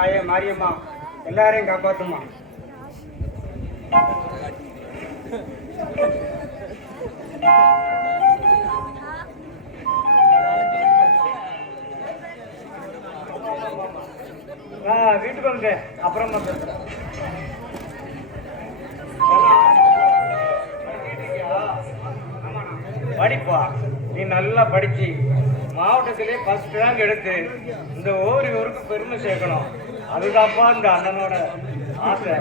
தாயே மாரியம்மா எல்லாரையும் காப்பாத்துமா. வீட்டுக்கு வந்து அப்புறமா பேசுறேன். படிப்பா, நீ நல்லா படிச்சு மாவட்டத்திலே ஃபர்ஸ்ட் ரேங்க் எடுத்து இந்த ஊருக்கு பெருமை சேர்க்கணும். அதுதான்ப்பா இந்த அண்ணனோட ஆசை.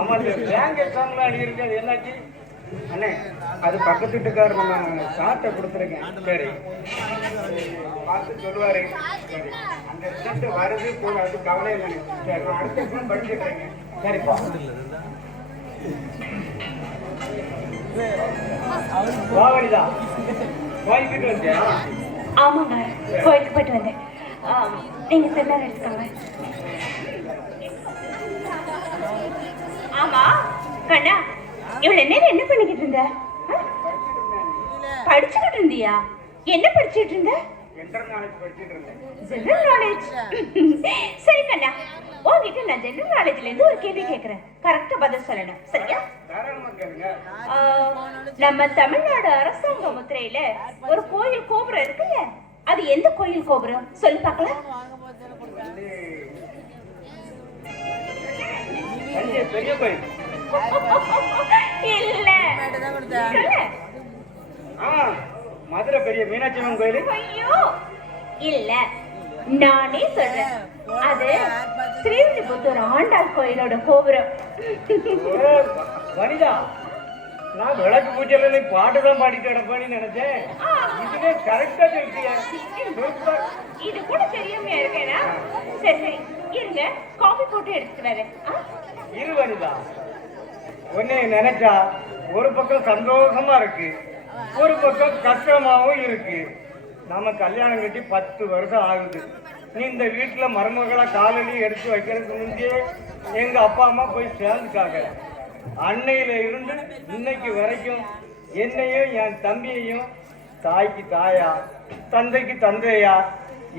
ஆமா, இந்த ரேங்க் எக்ஸாம்லாம் எழுதியிருக்கு, அது என்னாச்சு அண்ணே? அது பக்கத்து வீட்டுக்காரர் நம்ம சாட்டை கொடுத்துருக்கேன். சரி, பார்த்து சொல்லுவாரு. சரி, அந்த ரிசல்ட் வருது கூட, அது கவலை இல்லைங்க. சரி, நான் அடுத்த எக்ஸாம் படிச்சுட்டு இருக்கேன். சரிப்பா, வாவனிதா கோயிலுக்கு வந்தியா? ஆமாங்க, கோயிலுக்கு போயிட்டு வந்தேன். நீங்க செல்லார் எடுத்துக்கோங்க. ஆமா கண்ணா, இவ்வளவு நேரம் என்ன பண்ணிக்கிட்டு இருந்த? படிச்சுக்கிட்டு இருந்தியா? என்ன படிச்சுட்டு இருந்த? General knowledge. சரி கண்ணா, உங்ககிட்ட நான் ஜெனரல் நாலேஜ்ல இருந்து ஒரு கேள்வி கேட்கிறேன். கரெக்டா பதில் சொல்லணும், சரியா? நம்ம தமிழ்நாடு அரசாங்க முத்திரையில ஒரு கோயில் கோபுரம் இருக்குல்ல, அது எந்த கோயில் கோபுரம் சொல்லி பார்க்கலாம்? பெரிய கோயில் இல்ல, மதுரை பெரிய மீனாட்சி அம்மன் கோயில். ஐயோ இல்ல, நானே சொல்றேன். அது ஸ்ரீவில்லிபுத்தூர் ஆண்டாள் கோயிலோட கோபுரம். வனிதா, நான் விளக்கு பூஜையில பாட்டுதான் பாடிட்டு கிடப்பான்னு நினைச்சேன். இதுவே கரெக்டா சொல்லிட்டியா? இது கூட தெரியாமையா இருக்கேனா? சரி சரி, இருங்க, காஃபி போட்டு எடுத்துட்டு வரேன். இரு வனிதா, உன்னை நினைச்சா ஒரு பக்கம் சந்தோஷமா இருக்கு, ஒரு பக்கம் கஷ்டமாவும் இருக்கு. நாம கல்யாணம் கட்டி 10 வருஷம் ஆகுது. நீ இந்த வீட்டுல மருமகளை காலடி எடுத்து வைக்கிறதுக்கு முன்னே எங்க அப்பா அம்மா போய் சேர்ந்துட்டாங்க. அன்னையில இருந்து இன்னைக்கு வரைக்கும் என்னையும் என் தம்பியையும் தாய்க்கு தாயா தந்தைக்கு தந்தையா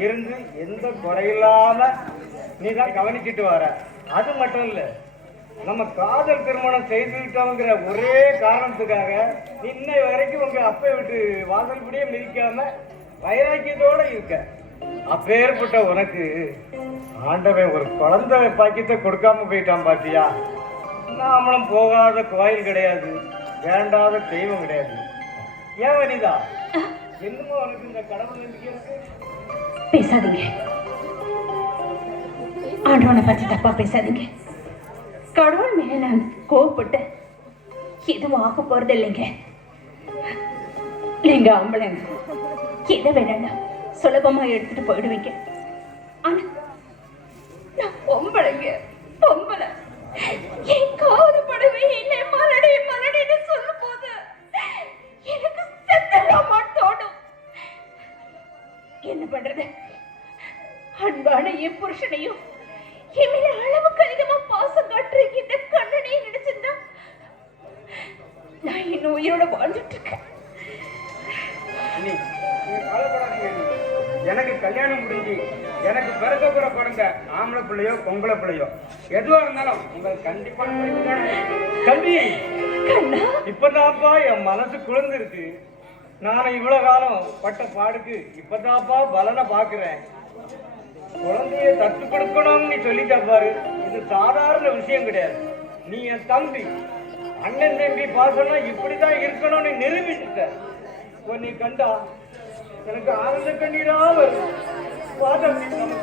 இருந்து எந்த குறையில்லாம நீ தான் கவனிச்சுட்டு வர. அது மட்டும் இல்ல, நம்ம காதல் திருமணம் செய்துக்கிட்டோங்கிற ஒரே காரணத்துக்காக இன்னை வரைக்கும் உங்க அப்பை விட்டு வாசல்படியே மிதிக்காம வைராக்கியத்தோட இருக்க. அப்பேற்பட்ட உனக்கு ஆண்டவன் ஒரு குழந்தை பாக்கியத்தை கொடுக்காம போயிட்டான் பாத்தியா? நாமளும் போகாத கோயில் கிடையாது, வேண்டாத தெய்வம் கிடையாது. ஏன் வனிதா, என்னமோ உனக்கு இந்த கடவுள் நம்பிக்கை இருக்கு? பேசாதீங்க, ஆண்டவனை பத்தி தப்பா பேசாதீங்க. கடவுள் மேல நான் கோவப்பட்டு எதுவும் ஆக போறது இல்லைங்க. நீங்க ஆம்பளைங்க எதை வேணாம் சுலபமா எடுத்துட்டு போயிடுவீங்க. ஆனா நான் பொம்பளைங்க, பொம்பளை என் காது படவே இல்லை. மலடி மலடின்னு சொல்லும் போது எனக்கு செத்தலாமா தோணும். என்ன பண்றது? அன்பான என் புருஷனையும் என் மேல அளவுக்கு அதிகமா பாசம் காட்டுற இந்த கண்ணனையும் நினைச்சிருந்தா நான் இன்னும் உயிரோட வாழ்ந்துட்டு இருக்கேன். எனக்கு கல்யாணம் முடிஞ்சு எனக்கு பிறக்க போற குழந்தை ஆம்பளை பிள்ளையோ பொம்பளை பிள்ளையோ எதுவா இருந்தாலும் உங்களுக்கு கண்டிப்பா கல்வி. இப்பதாப்பா என் மனசு குளிர்ந்துருக்கு. நான் இவ்வளவு காலம் பட்ட பாடுக்கு இப்பதாப்பா பலனை பாக்குறேன். குழந்தைய தத்து கொடுக்கணும்னு சொல்லிட்டா பாரு, இது சாதாரண விஷயம் கிடையாது. நீ என் தம்பி, அண்ணன் தம்பி பாசம்னா இப்படிதான் இருக்கணும்னு நிரூபிச்சுட்ட. நீ கண்டா எனக்கு ஆனந்த கண்ணீரா வரும். காலம் முழுவதும்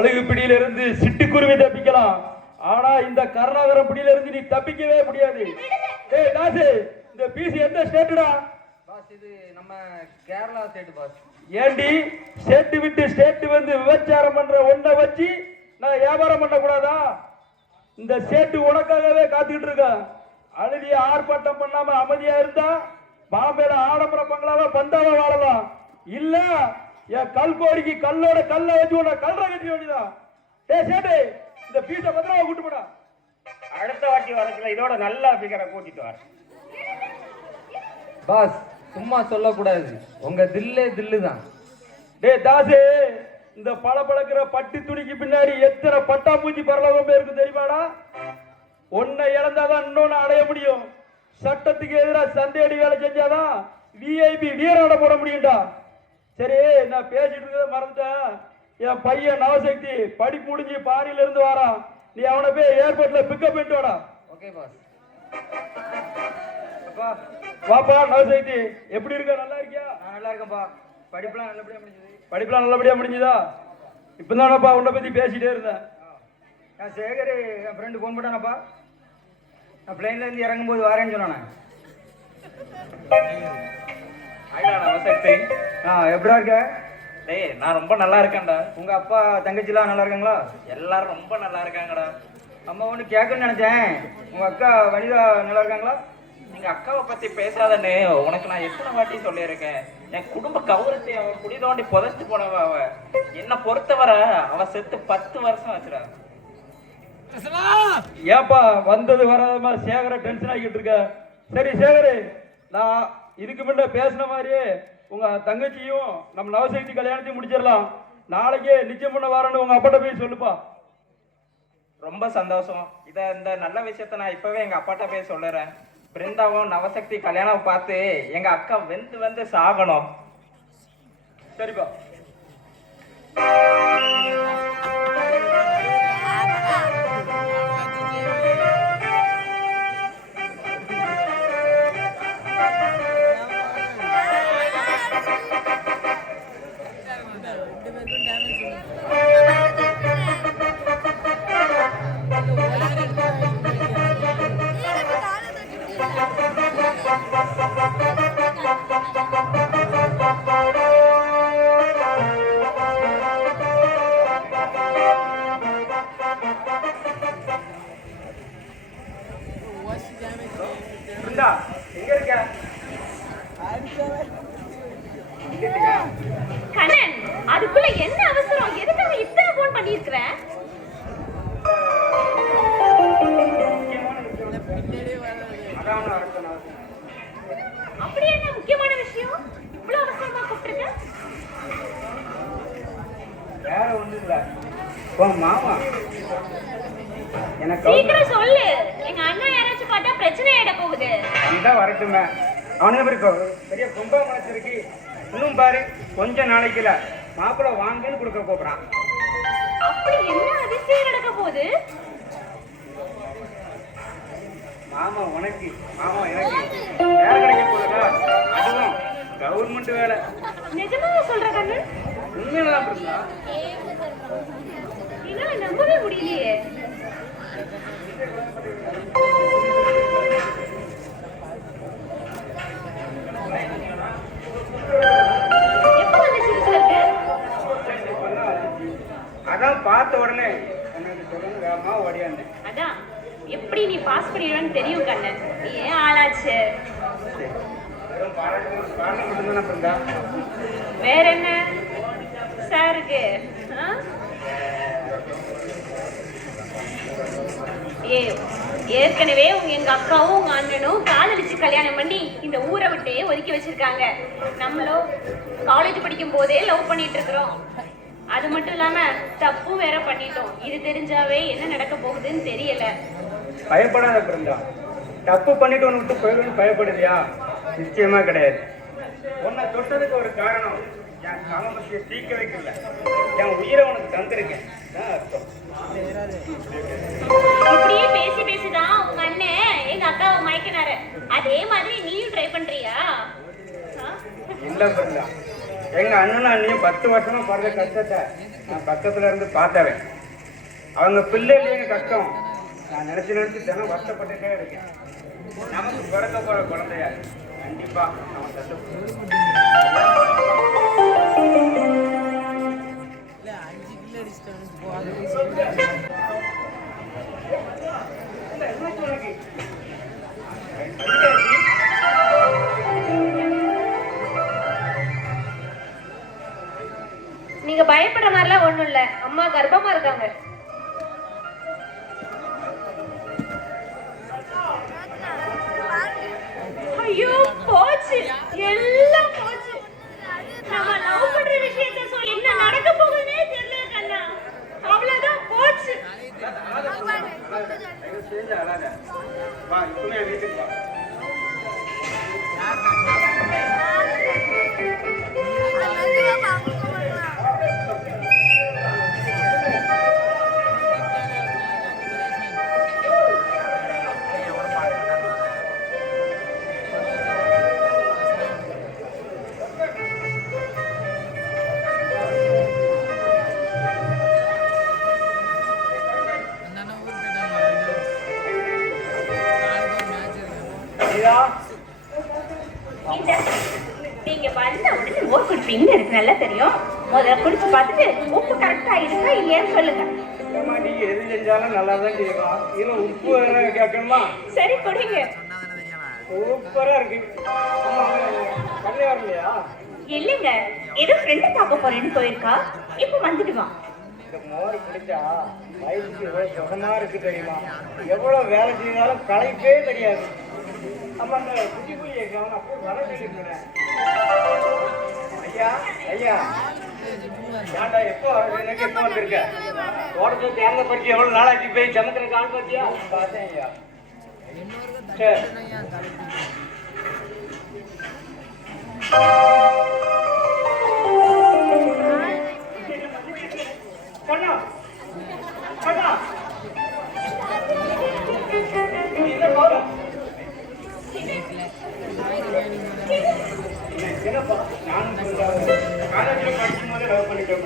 கழுகு பிடியில இருந்து சிட்டுக்குருவி தப்பிக்கலாம், ஆனா இந்த கருணாகரம் பிடியில இருந்து நீ தப்பிக்கவே முடியாது. டேய் தாசு, இந்த பீஸ் எந்த ஸ்டேட்டுடா? பாஸ் இது நம்ம கேரளா ஸ்டேட் பாஸ். ஏண்டி ஸ்டேட் விட்டு ஸ்டேட் வந்து விபச்சாரம் பண்ற ஒன்றை வச்சு நான் வியாபாரம் பண்ண கூடாதா? இந்த ஸ்டேட் உனக்காகவே காத்துக்கிட்டு இருக்க. அழுதிய ஆர்ப்பாட்டம் பண்ணாம அமைதியா இருந்தா பாம்பேல ஆடம்பர பங்களாவ பந்தாவா வாழலாம். இல்ல என் கல்கோடிக்கு கல்லோட கல்ல வச்சு உன்னை கல்ற கட்டி வேண்டியதான். டேய் சேட்டு, இந்த பீஸ பத்திரமா கூட்டு போடா. அடுத்த வாட்டி வரத்துல இதோட நல்ல பிகரை கூட்டிட்டு வர. பாஸ் சும்மா சொல்லக்கூடாது, உங்க தில்லே தில்லு தான். டேய் தாசு, இந்த பளபளக்கிற பட்டு துணிக்கு பின்னாடி எத்தனை பட்டாம்பூச்சி பரலோகம் இருக்கு தெரியுமாடா? ஒன்னை இழந்தாதான் இன்னொன்னு அடைய முடியும். சட்டத்துக்கு எதிராக சந்தையடி வேலை செஞ்சாதான் விஐபி வீராட போட முடியும்டா. சரி, நான் பேசிட்டு இருக்கிறத மறந்துட்டேன். என் பையன் நவசக்தி படிப்பு முடிஞ்சு பாரியில இருந்து வாரான். நீ அவனை போய் ஏர்போர்ட்ல பிக்கப் பண்ணிட்டு வாடா. Okay boss. அப்பா வாப்பா நவசக்தி, எப்படி இருக்க? நல்லா இருக்கியா? நான் நல்லா இருக்கேன்ப்பா. படிப்புலாம் நல்லபடியா முடிஞ்சது. படிப்புலாம் நல்லபடியா முடிஞ்சுதா? இப்பதானப்பா உன்னை பத்தி பேசிட்டே இருந்தேன். நான் சேகர் என் ஃப்ரெண்டு ஃபோன் பண்ணானப்பா. நான் பிளைன்ல இருந்து இறங்கும்போது வரேன்னு சொன்னானே. நவசக்தி, எப்படா இருக்க? டேய் நான் ரொம்ப நல்லா இருக்கேன்டா. உங்க அப்பா தங்கச்சிலாம் நல்லா இருக்காங்களா? எல்லாரும் ரொம்ப நல்லா இருக்காங்கடா. அம்மா ஒன்று கேட்கணும்னு நினைச்சேன். உங்க அக்கா வனிதா நல்லா இருக்காங்களா? நீங்க அக்காவை பத்தி பேசாதன்னு உனக்கு நான் எத்தனை வாட்டி சொல்லியிருக்கேன். என் குடும்ப கௌரவத்தை அவ குடி தோண்டி புதைச்சிட்டு போனவ. அவ என்னை பொறுத்தவரை அவ செத்து 10 வருஷம் ஆச்சுடா. ஏப்பா வந்தது வராதமா சேகர டென்ஷன் ஆகிட்டு இருக்க? சரி சேகரு, நான் இதுக்கு முன்ன பேசின மாதிரியே உங்க தங்கச்சியும் நம்ம நவசக்தி கல்யாணத்தையும் முடிச்சிடலாம். நாளைக்கே நிச்சயம் பண்ண வரேன்னு உங்க அப்பாட்ட போய் சொல்லுப்பா. ரொம்ப சந்தோஷம். இந்த நல்ல விஷயத்த நான் இப்பவே எங்க அப்பாட்ட போய் சொல்லுறேன். பிருந்தாவும் நவசக்தி கல்யாணம் பார்த்து எங்க அக்கா வெந்து வந்து சாகணும். சரிப்பா. எங்க இருக்க? கண்ணன், அதுக்குள்ள என்ன அவசரம்? எதுக்காக இத்தனை போன் பண்ணியிருக்கிற? அப்படி என்ன முக்கியமான விஷயம் இவ்வளவு அவசரமா கூப்பிட்டுருக்க? வேற ஒண்ணும் இல்ல. மாமா எனக்கு சீக்கிரம் சொல்லு. எங்க அண்ணன் யாராச்சும் பார்த்தா பிரச்சனை ஆயிட போகுது. வந்தா வரட்டுமே. அவனுக்கு பெரிய கும்பா மனசு இருக்கு. இன்னும் பாரு, கொஞ்ச நாளைக்குல மாப்பிள்ள வாங்கன்னு கொடுக்க போறான். அப்படி என்ன அதிசயம் நடக்க போகுது? மாமா உனக்கு, மாமா எனக்கு வேலை கிடைக்க போகுதா? அதுவும் கவர்மெண்ட் வேலை. நிஜமாவா சொல்ற கண்ணன்? உண்மையிலதான் இருந்தா என்னால நம்பவே முடியலையே. எப்ப வந்துச்சு ரிசல்ட்? அதான் பார்த்த உடனே எனக்கு சொல்லணும் வேகமா ஓடியாந்தேன். அதான் எப்படி நீ பாஸ் பண்ணிடுவேன்னு தெரியும் கண்ணன். நீ ஏன் ஆளாச்சு? வெறும் பாராட்டு மட்டும்தான் இருந்தா. வேற என்ன சாருக்கு? ஏற்கனவே எங்க அக்காவும் உங்க அண்ணனும் காதலிச்சு கல்யாணம் பண்ணி இந்த ஊரை விட்டே ஒதுக்கி வச்சிருக்காங்க. நம்மளும் காலேஜ் படிக்கும் போதே லவ் பண்ணிட்டு இருக்கிறோம். அது மட்டும் இல்லாம தப்பும் வேற பண்ணிட்டோம். இது தெரிஞ்சாவே என்ன நடக்க போகுதுன்னு தெரியல. பயப்படாத பிருந்தா. தப்பு பண்ணிட்டு ஒன்று விட்டு போயிடுன்னு பயப்படுதியா? நிச்சயமா கிடையாது. உன்னை தொட்டதுக்கு ஒரு காரணம், என் காலம்பசியை தீக்க வைக்கல, என் உயிரை உனக்கு தந்திருக்கேன் அர்த்தம். இப்படியே பேசி பேசிதான் உங்க அண்ணன் எங்க அக்காவை மயக்கினாரு. அதே மாதிரி நீயும் ட்ரை பண்றியா? இல்ல பிருந்தா, எங்க அண்ணனும் அண்ணியும் 10 வருஷமா படுற கஷ்டத்தை நான் பக்கத்துல இருந்து பார்த்தவன். அவங்க பிள்ளை இல்லைன்னு கஷ்டம் நான் நினைச்சு நினைச்சு தினம் வருத்தப்பட்டுட்டே இருக்கேன். நமக்கு பிறக்க போற குழந்தையா கண்டிப்பா அவன் கஷ்டப்பட்டு நீங்க பயப்படுற மாதிரிலாம் ஒண்ணும் இல்ல, அம்மா கர்ப்பமா இருக்காங்க. ஐயோ போச்சு, எல்லாம் போச்சு. நம்ம லவ் பண்ற விஷயத்தை சொல்லி என்ன நடக்க போகுதுன்னே தெரியல கண்ணா. அவ்வளவுதான் போச்சு. வா இப்பவே வீட்டுக்கு வா. நீங்க வந்த உடனே மோர் குடிப்பீங்கன்னு எனக்கு நல்லா தெரியும். முதல்ல குடிச்சு பார்த்துட்டு உப்பு கரெக்டா இருக்கா இல்லையான்னு சொல்லுங்க. நீ எது செஞ்சாலும் நல்லா தான் செய்யலாம். இதுல உப்பு வேற கேட்கணுமா? சரி குடிங்க. சூப்பரா இருக்கு. கல்யாணம் இல்லையா? இல்லைங்க, ஏதோ ஃப்ரெண்டு பார்க்க போறேன்னு போயிருக்கா, இப்ப வந்துடுவான். இந்த மோர் குடிச்சா வயிற்றுக்கு எவ்வளவு சுகமா இருக்கு தெரியுமா? எவ்வளவு வேலை செய்தாலும் களைப்பே தெரியாது. நம்ம அந்த குட்டி புள்ளி எக்ஸாம் அப்போ வர சொல்லிருக்கிறேன். ஐயா ஐயா ஏன்டா எப்போ எனக்கு எப்போ வந்திருக்க? தோட்டத்துல தேங்காய் பறிச்சு எவ்வளவு நாளாச்சு போய் சமைக்கிற கால் பார்த்தியா? பார்த்தேன் ஐயா. சரி கண்ணா கண்ணா இல்ல போறோம். என்னப்பா நானும் காலேஜில் படிக்கும் போது லவ் பண்ணிட்டோம்.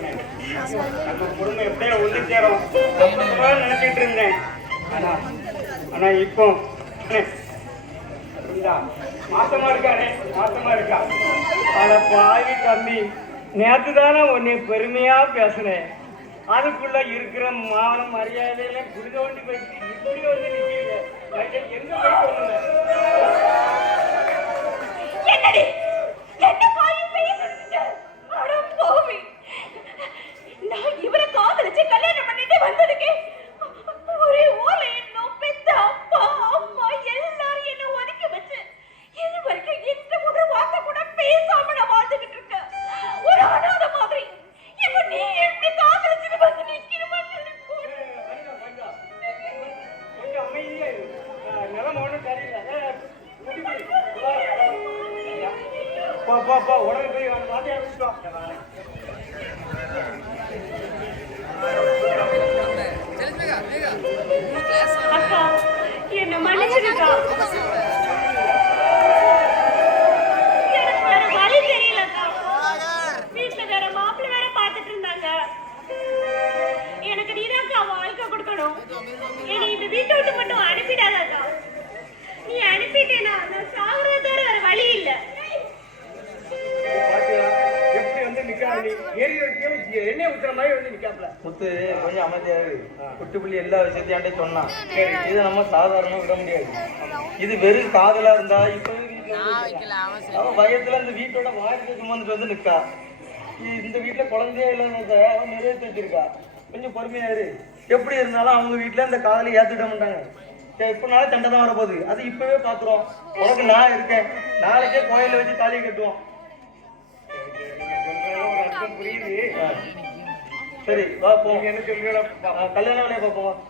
நம்ம குடும்பம் எப்படியோ ஒன்று சேரும் அப்படிதான் நினைச்சிட்டு இருந்தேன். ஆனா இப்போ மாசமா இருக்கானே, மாசமா இருக்கா. அட பாவி தம்பி, நேற்று தானே உன்னை பெருமையா பேசினேன். அதுக்குள்ள இருக்கிற மானம் மரியாதையில குடிதோண்டி போயிட்டு இப்படி வந்து நிக்கிறீங்க. எங்க போய் சொல்லுங்க. நான் இவரை காதலிச்சு கல்யாணம் பண்ணிட்டு வந்ததுக்கு ஒரே ஓலை இன்னும் பெத்த அப்பா அம்மா எல்லாரும் என்ன ஒதுக்கி வச்சு இது வரைக்கும் எந்த ஒரு வார்த்தை கூட பேசாம நான் வாழ்ந்துகிட்டு இருக்கேன். ஒரு அனாதை மாதிரி. இப்ப நீ எப்படி காதலிச்சுட்டு வந்து நிக்கிறமா? கொஞ்சம் அமைதியா நிலம் ஒன்றும் தெரியல. உடனே போய் வாத்தியா வச்சுட்டோம். அக்கா என்ன மன்னிச்சிருக்கா. எனக்கு வேற வழி தெரியலக்கா. வீட்டுல வேற மாப்பிள்ளை வேற பாத்துட்டு இருந்தாங்க. எனக்கு நீதாக்கா வாழ்க்கை கொடுக்கணும். என்னை இந்த வீட்டை விட்டு மட்டும் அனுப்பிடாதாக்கா. நீ அனுப்பிட்டேனா நான் சாகுறத தவிர வேற வழி இல்ல. எப்படி வந்து நிக்காது? எண்ணெய் ஊத்துற மாதிரி வந்து நிக்காப்ல. முத்து கொஞ்சம் அமைதியாரு. குட்டிப்புள்ளி எல்லா விஷயத்தையாண்டே சொன்னான். இதை நம்ம சாதாரணமா விட முடியாது. இது வெறும் காதலா இருந்தா இப்ப அவன் பயத்துல இந்த வீட்டோட வாழ்க்கை சுமந்துட்டு வந்து நிக்கா. இந்த வீட்டுல குழந்தையே இல்லாத அவன் நிறைவேற்றி வச்சிருக்கா. கொஞ்சம் பொறுமையாரு. எப்படி இருந்தாலும் அவங்க வீட்டுல இந்த காதலை ஏத்துக்கிட மாட்டாங்க. எப்பனாலும் சண்டை தான் வரப்போகுது. அது இப்பவே பாக்குறோம். உனக்கு நான் இருக்கேன். நாளைக்கே கோயில வச்சு தாலியை கட்டுவோம். புரியுது. சரி வா போ. என்ன சொல்றீங்களா? கல்யாண வேலையை பார்ப்போம்.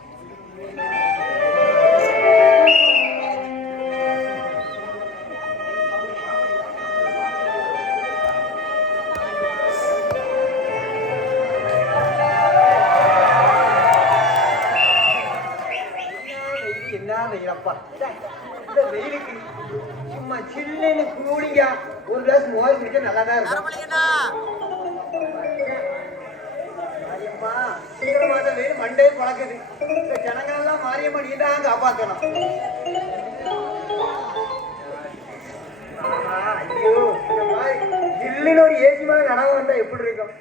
என்ன வெயிலப்பா, இந்த வெயிலுக்கு சும்மா சில்லுன்னு கூலிங்க ஒரு கிளாஸ் மோர் குடிச்சா நல்லா தான் இருக்கும். அம்மா சித்திரை மாதம் வெயில் மண்டே பழக்குது. இந்த ஜனங்கள் எல்லாம் மாரியம்மா நீ தான் காப்பாற்றணும். ஐயோ இந்த மாதிரி ஜில்லுன்னு ஒரு ஏசி மேலே நடவு வந்தா எப்படி இருக்கும்?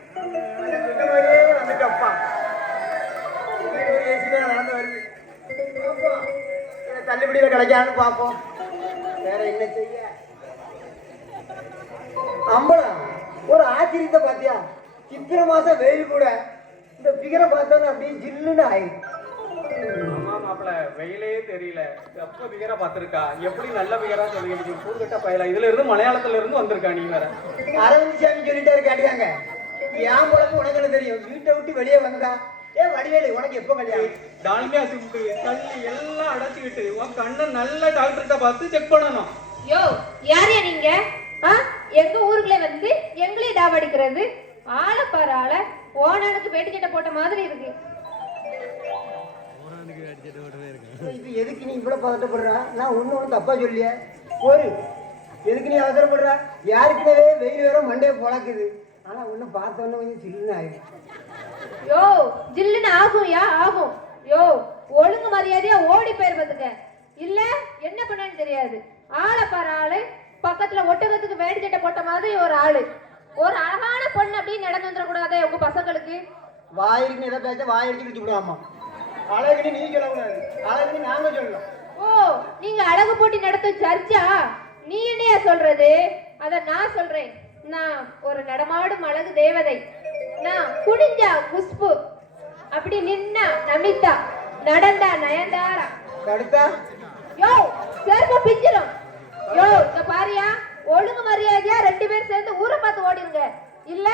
அந்த சொன்ன மாதிரியே வந்துட்டப்பா. ஒரு ஏசி மேலே நடந்து வருது. தள்ளுபடியில கிடைக்காதுன்னு பார்ப்போம். வேற என்ன செய்ய? அம்பளம் ஒரு ஆச்சரியத்தை பார்த்தியா? சித்திரை மாசம் வெயில் கூட இந்த பிகரை பார்த்தோன்னு அப்படியே ஜில்லுன்னு ஆயிடும். ஆமா மாப்பிள, வெயிலே தெரியல. எப்ப பிகரா பார்த்திருக்கா? எப்படி நல்ல பிகரா சொல்லுங்க. பூர்கட்ட பயலா இதுல இருந்து மலையாளத்துல இருந்து வந்திருக்கா நீ வேற. அரவிந்த் சாமி சொல்லிட்டே இருக்காடியாங்க. என் பொழப்பு உனக்கு என்ன தெரியும்? வீட்டை விட்டு வெளியே வந்தா வடிவேலு உனக்கு எப்போ கல்யாணம்? டால்மியா சிம்பு தள்ளி எல்லாம் அடைச்சிக்கிட்டு உன் கண்ணை நல்ல டாக்டர்கிட்ட பார்த்து செக் பண்ணணும். யோ யாரையா நீங்க? எங்க ஊருக்குள்ள வந்து எங்களே டாவடிக்கிறது? ஆளை பாரு ஆளை. ஓனானுக்கு வேட்டி சட்டை போட்ட மாதிரி இருக்கு. இது எதுக்கு நீ இவ்வளவு பதட்டப்படுறா? நான் ஒண்ணு தப்பா சொல்லிய ஒரு எதுக்கு நீ அவசரப்படுறா? யாருக்குனே வெயில் வேற மண்டையை பொழக்குது. ஆனா ஒண்ணு பார்த்தோன்னு கொஞ்சம் சில்லுன்னு ஆயிடும். யோ ஜில்லுன்னு ஆகும்யா ஆகும். யோ ஒழுங்கு மரியாதையா ஓடி போயிருப்பதுங்க. இல்ல என்ன பண்ணன்னு தெரியாது. ஆளை பாரு ஆளு. பக்கத்துல ஒட்டகத்துக்கு வேடி சட்டை போட்ட மாதிரி ஒரு ஆளு. ஒரு அழகான பொண்ணு அப்படின்னு நடந்து வந்துடக்கூடாதே உங்க பசங்களுக்கு? வாயிருக்கு எதை பேச்ச வாயடிச்சு விட்டு விடாமா. அழகுன்னு நீ சொல்லக்கூடாது, அழகுன்னு நாங்க சொல்லலாம். ஓ நீங்க அழகு போட்டி நடத்தும் சர்ச்சா? நீ என்னையா சொல்றது? அத நான் சொல்றேன். நான் ஒரு நடமாடும் அழகு தேவதை. நான் குடிஞ்சா குஷ்பு, அப்படி நின்னா நமிதா, நடந்தா நயன்தாரா. கடுத்தா யோ செருப்பு பிஞ்சிரும். யோ இந்த பாரியா, ஒழுங்கு மரியாதையா 2 பேர் சேர்ந்து ஊரை பார்த்து ஓடிருங்க. இல்ல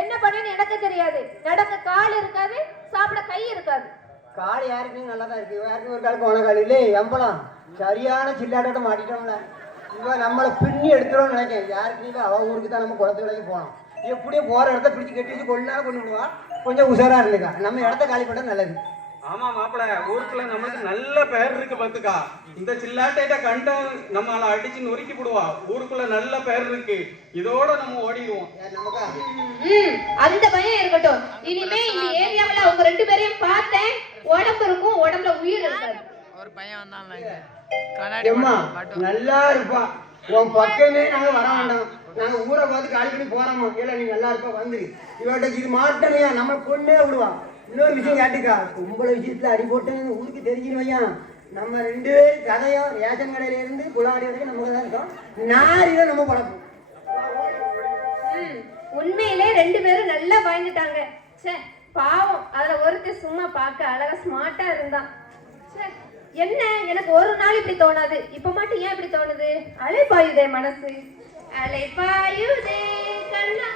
என்ன பண்ணேன்னு எனக்கு தெரியாது. நடக்க கால் இருக்காது, சாப்பிட கை இருக்காது. கால் யாருக்குன்னு நல்லா தான் இருக்கு. யாருக்கு ஒரு காலுக்கு உன கால் இல்லே எம்பலாம். சரியான சில்லாட்டோட்ட மாட்டிட்டோம்ல. இவ நம்மளை பின்னி எடுத்துருவோம்னு நினைக்கிறேன். யாருக்கு அவ ஊருக்கு தான் நம்ம குளத்து விலைக்கு போனோம். எப்படியும் போற இடத்த பிடிச்சி கட்டி வச்சு கொள்ளா கொண்டு விடுவா. கொஞ்சம் உஷாரா இருந்துக்கா. நம்ம இடத்த காலி பண்ண நல்லது. ஆமா மாப்பிள, ஊருக்குள்ள நம்மளுக்கு நல்ல பேர் இருக்கு பாத்துக்கா. இந்த சில்லாட்டையிட்ட கண்ட நம்மள அடிச்சு நொறுக்கி விடுவா. ஊருக்குள்ள நல்ல பேர் இருக்கு. இதோட நம்ம ஓடிடுவோம். நமக்கா அந்த பயம் இருக்கட்டும். இனிமே இந்த ஏரியாவுல அவங்க 2 பேரையும் பார்த்தேன், உடம்பு இருக்கும், உடம்புல உயிர் இருக்காது. ஒரு பையன் வந்தான் நல்லா இருப்பா. உன் பக்கமே நாங்க வர வேண்டாம். நாங்க ஊரை பார்த்து காலி பண்ணி போறோமா? இல்ல நீ நல்லா இருப்பா வந்துரு. இவட்ட இது மாட்டனையா நம்ம பொண்ணே விடுவா. இன்னொரு விஷயம் கேட்டுக்கா. கும்பல விஷயத்துல அடி போட்டேன்னு ஊருக்கு தெரிஞ்சுன்னு வையா. நம்ம 2 பேரும் கதையும் ரேஷன் கடையில இருந்து புலாடி வரைக்கும் நமக்கு தான் இருக்கோம். நாரிதான் நம்ம பழக்கம். உண்மையிலே 2 பேரும் நல்லா வாழ்ந்துட்டாங்க. சே பாவம், அதுல ஒருத்தர் சும்மா பார்க்க அழகா ஸ்மார்ட்டா இருந்தான். என்ன எனக்கு ஒரு நாள் இப்படி தோணாது. இப்ப மட்டும் ஏன் இப்படி தோணுது? அலைபாயுதே மனசு, அலைபாயுதே கண்ணா.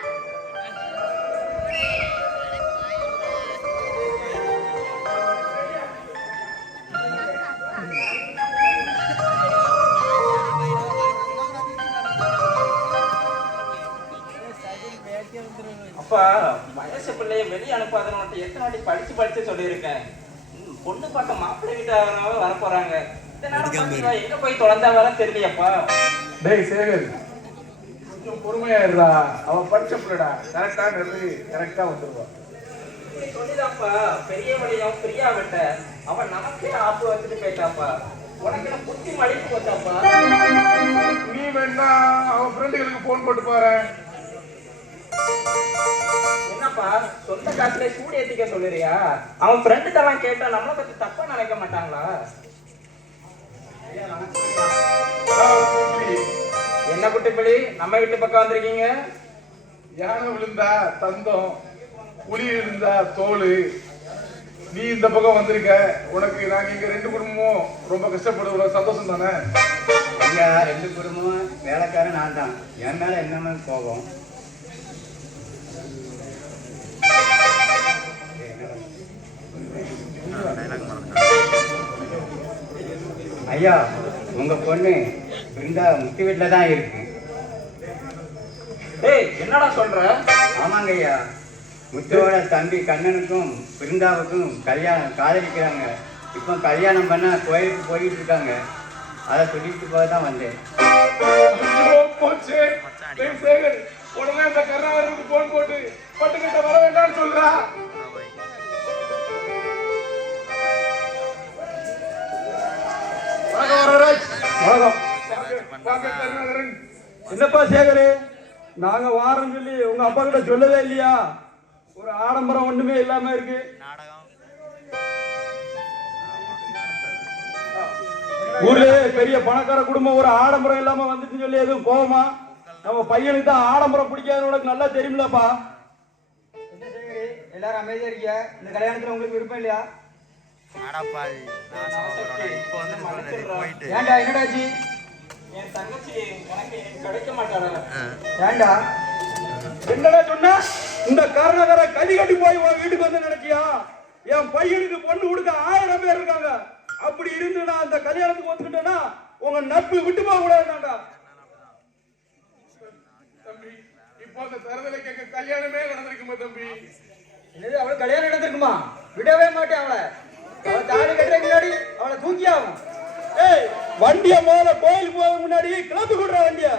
அப்பா வயசு பிள்ளைய வெளியே அனுப்பாதன்னு எத்தனை வாட்டி படிச்சு சொல்லியிருக்கேன். பொண்ணு பார்க்க மாப்பிள்ளை வீட்டாவே வர போறாங்க. எங்க போய் தொலைந்தா வர தெரியலையப்பா. டேய் சேகர், கொஞ்சம் பொறுமையா இருடா. அவன் படிச்ச பிள்ளடா, கரெக்டா நிறுத்தி கரெக்டா வந்துருவா. சொல்லிதாப்பா பெரிய வழியும் பிரியா விட்ட அவன் நமக்கே ஆப்பு வச்சுட்டு போயிட்டாப்பா. உனக்கு என்ன புத்தி மடிப்பு போச்சாப்பா? நீ வேணா அவன் ஃப்ரெண்டுகளுக்கு போன் போட்டு பாரு. என்னப்பா சொந்த காசுல சூடு ஏத்திக்க சொல்லுறியா? அவன் ஃப்ரெண்டுக்கெல்லாம் கேட்டா நம்மளை பத்தி தப்பா நினைக்க மாட்டாங்களா? என்ன குட்டிப்பிள்ளி நம்ம வீட்டு பக்கம் வந்திருக்கீங்க? யானை விழுந்தா தந்தம், புலி விழுந்தா தோல். நீ இந்த பக்கம் வந்திருக்க. உனக்கு நாங்க இங்க 2 குடும்பமும் ரொம்ப கஷ்டப்படுற சந்தோஷம் தானே? ஐயா 2 குடும்பமும் வேலைக்காரன் நான் தான். என் மேல என்ன கோபம்? ஐயா உங்க பொண்ணு பிருந்தா முத்தி வீட்டுல தான் இருக்கு. ஏய் என்னடா சொல்ற? ஆமாங்க ஐயா, முத்துவோட தம்பி கண்ணனுக்கும் பிருந்தாவுக்கும் கல்யாணம் காதலிக்கிறாங்க. இப்போ கல்யாணம் பண்ண கோயிலுக்கு போயிட்டு இருக்காங்க. அதை சொல்லிட்டு போக தான் வந்தேன். உடனே அந்த கர்ணாவருக்கு போன் போட்டு பட்டுக்கிட்ட வர வேண்டாம்னு சொல்றா. என்னப்பா சேகரு, நாங்க வாரம் சொல்லி உங்க அப்பா கிட்ட சொல்லவே இல்லையா? ஒரு ஆடம்பரம் ஒண்ணுமே இல்லாம இருக்கு. ஊர்ல பெரிய பணக்கார குடும்பம் ஒரு ஆடம்பரம் இல்லாம வந்துட்டு சொல்லி எதுவும் கோவமா? நம்ம பையனுக்கு தான் ஆடம்பரம் பிடிக்காதுன்னு உனக்கு நல்லா தெரியுமில்லப்பா. எல்லாரும் அமைதியா இருக்கியா? இந்த கல்யாணத்துல உங்களுக்கு விருப்பம் இல்லையா? ஏன்டா என்னடாச்சு? என் தங்கச்சி எனக்கு கிடைக்க மாட்டாளா? ஏன்டா? என்னடா சொன்ன? இந்த காரணக்கார கதி கட்டி போய் உன் வீட்டுக்கு வந்து நினைச்சியா? என் பையனுக்கு பொண்ணு கொடுக்க 1000 பேர் இருக்காங்க. அப்படி இருந்து நான் அந்த கல்யாணத்துக்கு வந்துக்கிட்டேன்னா உங்க நட்பு விட்டு போக கூடாதுடா. தம்பி, இப்போ அந்த தரதலை கேட்க கல்யாணமே நடந்திருக்குமா தம்பி? என்னது அவளுக்கு கல்யாணம் நடந்திருக்குமா? விடவே மாட்டேன் அவளை. அவளை தாலி கட்டுற முன்னாடி அவளை தூக்கி ஆகும். ஏய், வண்டிய முதல்ல கோயிலுக்கு போக முன்னாடி கிளம்பி கொடுற வண்டிய.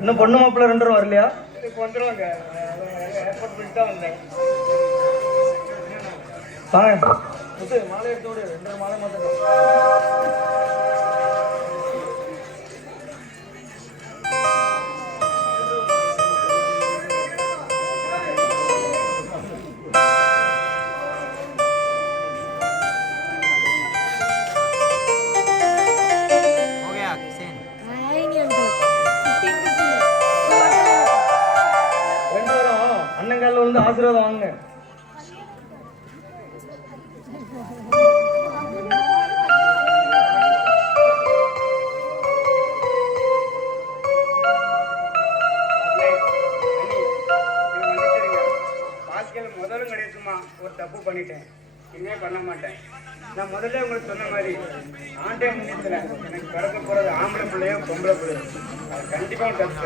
இன்னும் பொண்ணு மாப்பிள்ள 2 பேரும் வரலையா? வந்துருவாங்க. ஏற்பாடு பண்ணிட்டு தான் வந்தேன். வாங்க மாலை எடுத்து விடு. 2 மாலை மாத்திரம். அண்ணங்கால வந்து ஆசீர்வாதம் வாங்க. முதலும் கிடைக்குமா ஒரு தப்பு பண்ணிட்டேன், இனிமே பண்ண மாட்டேன். நான் முதல்ல உங்களுக்கு சொன்ன மாதிரி ஆண்டே முன்னேற்றல எனக்கு பிறக்க போறது ஆம்பளை பிள்ளையோ பொம்பளை பிள்ளையோ அது கண்டிப்பா தப்பு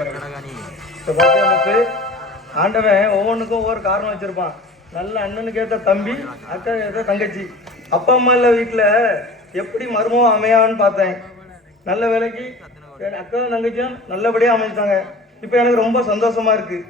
தரேன். ஆண்டவன் ஒவ்வொன்றுக்கும் ஒவ்வொரு காரணம் வச்சிருப்பான். நல்ல அண்ணனுக்கு ஏற்ற தம்பி, அக்கா ஏற்ற தங்கச்சி. அப்பா அம்மா இல்ல வீட்டுல எப்படி மருமம் அமையான்னு பார்த்தேன். நல்ல வேலைக்கு அக்கா தங்கச்சியும் நல்லபடியா அமைச்சிட்டாங்க. இப்ப எனக்கு ரொம்ப சந்தோஷமா இருக்கு.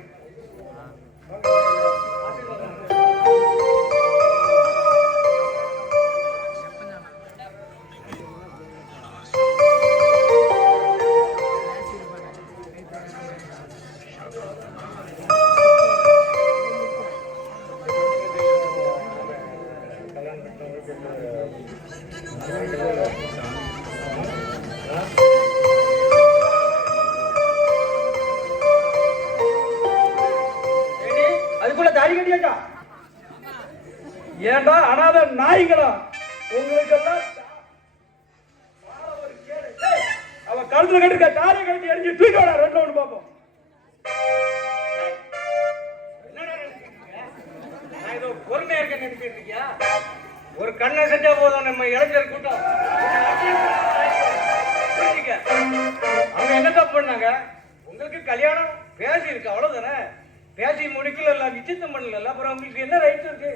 அதுக்குள்ள தாலி கட்டியாச்சா? ஏண்டா அனாத நாய்களா உங்களுக்கு எல்லாம் அவ கழுத்துல கட்டிருக்க தாலியை கட்டி அடிச்சு தூக்கி விட 2 ரவுண்டு பார்ப்போம். நான் ஏதோ பொறுமையா இருக்கேன்னு நினைச்சிட்டு இருக்கியா? ஒரு கண்ணை செஞ்சா போதும் நம்ம இளைஞர் கூட்டம். அவங்க என்ன தப்பு பண்ணாங்க? உங்களுக்கு கல்யாணம் பேசி இருக்கு, அவ்வளவுதானே. பேசி முடிக்கல, நிச்சயத்தம் பண்ணல, அப்புறம் உங்களுக்கு என்ன ரைட்ஸ் இருக்கு?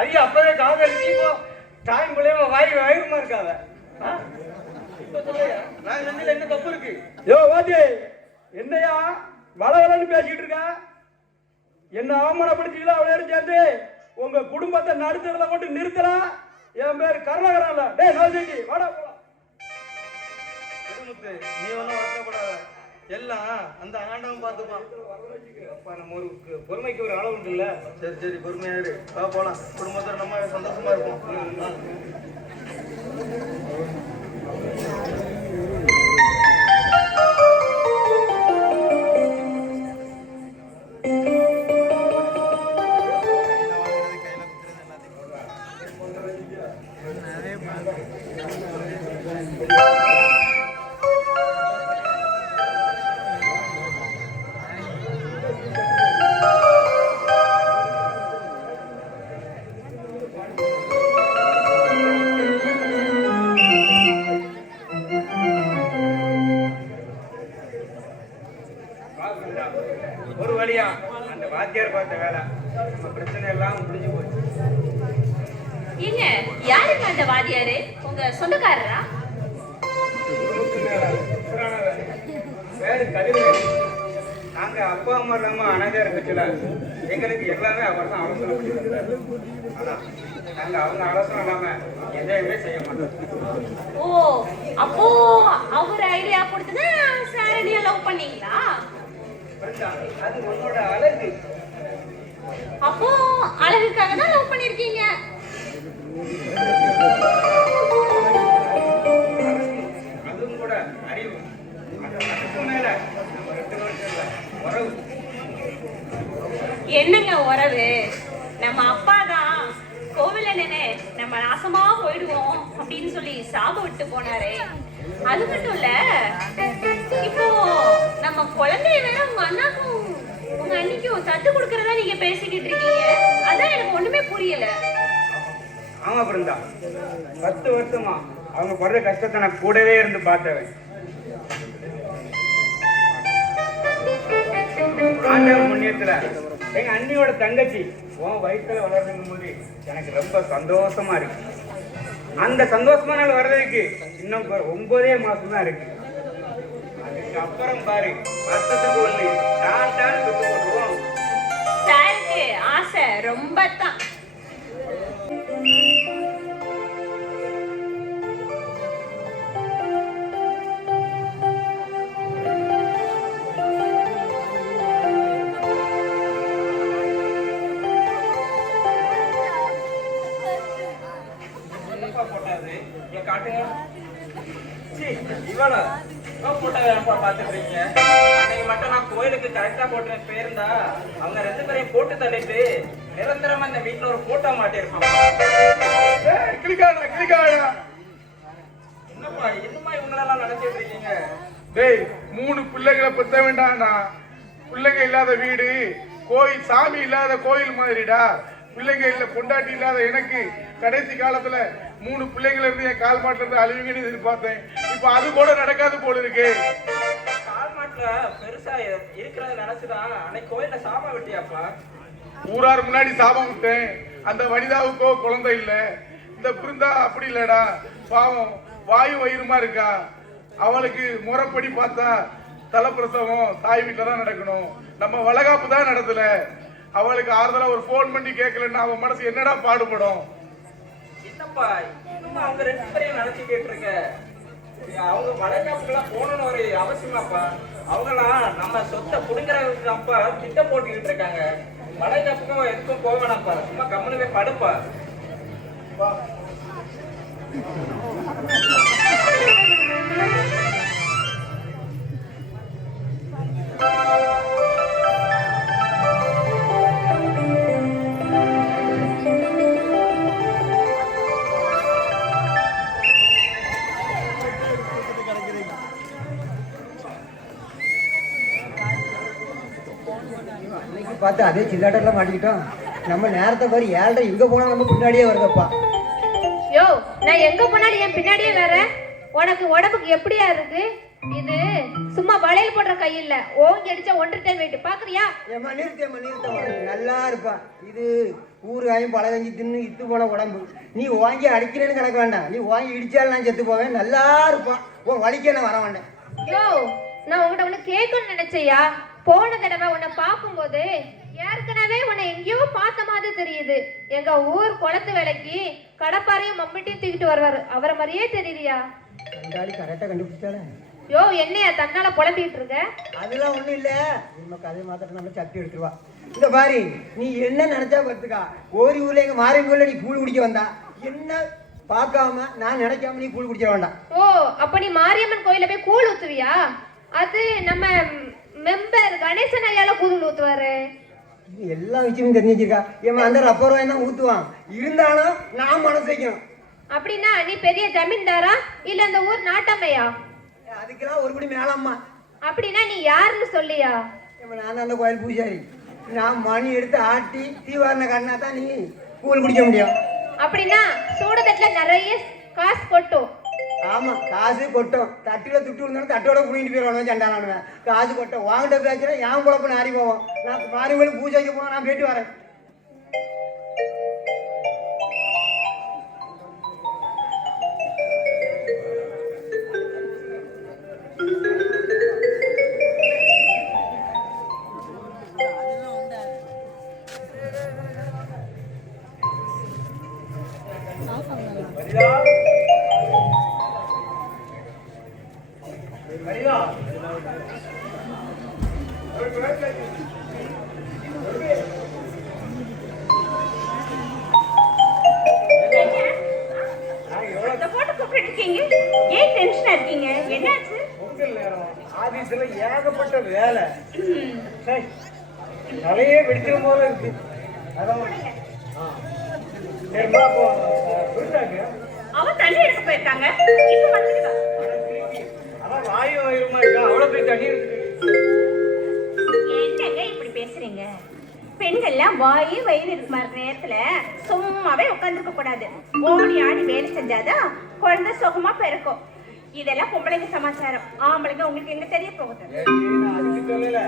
ஐயா அப்பவே காதலிச்சு இப்போ டைம் பிள்ளைய வயிறுமா இருக்காத. நான் செஞ்சதுல என்ன தப்பு இருக்கு? யோ வாத்தி, என்னையா வளவலன்னு பேசிட்டு இருக்க? என்ன அவமானப்படுத்திக்கலாம். அவ்வளோ சேர்ந்து உங்க குடும்பத்தை நடுத்தரல போட்டு நிறுத்தலாம். என் பேர் கருணாகரன்ல. டேய் நவசெட்டி வாடா போலாம். நீ ஒன்றும் வருத்தப்படாத, எல்லாம் அந்த ஆண்டவன் பார்த்துப்பான். நம்ம ஒரு பொறுமைக்கு ஒரு அளவு உண்டு இல்ல? சரி சரி பொறுமையா இரு, போலாம். குடும்பத்தோட நம்ம சந்தோஷமா இருப்போம். நம்ம பிரச்சனை எல்லாம் முடிஞ்சு போச்சு. ஏங்க யாருங்க அந்த வாதியாரு? உங்க சொந்தக்காரரா? ஊருக்கு மேல உசுரானவர். பேரு கதிரவேல். நாங்க அப்பா அம்மா இல்லாம அனாதையா இருக்கச்சுல எங்களுக்கு எல்லாமே அவர் தான் ஆலோசனை பண்ணி தந்தாரு. ஆனா நாங்க அவங்க ஆலோசனை இல்லாம எதையுமே செய்ய மாட்டோம். ஓ, அப்போ அவர் ஐடியா கொடுத்தது சாரணியா லவ் பண்ணீங்களா? புரியுதா? அது உன்னோட அழகு. அப்போ அழகுக்காக தான் லவ் பண்ணிருக்கீங்க. அதுவும் கூட அறிவு. அதுக்கு மேல நம்ம 2 வருஷம் இல்ல உறவு. என்னங்க உறவு? நம்ம அப்பா தான் கோவில நினை நம்ம நாசமா போயிடுவோம் அப்படின்னு சொல்லி சாபம் விட்டு போனாரே. அது மட்டும் இல்ல, இப்போ நம்ம குழந்தைய வேற உங்க அண்ணாக்கும் உங்க அண்ணிக்கும் தத்து கொடுக்கறதா நீங்க பேசிக்கிட்டு இருக்கீங்க. அதான் எனக்கு ஒண்ணுமே புரியல. ஆமா பிருந்தா, 10 வருஷமா அவங்க படுற கஷ்டத்தை நான் கூடவே இருந்து பார்த்தவன். ஆண்டவன் புண்ணியத்துல எங்க அண்ணியோட தங்கச்சி உன் வயிற்றுல வளர்றதுக்கும் போது எனக்கு ரொம்ப சந்தோஷமா இருக்கு. அந்த சந்தோஷமான நாள் வர்றதுக்கு இன்னும் 9 மாசம் தான் இருக்கு. அதுக்கப்புறம் பாரு, வருஷத்துக்கு ஒண்ணு தான் சுத்து போட்டுருவோம். சாருக்கு ஆசை ரொம்ப தான். போட்டாது இங்க காட்டுங்க. இவள போட்டதை பாத்துட்டு இருக்கீங்க. அன்னைக்கு மட்டும் நான் கோயிலுக்கு கரெக்டா போட்டு போயிருந்தா அவங்க 2 பேரையும் போட்டு தள்ளிட்டு நிரந்தரமா இந்த வீட்டுல ஒரு போட்டோ மாட்டிருப்பாங்க. என்னப்பா இன்னுமா இவங்களெல்லாம் நடத்திட்டு இருக்கீங்க? டேய் 3 பிள்ளைகளை பெத்த வேண்டாம்டா. பிள்ளைங்க இல்லாத வீடு கோயில், சாமி இல்லாத கோயில் மாதிரிடா. பிள்ளைங்க இல்ல பொண்டாட்டி இல்லாத எனக்கு கடைசி காலத்துல 3 பிள்ளைங்கள இருந்து என் கால் மாட்டுல இருந்து அழிவுங்கன்னு எதிர்பார்த்தேன். இப்ப அது கூட நடக்காது போல இருக்கு. கால் மாட்டுல பெருசா இருக்கிறத நினைச்சுதான் அன்னைக்கு கோயில்ல சாபம் விட்டியாப்பா? ஊரார் முன்னாடி சாபம் விட்டேன். அந்த வனிதாவுக்கோ குழந்தை இல்ல. இந்த பிருந்தா அப்படி இல்லடா, பாவம் வாயு வயிறுமா இருக்கா. அவளுக்கு முறைப்படி பார்த்தா தலைப்பிரசவம் தாய் வீட்டுல தான் நடக்கணும். நம்ம வளகாப்பு தான் நடத்தல. அவளுக்கு ஆறுதலா ஒரு போன் பண்ணி கேட்கலன்னா அவன் மனசு என்னடா பாடுபடும். என்னப்பா இன்னும் அவங்க 2 பேரையும் நினைச்சுக்கிட்டு இருக்க? அவங்க வளைகாப்புக்கெல்லாம் போகணும்னு ஒரு அவசியமாப்பா? அவங்களாம் நம்ம சொத்தை புடுங்குறதுக்கு அப்பா திட்டம் போட்டுக்கிட்டு இருக்காங்க. வளைகாப்புக்கும் எதுக்கும் போக வேணாம்ப்பா, சும்மா கம்முனு போய் படுப்பா. பார்த்து அதே சில்லாட்டெல்லாம் மாட்டிக்கிட்டோம். நம்ம நேரத்தை பாரு, 7:30 இங்க போனா நம்ம பின்னாடியே வருதப்பா. யோ, நான் எங்க போனாலும் என் பின்னாடியே வர. உனக்கு உடம்புக்கு எப்படியா இருக்கு? இது சும்மா வளையல் போடுற கை இல்ல, ஓங்கி அடிச்சா 1 டைம் வெயிட். பாக்குறியா? ஏமா நிறுத்தமா நல்லா இருப்பா. இது ஊறுகாயும் பழகஞ்சி தின்னு இத்து போன உடம்பு. நீ வாங்கி அடிக்கிறேன்னு கணக்கு வேண்டாம். நீ வாங்கி இடிச்சாலும் நான் செத்து போவேன். நல்லா இருப்பான். உன் வலிக்க நான் வர வேண்டேன். யோ, நான் உங்ககிட்ட ஒண்ணு கேட்கணும்னு நினைச்சையா. போன தடவை உன்னை பார்க்கும்போது ஏற்கனவே உன்னை எங்கேயோ பார்த்த மாதிரி தெரியுது. எங்க ஊர் குளத்து வேலைக்கு கடப்பாரையும் மம்மிட்டையும் தூக்கிட்டு வருவாரு, அவரை மாதிரியே தெரியலையா? கரெக்டா கண்டுபிடிச்சாலே. யோ, என்னையா தன்னால புலம்பிட்டு இருக்க? அதெல்லாம் ஒண்ணும் இல்ல. நம்ம கதை மாத்திரம் நம்ம சட்டி எடுத்துருவா. இந்த பாரு, நீ என்ன நினைச்சா பார்த்துக்கா. ஒரு ஊர்ல எங்க மாரியம்மன்ல நீ கூழ் குடிக்க வந்தா என்ன பார்க்காம நான் நினைக்காம நீ கூழ் குடிக்க வேண்டாம். ஓ, அப்ப நீ மாரியம்மன் கோயில போய் கூழ் ஊத்துவியா? அது நம்ம மெம்பர் கணேசன் ஐயால கூழ் ஊத்துவாரு. எல்லா விஷயமும் தெரிஞ்சு வச்சிருக்கா. ஏமா அந்த ரப்பர் வாங்கி தான் ஊத்துவான். இருந்தாலும் நான் மனசு வைக்கணும். அப்படின்னா நீ பெரிய ஜமீன்தாரா இல்ல அந்த ஊர் நாட்டம்மையா? அதுக்கெல்லாம் ஒரு படி மேலம்மா. அப்படின்னா நீ யாருன்னு சொல்லியா? நான் அந்த கோயில் பூஜாரி. நான் மணி எடுத்து ஆட்டி தீவாரண கண்ணா தான் நீ கூழ் குடிக்க முடியும். அப்படின்னா சூடத்தட்டுல நிறைய காசு கொட்டும். ஆமா, காசு கொட்டும். தட்டில துட்டு இருந்தாலும் தட்டோட புடிங்கிட்டு போயிடுவானு சண்டாளானுவேன். காசு கொட்டும். வாங்கிட்ட பேச்சுனா என் குழப்பம் நாரி போவோம். நான் மாரியம்மன் பூஜைக்கு போனா நான் போயிட்டு வரேன். ஆபீஸ்ல ஏகப்பட்ட வேலை. சரி, தலையே வெடிச்சிடும் போல இருக்கு. அதான் சரிம்மா, அப்போ புரிஞ்சாங்க அவன் தண்ணி எடுக்க போயிருக்காங்க. இப்ப வந்துருக்கா. அதான் வாயு வயிறுமா இருக்கா, அவ்வளவு போய் தண்ணி எடுத்து. என்னங்க இப்படி பேசுறீங்க? பெண்கள்லாம் வாயு வயிறு இருக்குமா இருக்கிற நேரத்துல சும்மாவே உட்காந்துருக்க கூடாது. ஓடி ஆடி வேலை செஞ்சாதான் குழந்தை சுகமா பிறக்கும். இதெல்லாம் பொம்பளைங்க சமாச்சாரம். ஆம்பளைங்க உங்களுக்கு எங்க தெரிய போகுது? நான் அதுக்கு சொல்லல.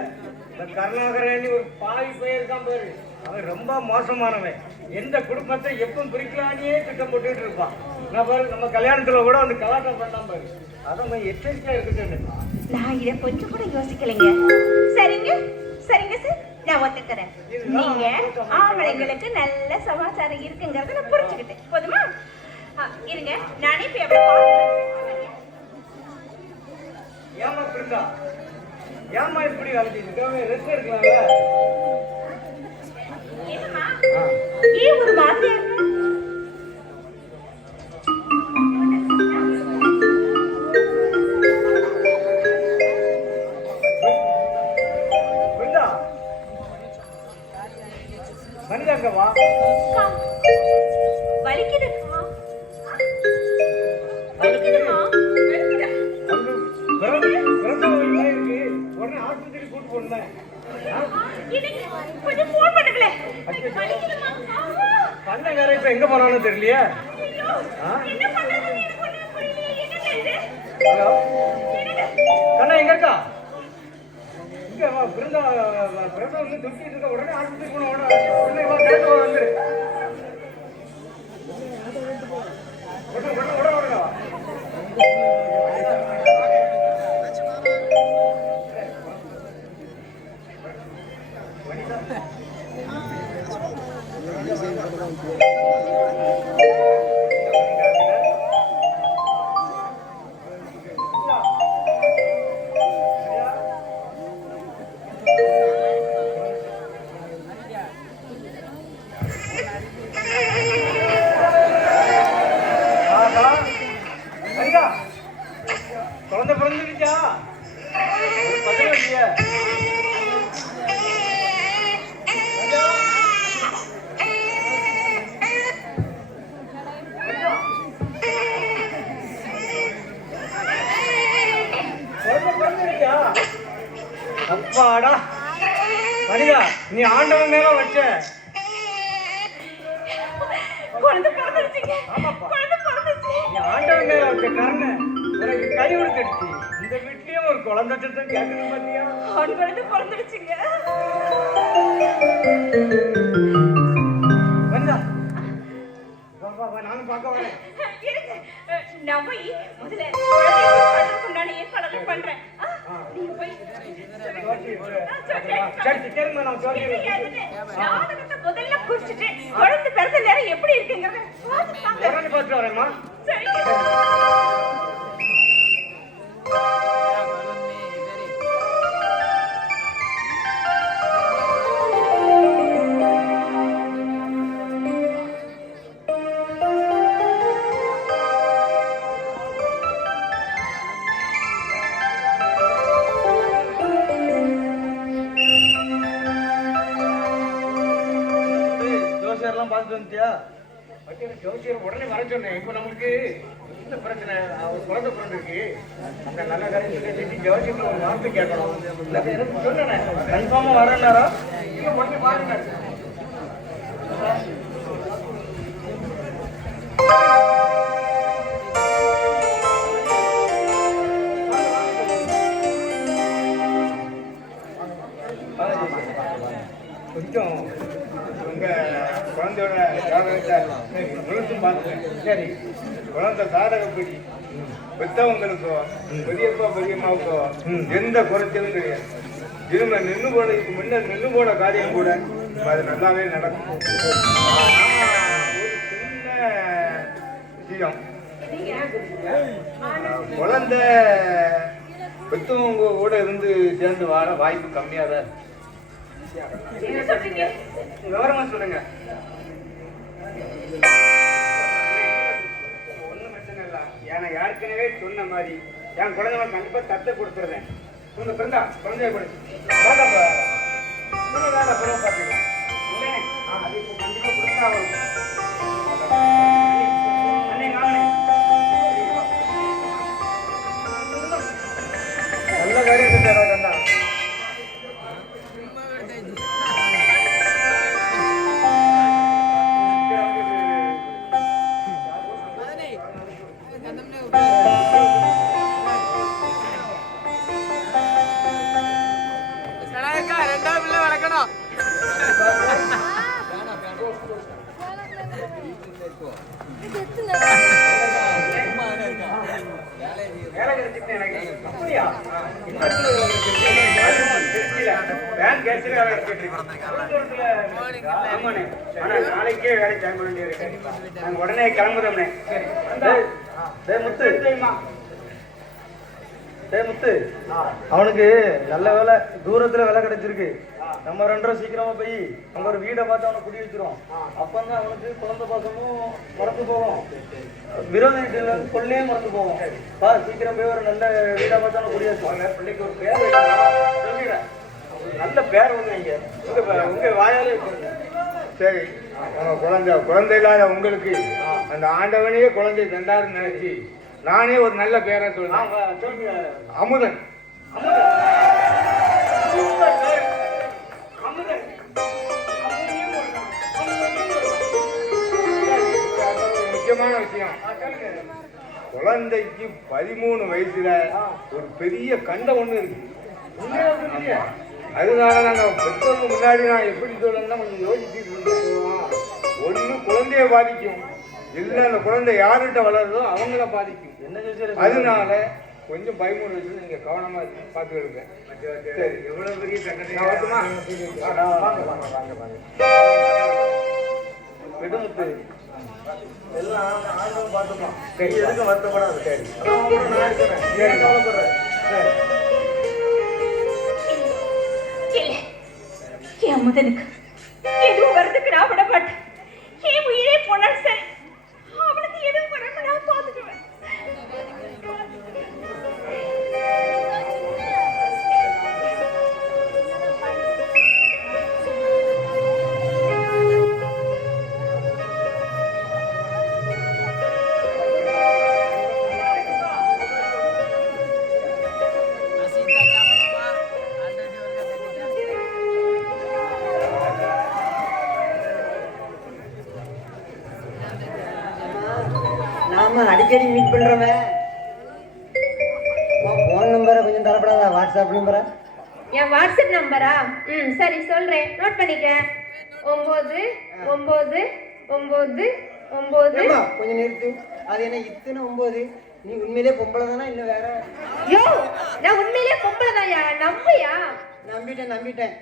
இந்த கருணாகரன் ஒரு பாவி போயிருக்கான் பாரு, அவன் ரொம்ப மோசமானவன். எந்த குடும்பத்தை எப்பவும் பிரிக்கலானே திட்டம் போட்டுட்டு இருப்பான். நான் பாரு, நம்ம கல்யாணத்துல கூட அந்த கலாட்டம் பண்ணாம பாரு. அதான் எச்சரிக்கையா இருக்கட்டும். நான் இதை கொஞ்சம் கூட யோசிக்கலைங்க. சரிங்க சரிங்க சார், நான் ஒத்துக்கிறேன். நீங்க ஆம்பளைங்களுக்கு நல்ல சமாச்சாரம் இருக்குங்கிறத நான் புரிஞ்சுக்கிட்டேன். போதுமா? இருங்க, நானே போய் அவளை பார்க்கிறேன். ஏமா பிருந்தா, ஏமா இப்படி அழைச்சிட்டு ரெஸ்ட் இருக்கலாம்ல? என்னம்மா ஏன் ஒரு மாதிரியா இருக்கு? பிருந்தா, மனிதாங்க வா. வலிக்குதுக்கா. வலிக்குதுமா? வலிக்குதா? பிறந்த வயசுல இருக்கு, உடனே ஆஸ்பத்திரி கூட்டு போனேன். கொஞ்சம் போன் பண்ணுங்களேன். வலிக்குதுமா? பண்ணக்கார இப்ப எங்க போனாலும் தெரியலையே. என்ன பண்றதுன்னு எனக்கு ஒண்ணுமே புரியலையே. என்னங்க இது? ஹலோ கண்ணா, எங்க இருக்கா? இங்க வா. பிறந்தா வந்து துடிச்சிட்டு இருக்க, உடனே ஆஸ்பத்திரி போன உடனே வா, கேட்டு வந்துரு. உடனே வா. குழந்தை பிறந்துருச்சா? பக்கத்துல இல்லையா? அப்பாடா மனிதா, நீ ஆண்டவன் மேல வச்ச. குழந்தை பிறந்துருச்சுங்க. ஆமாப்பா, குழந்தை பிறந்துருச்சு. நீ ஆண்டவன் மேல வச்ச கருணை உனக்கு கை கொடுத்துடுச்சு. இந்த வீட்லயும் ஒரு குழந்தை சத்தம் கேட்கணும் பாத்தியா? ஆண் குழந்தை பிறந்துருச்சுங்க. வந்தா நானும் பார்க்க வரேன். இருங்க, நான் போய் முதல்ல குழந்தைக்கு உண்டான ஏற்பாடுகள் பண்றேன். நீங்க போய் சரிம்மா, நான் சொல்லிடுறேன். ஜாதகத்தை முதல்ல குறிச்சிட்டு குழந்தை பிறந்த நேரம் எப்படி இருக்குங்கிறத பார்த்து வரேம்மா. சரிங்க. ஜோசியர்லாம் பார்த்துட்டு வந்துட்டியா? ஜோசியர் உடனே வர சொன்னேன். இப்போ நமக்கு இந்த பிரச்சனை, அவர் குழந்தை பிறந்திருக்கு, அந்த நல்ல காரியம் சொல்லி ஜோசியத்தில் ஒரு வார்த்தை கேட்கணும். எனக்கு சொன்னேன், கன்ஃபார்மாக வரேன்னாரா? இல்லை உடனே பாருங்க. கொஞ்சம் உங்க குழந்தையோட ஜாதகத்தை முழுசும் பார்த்துட்டேன். சரி, குழந்தை ஜாதகப்படி பெற்றவங்களுக்கோ பெரியப்பா பெரியம்மாவுக்கோ எந்த குறைச்சலும் கிடையாது. இருந்த நின்று போட, இதுக்கு முன்ன நின்று போட காரியம் கூட அது நல்லாவே நடக்கும். ஒரு சின்ன விஷயம், குழந்தை பெற்றவங்க கூட இருந்து சேர்ந்து வாழ வாய்ப்பு கம்மியாக தான். என்ன சொல்றீங்க? விவரமா சொல்லுங்க. ஒண்ணும் பிரச்சனை இல்லை. ஏன்னா ஏற்கனவே சொன்ன மாதிரி என் குழந்தை கண்டிப்பா தத்தை கொடுத்துருவேன். உங்க பிறந்தா குழந்தைய கொடு. வேண்டாப்பா இன்னும் வேண்டாம் பிறகு பார்த்துக்கலாம் இல்லைண்ணே, அது இப்போ கண்டிப்பா கொடுத்தா ஆகணும். அண்ணே, நானே. நல்ல காரியம் செஞ்சாடா கண்டா வேலை கிடைச்சிட்டு எனக்கு. அப்படியா? இன்னொரு திருச்சியில பேங்க் கேஷியர் வேலை கிடைச்சிட்டு. ஆமாண்ணே. ஆனா நாளைக்கே வேலை ஜாயின் பண்ண வேண்டியது. நாங்க உடனே கிளம்புறோம்ண்ணே. டேய் முத்து டேய் முத்து அவனுக்கு நல்ல வேலை தூரத்துல வேலை கிடைச்சிருக்கு. நம்ம 2 சீக்கிரமா போய் அங்க ஒரு வீடை பார்த்து அவனை குடி வச்சிரும். அப்பதான் அவனுக்கு குழந்தை பாசமும் மறந்து போகும், விரோத வீட்டுல கொள்ளையே மறந்து போகும். பா சீக்கிரம் போய் ஒரு நல்ல வீடை பார்த்து அவனை குடி வச்சிருவாங்க. பிள்ளைக்கு ஒரு பேர் வைக்கணும். சொல்லிடுறேன். நல்ல பேர் ஒண்ணு இங்க உங்க வாயாலே வைக்கணும். சரி, குழந்தை இல்லாத உங்களுக்கு அந்த ஆண்டவனையே குழந்தை தந்தாருன்னு நினைச்சு நானே ஒரு நல்ல பேரை சொல்றேன். சொல்லுங்க. அமுதன். முக்கியமான விஷயம், குழந்தைக்கு 13 வயசுல ஒரு பெரிய கண்டம் ஒண்ணு இருக்கு. அதனால நாங்க பெற்றோருக்கு முன்னாடி நான் எப்படி சொல்லணும்னா கொஞ்சம் யோசிச்சுட்டு இருந்தோம். ஒண்ணு குழந்தைய பாதிக்கும், இல்ல அந்த குழந்தை யார்கிட்ட வளருதோ அவங்கள பாதிக்கும். அதனால கொஞ்சம் 13 வயசுல நீங்க கவனமா பாத்துக்கிடுங்க. சரி, எவ்வளவு பெரிய கண்டனை விடுமுத்து எல்லாம் ஆண்டவன் பார்த்துப்பான். கை எதுக்கும் வருத்தப்படாது. சரி நான் இருக்கிறேன். சரி கவலைப்படுறேன். இல்ல, என் முதனுக்கு எதுவும் வரதுக்கு நான் விட மாட்டேன். என் உயிரே போனாலும் சரி, அவனுக்கு எதுவும் வராம நான் பார்த்துக்குவேன். நாம அடிக்கடி மீட் பண்றோமே. போன் நம்பரை கொஞ்சம் தரப்படாதா? வாட்ஸ்அப் நம்பரை? என் வாட்ஸ்அப் நம்பரா? சரி சொல்றேன், நோட் பண்ணிக்க. 999999. ஏம்மா, கொஞ்சம் நிறுத்து. அது என்ன இத்தனை 9? நீ உண்மையிலே பொம்பளை தானா இல்ல வேற? யோ, நான் உண்மையிலே பொம்பளைதான்யா, நம்பியா? நம்பிட்டேன்.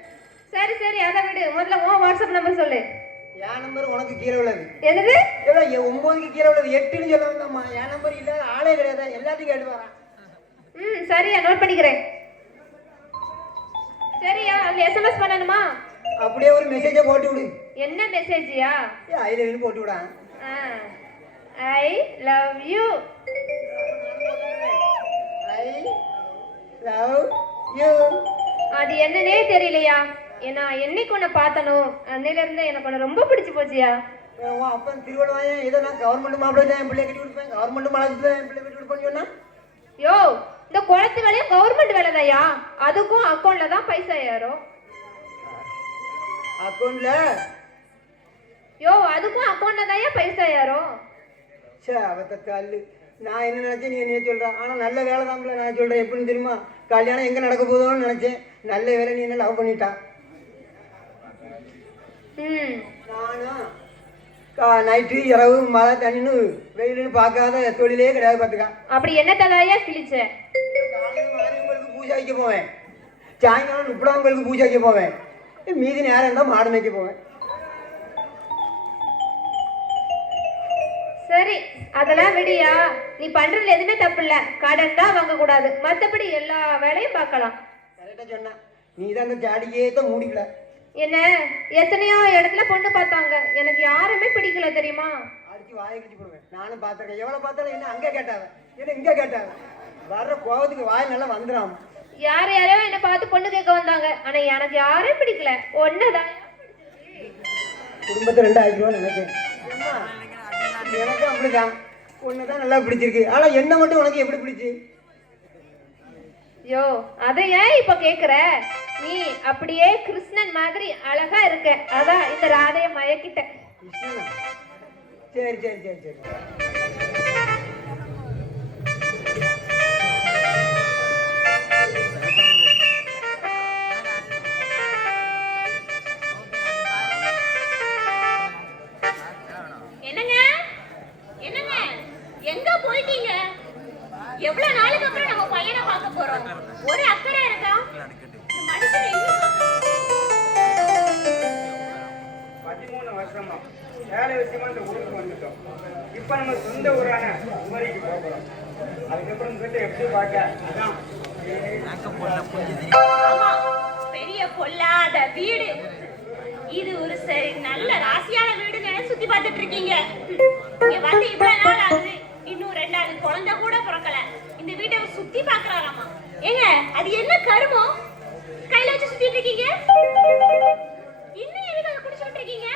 சரி சரி, அதை விடு. முதல்ல உன் வாட்ஸ்அப் நம்பர் சொல்லு. என் நம்பர் உனக்கு கீழே உள்ளது. என்னது? 9க்கு கீழே உள்ளது. 8ன்னு சொல்ல வந்தம்மா. என் நம்பர் இல்லாத ஆளே கிடையாது. எல்லாத்தையும் கேட்டு வரேன். சரியா, நோட் பண்ணிக்கிறேன். சரியா, அதுல எஸ்எம்எஸ் பண்ணணுமா? அப்படியே ஒரு மெசேஜை போட்டு விடு. என்ன மெசேஜியா? ஐ லவ் யூ போட்டு விடா. I love you. I love you. அது என்னன்னே தெரியலையா. ஏன்னா என்னைக்கு உன்னை பார்த்தனோ அன்னையில இருந்து எனக்கு உன்னை ரொம்ப பிடிச்சு போச்சியா. அப்பன் திருவள்ளுவாயன் ஏதோ நான் கவர்மெண்ட் மாப்பிள்ளை தான் என் பிள்ளை கட்டி கொடுப்பேன், கவர்மெண்ட் மாப்பிள்ளை தான் என் பிள்ளை கட்டி கொடுப்பேன்னு சொன்னா. யோ, இந்த குளத்து வேலையும் கவர்மெண்ட் வேலை தான்யா. அதுக்கும் அக்கௌண்ட்ல தான் பைசா ஏறும். அக்கௌண்ட்ல? யோ, அதுக்கும் அக்கௌண்ட்ல தான் பைசா ஏறும். சே, அவத்த கல்லு. நான் என்ன நினைச்சேன், நீ என்ன சொல்ற? ஆனா நல்ல வேலை தான் நான் சொல்றேன். எப்படின்னு தெரியுமா? கல்யாணம் எங்க நடக்க போதோன்னு நினைச்சேன். நல்ல வேலை, நீ என்ன லவ் பண்ணிட்டா. நானும் நைட்டு இரவு மழை தண்ணின்னு வெயிலுன்னு பார்க்காத தொழிலே கிடையாது. பார்த்துக்கா. அப்படி என்ன தலையா கிழிச்ச? காலையில் மாரியம்மனுக்கு பூஜை வைக்க போவேன், சாயங்காலம் முப்படாம்பலுக்கு பூஜை வைக்க போவேன், மீதி நேரம் இருந்தால் மாடு மேய்க்க போவேன். சரி, அதெல்லாம் விடியா. நீ பண்றதுல எதுவுமே தப்பு இல்ல. கடன் தான் வாங்க கூடாது, மத்தபடி எல்லா வேலையும் பார்க்கலாம். கரெக்டா சொன்ன. நீ தான் அந்த ஜாடியே தான் மூடிக்கல. என்ன எத்தனையோ இடத்துல பொண்ணு பார்த்தாங்க, எனக்கு யாருமே பிடிக்கல தெரியுமா. அடிச்சு வாயை கட்டி போடுவேன். நானும் பார்த்துருக்கேன். எவ்வளவு பார்த்தாலும் என்ன அங்கே கேட்டாவ, என்ன இங்கே கேட்டாவ. வர்ற கோவத்துக்கு வாய் நல்லா வந்துடும். யார் யாரோ என்னை பார்த்து பொண்ணு கேட்க வந்தாங்க. ஆனா எனக்கு யாரையும் பிடிக்கல. ஒன்னதான் குடும்பத்தை 2000 ரூபா நினைக்கிறேன். எனக்கு அப்படிதான் ஒண்ணுதான் நல்லா பிடிச்சிருக்கு. ஆனா என்ன மட்டும் உனக்கு எப்படி பிடிச்சு? யோ, அதை ஏன் இப்ப கேக்குற? நீ அப்படியே கிருஷ்ணன் மாதிரி அழகா இருக்க. அதான் இந்த ராதைய மயக்கிட்ட. சரி சரி சரி சரி. என்னங்க என்னங்க எங்க போயிட்டீங்க? எவ்வளவு நாளுக்கு அப்புறம் நம்ம பையனை பார்க்க போறோம். ஒரு அக்கறை இருக்கா? மனுஷன் எங்க 13 வருஷமா வேலை விஷயமா இந்த ஊருக்கு வந்துட்டோம். இப்ப நம்ம சொந்த ஊரான குமரிக்கு போகிறோம். அதுக்கப்புறம் கிட்ட எப்படி பார்க்க அதான் ஆமா, பெரிய பொல்லாத வீடு இது. ஒரு சரி நல்ல ராசியான வீடுன்னு சுத்தி பார்த்துட்டு இருக்கீங்க. இங்க வந்து இவ்வளவு நாள் ஆகுது, இன்னும் 2வது குழந்தை கூட பிறக்கல. இந்த வீட்டை சுத்தி பாக்குறாராமா. ஏங்க அது என்ன கருமம் கையில வச்சு சுத்திட்டு இருக்கீங்க? இன்னும் எதுக்கு குடிச்சுட்டு இருக்கீங்க?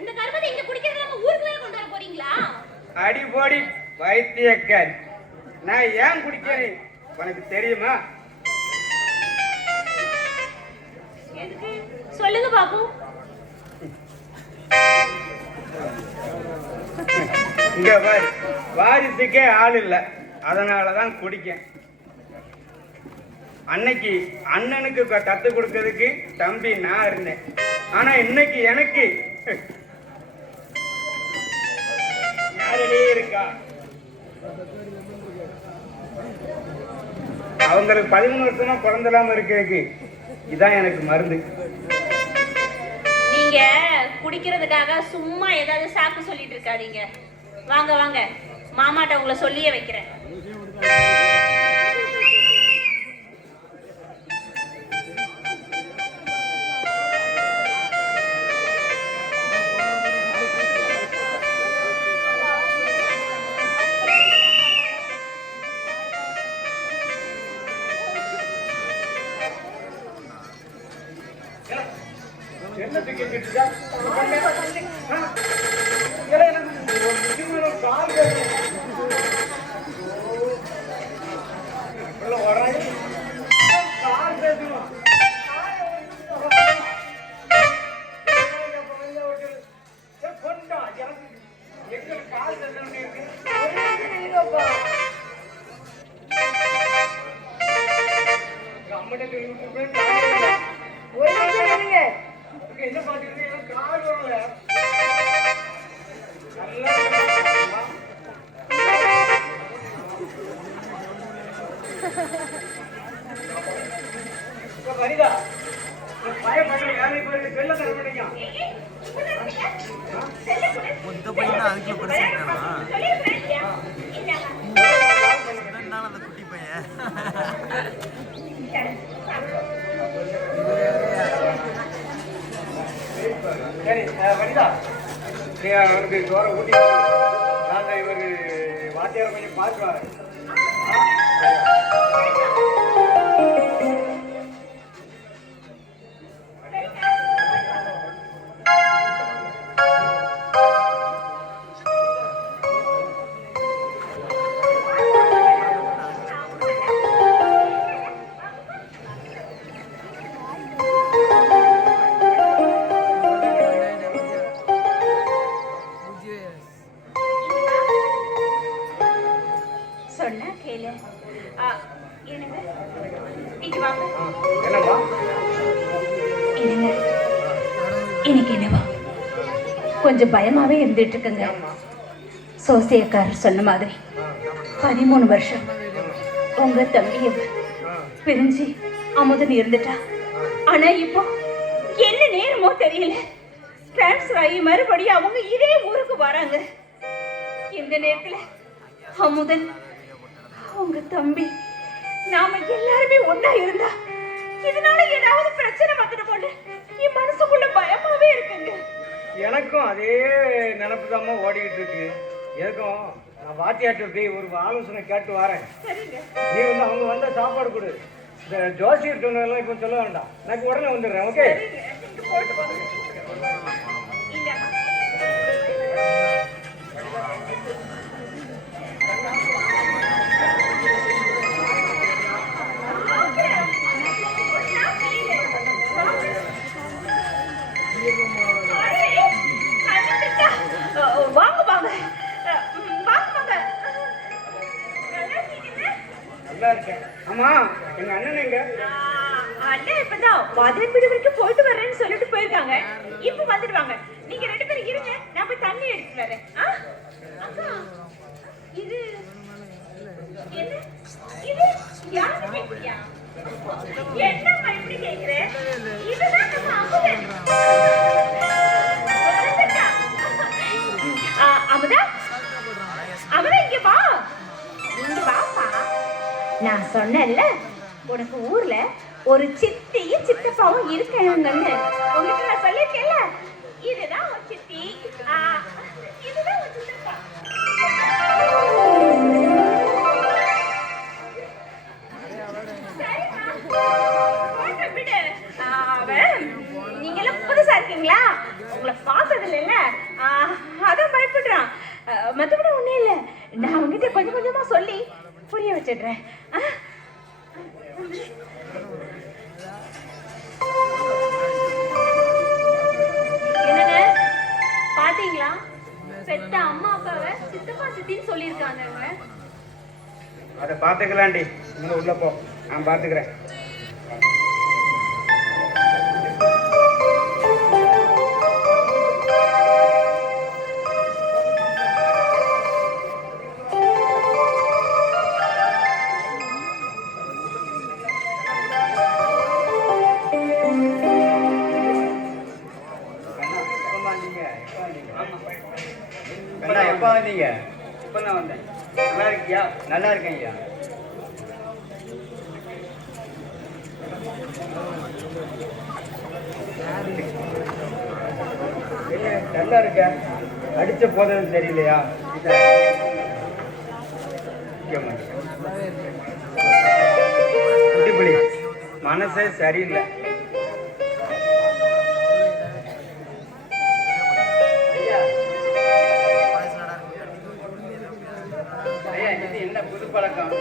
இந்த கருமத்தை இங்க குடிக்கிறது நம்ம ஊருக்குள்ள கொண்டு வர போறீங்களா? அடிபோடி வைத்தியக்காரி, நான் ஏன் குடிக்கிறேன் உனக்கு தெரியுமா? எதுக்கு சொல்லுங்க பாப்போம். இங்க பாரு, வாரிசுக்கே ஆள் இல்ல, அதனாலதான் குடிக்கேன். அன்னைக்கு அண்ணனுக்கு கத்து கொடுக்கறதுக்கு தம்பி நான் இருந்தேன். ஆனா இன்னைக்கு எனக்கு யாரிடையே இருக்கா? அவங்களுக்கு 13 வருஷமா குழந்தைலாம இருக்கிறதுக்கு இதான் எனக்கு மருந்து. நீங்க குடிக்கிறதுக்காக சும்மா ஏதாவது சாக்கு சொல்லிட்டு இருக்காதீங்க. வாங்க வாங்க, மாமாட்ட உங்களை சொல்லியே வைக்கிறேன். என்ன தூக்கிட்டு இருக்கா? கால் பேசணும். என்ன பாத்துக்கிட்டு கால் வரல. வரிதா பயப்பட யாரை போய் வெள்ள தர மாட்டீங்க. மொத்த பையன் அதுக்குள்ள படிச்சிருக்கானா? அந்த குட்டி பையன் சரி வரிதா, நீ அவனுக்கு சோற ஊட்டி நான் இவரு வாத்தியார கொஞ்சம் பார்த்து வரேன். சொன்ன கேளு. என்னங்க இங்க வாங்க. என்னம்மா? என்னங்க எனக்கு என்னவா கொஞ்சம் பயமாவே இருந்துட்டு இருக்குங்க. சோசியக்காரர் சொன்ன மாதிரி 13 வருஷம் உங்க தம்பிய பிரிஞ்சு அமுதன் இருந்துட்டா. ஆனா இப்போ என்ன நேரமோ தெரியல, டிரான்ஸ்ஃபர் ஆகி மறுபடியும் அவங்க இதே ஊருக்கு வராங்க. இந்த நேரத்துல அமுதன் உங்க தம்பி நாம எல்லாருமே ஒன்னா இருந்தா இதனால ஏதாவது பிரச்சனை வந்துட்டு போல என் மனசுக்குள்ள பயமாவே இருக்குங்க. எனக்கும் அதே நினைப்பு தான் ஓடிக்கிட்டு இருக்கு. எதுக்கும் நான் வாத்தியாட்ட போய் ஒரு ஆலோசனை கேட்டு வரேன். சரிங்க. நீ வந்து அவங்க வந்தா சாப்பாடு கொடு. இந்த ஜோசியர் சொன்னதெல்லாம் இப்போ சொல்ல வேண்டாம். நான் உடனே வந்துடுறேன். ஓகே? சரிங்க. நீங்க போயிட்டு போங்க. இந்த வாங்க வாங்க வாங்க வாங்க. நல்லா இருக்கேன். ஆமா, எங்க அண்ணன் எங்க? அண்ணன் இப்பதான் வாதியப்படி வரைக்கும் போயிட்டு வரேன்னு சொல்லிட்டு போயிருக்காங்க. இப்ப வந்துடுவாங்க. நீங்க 2 பேரும் இருங்க, நான் போய் தண்ணி எடுத்துட்டு வரேன். அக்கா, இது என்ன? இது யாரு கேக்குறியா? என்னம்மா இப்படி கேக்குற? இதுதான் நம்ம அமுதன். அமுதா, அமுதா இங்க வா. இங்க வாப்பா. நான் சொன்னேன்ல, உனக்கு ஊர்ல ஒரு சித்தியும் சித்தப்பாவும் இருக்காங்கன்னு உங்களுக்கு நான் சொல்லிருக்கேன்ல. இதுதான் ஒரு சித்தி, இதுதான் ஒரு சித்தப்பா. நீங்க எல்லாம் புதுசா இருக்கீங்களா? உங்களை பார்த்தது இல்ல, அதான் பயப்படுறான். மத்தபடி ஒண்ணும் இல்ல. நான் அவங்கிட்ட கொஞ்சம் கொஞ்சமா சொல்லி புரிய வச்சிடுறேன். என்னங்க பாத்தீங்களா? பெத்த அம்மா அப்பாவை சித்தப்பா சித்தின்னு சொல்லியிருக்காங்க. அதை பார்த்துக்கலாண்டி. நீங்க உள்ள போ, நான் பார்த்துக்கிறேன். எப்ப வந்தீங்க? இப்பதான் வந்தேன். நல்லா இருக்கியா? நல்லா இருக்கேன் ஐயா. நல்லா இருக்க. அடிச்ச போதும் தெரியலையா? குட்டிப்புலி மனசே சரியில்லை. ஐயா, இது என்ன புது பழக்கம்?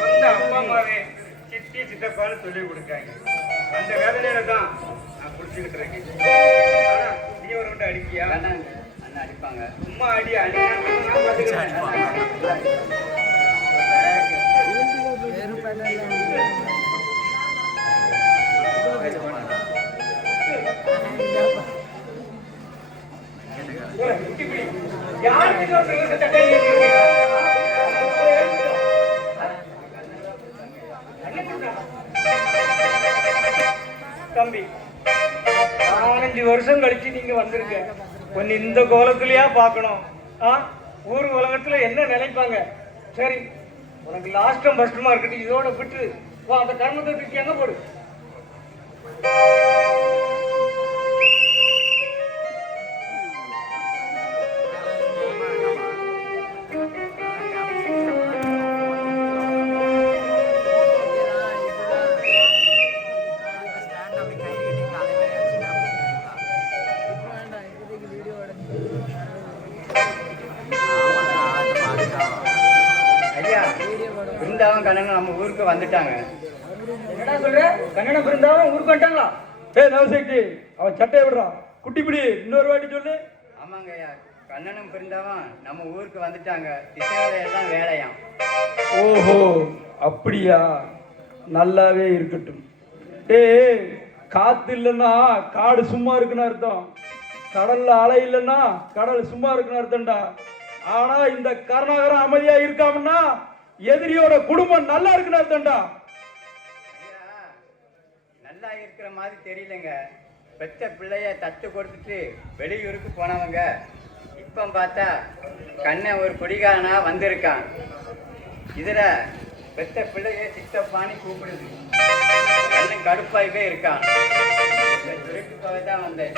சொந்த அப்பா அம்மாவே சித்தி சித்தப்பான்னு சொல்லி கொடுக்காங்க. அந்த வேதனையில தான் நான் குடிச்சுக்கிட்டு இருக்கேன். ஆனா நீ ஒரு விட்டு அடிக்கியா? அண்ணன் அடிப்பாங்க. சும்மா அடி அடி நான் பார்த்துக்கிறேன். தம்பி, 15 வருஷம் கழிச்சு நீங்க வந்திருக்க. கொஞ்சம் இந்த கோலத்திலயா பார்க்கணும்? ஊர் உலகத்துல என்ன நினைப்பாங்க? சரி, உனக்கு லாஸ்டும் ஃபர்ஸ்டுமா இருக்கட்டும். இதோட விட்டு வா, அந்த கர்மத்தை தூக்கி எங்க போடு. பிருந்தாவன் கண்ணனும் நம்ம ஊருக்கு வந்துட்டாங்க. என்னடா சொல்ற? கண்ணன பிருந்தாவன் ஊருக்கு வந்துட்டாங்களா? நவசக்தி, அவன் சட்டையை விடுறான். குட்டிப்பிடி இன்னொரு வாட்டி சொல்லு. ஆமாங்க ஐயா, கண்ணனும் பிருந்தாவன் நம்ம ஊருக்கு வந்துட்டாங்க. திசையெல்லாம் வேலையாம். ஓஹோ, அப்படியா? நல்லாவே இருக்கட்டும். டேய், காத்து இல்லைன்னா காடு சும்மா இருக்குன்னு அர்த்தம். கடல்ல அலை இல்லைன்னா கடல் சும்மா இருக்குன்னு அர்த்தம்டா. ஆனா இந்த கருணாகரம் அமைதியா இருக்காமன்னா எதிரியோட குடும்பம் நல்லா இருக்குன்னு அர்த்தம்டா. நல்லா இருக்கிற மாதிரி தெரியலங்க. பெத்த பிள்ளைய தத்து கொடுத்துட்டு வெளியூருக்கு போனவங்க இப்ப பார்த்தா கண்ணன் ஒரு குடிகாரனா வந்திருக்கான். இதுல பெத்த பிள்ளைய சித்தப்பானி கூப்பிடுது. கண்ணன் கடுப்பாய்வே இருக்கான். சொல்லிட்டு போகத்தான் வந்தேன்.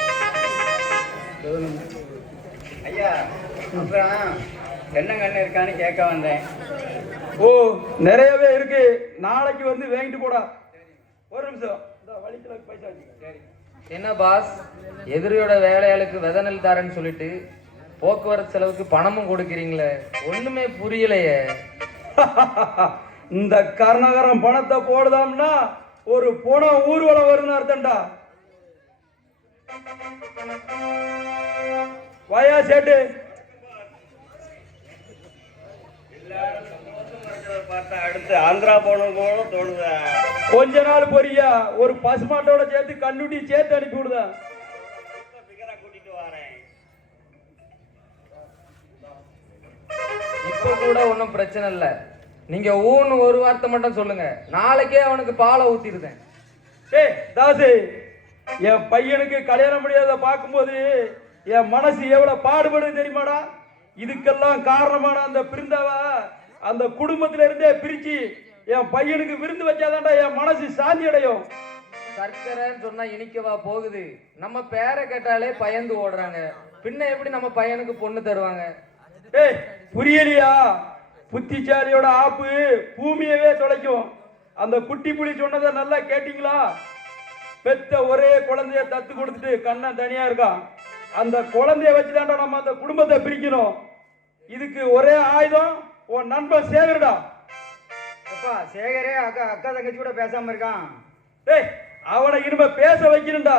ஐயா அப்புறம் தென்னங்கண்ணு இருக்கான்னு கேட்க வந்தேன். ஓ நிறையவே இருக்கு, நாளைக்கு வந்து வாங்கிட்டு போடா. ஒரு நிமிஷம், இந்த வழித்துல பைசா வச்சுக்க. என்ன பாஸ், எதிரியோட வேலையாளுக்கு வித நெல் தரேன்னு சொல்லிட்டு போக்குவரத்து செலவுக்கு பணமும் கொடுக்குறீங்களே, ஒண்ணுமே புரியலையே. இந்த கர்ணகரம் பணத்தை போடுதாம்னா ஒரு பணம் ஊர்வலம் வரும்னு அர்த்தம்டா. வாயா சேட்டு. பார்த்தா அடுத்து ஆந்திரா போகணும் போல தோணுதா? கொஞ்ச நாள் பொரியா, ஒரு பசுமாட்டோட சேர்த்து கண்ணுட்டி சேர்த்து அனுப்பி விடுதா. கூட்டிட்டு வரேன். இப்ப கூட ஒன்றும் பிரச்சனை இல்லை, நீங்க ஊன்னு ஒரு வார்த்தை மட்டும் சொல்லுங்க, நாளைக்கே அவனுக்கு பாலை ஊத்திருந்தேன். ஏய் தாசு, என் பையனுக்கு கல்யாணம் முடியாத பார்க்கும்போது என் மனசு எவ்வளவு பாடுபடுது தெரியுமாடா? இதுக்கெல்லாம் காரணமான அந்த பிருந்தாவா அந்த குடும்பத்தில இருந்தே பிரிச்சு என் பையனுக்கு விருந்து வச்சாதான்டா என் மனசு சாந்தி அடையும். சர்க்கரைன்னு சொன்னா இனிக்கவா போகுது? நம்ம பேரை கேட்டாலே பயந்து ஓடுறாங்க, பின்ன எப்படி நம்ம பையனுக்கு பொண்ணு தருவாங்க? ஏய் புரியலையா? புத்திசாலியோட ஆப்பு பூமியவே தொலைக்கும். அந்த குட்டி புலி சொன்னதை நல்லா கேட்டீங்களா? பெத்த ஒரே குழந்தைய தத்து கொடுத்துட்டு கண்ணன் தனியா இருக்கான். அந்த குழந்தைய வச்சுதான்டா நம்ம அந்த குடும்பத்தை பிரிக்கணும். இதுக்கு ஒரே ஆயுதம் உன் நண்பன் சேகர்டா. அப்பா சேகரே அக்கா தங்கச்சி கூட பேசாம இருக்கான். டேய் அவனை இனிமே பேச வைக்கணும்டா,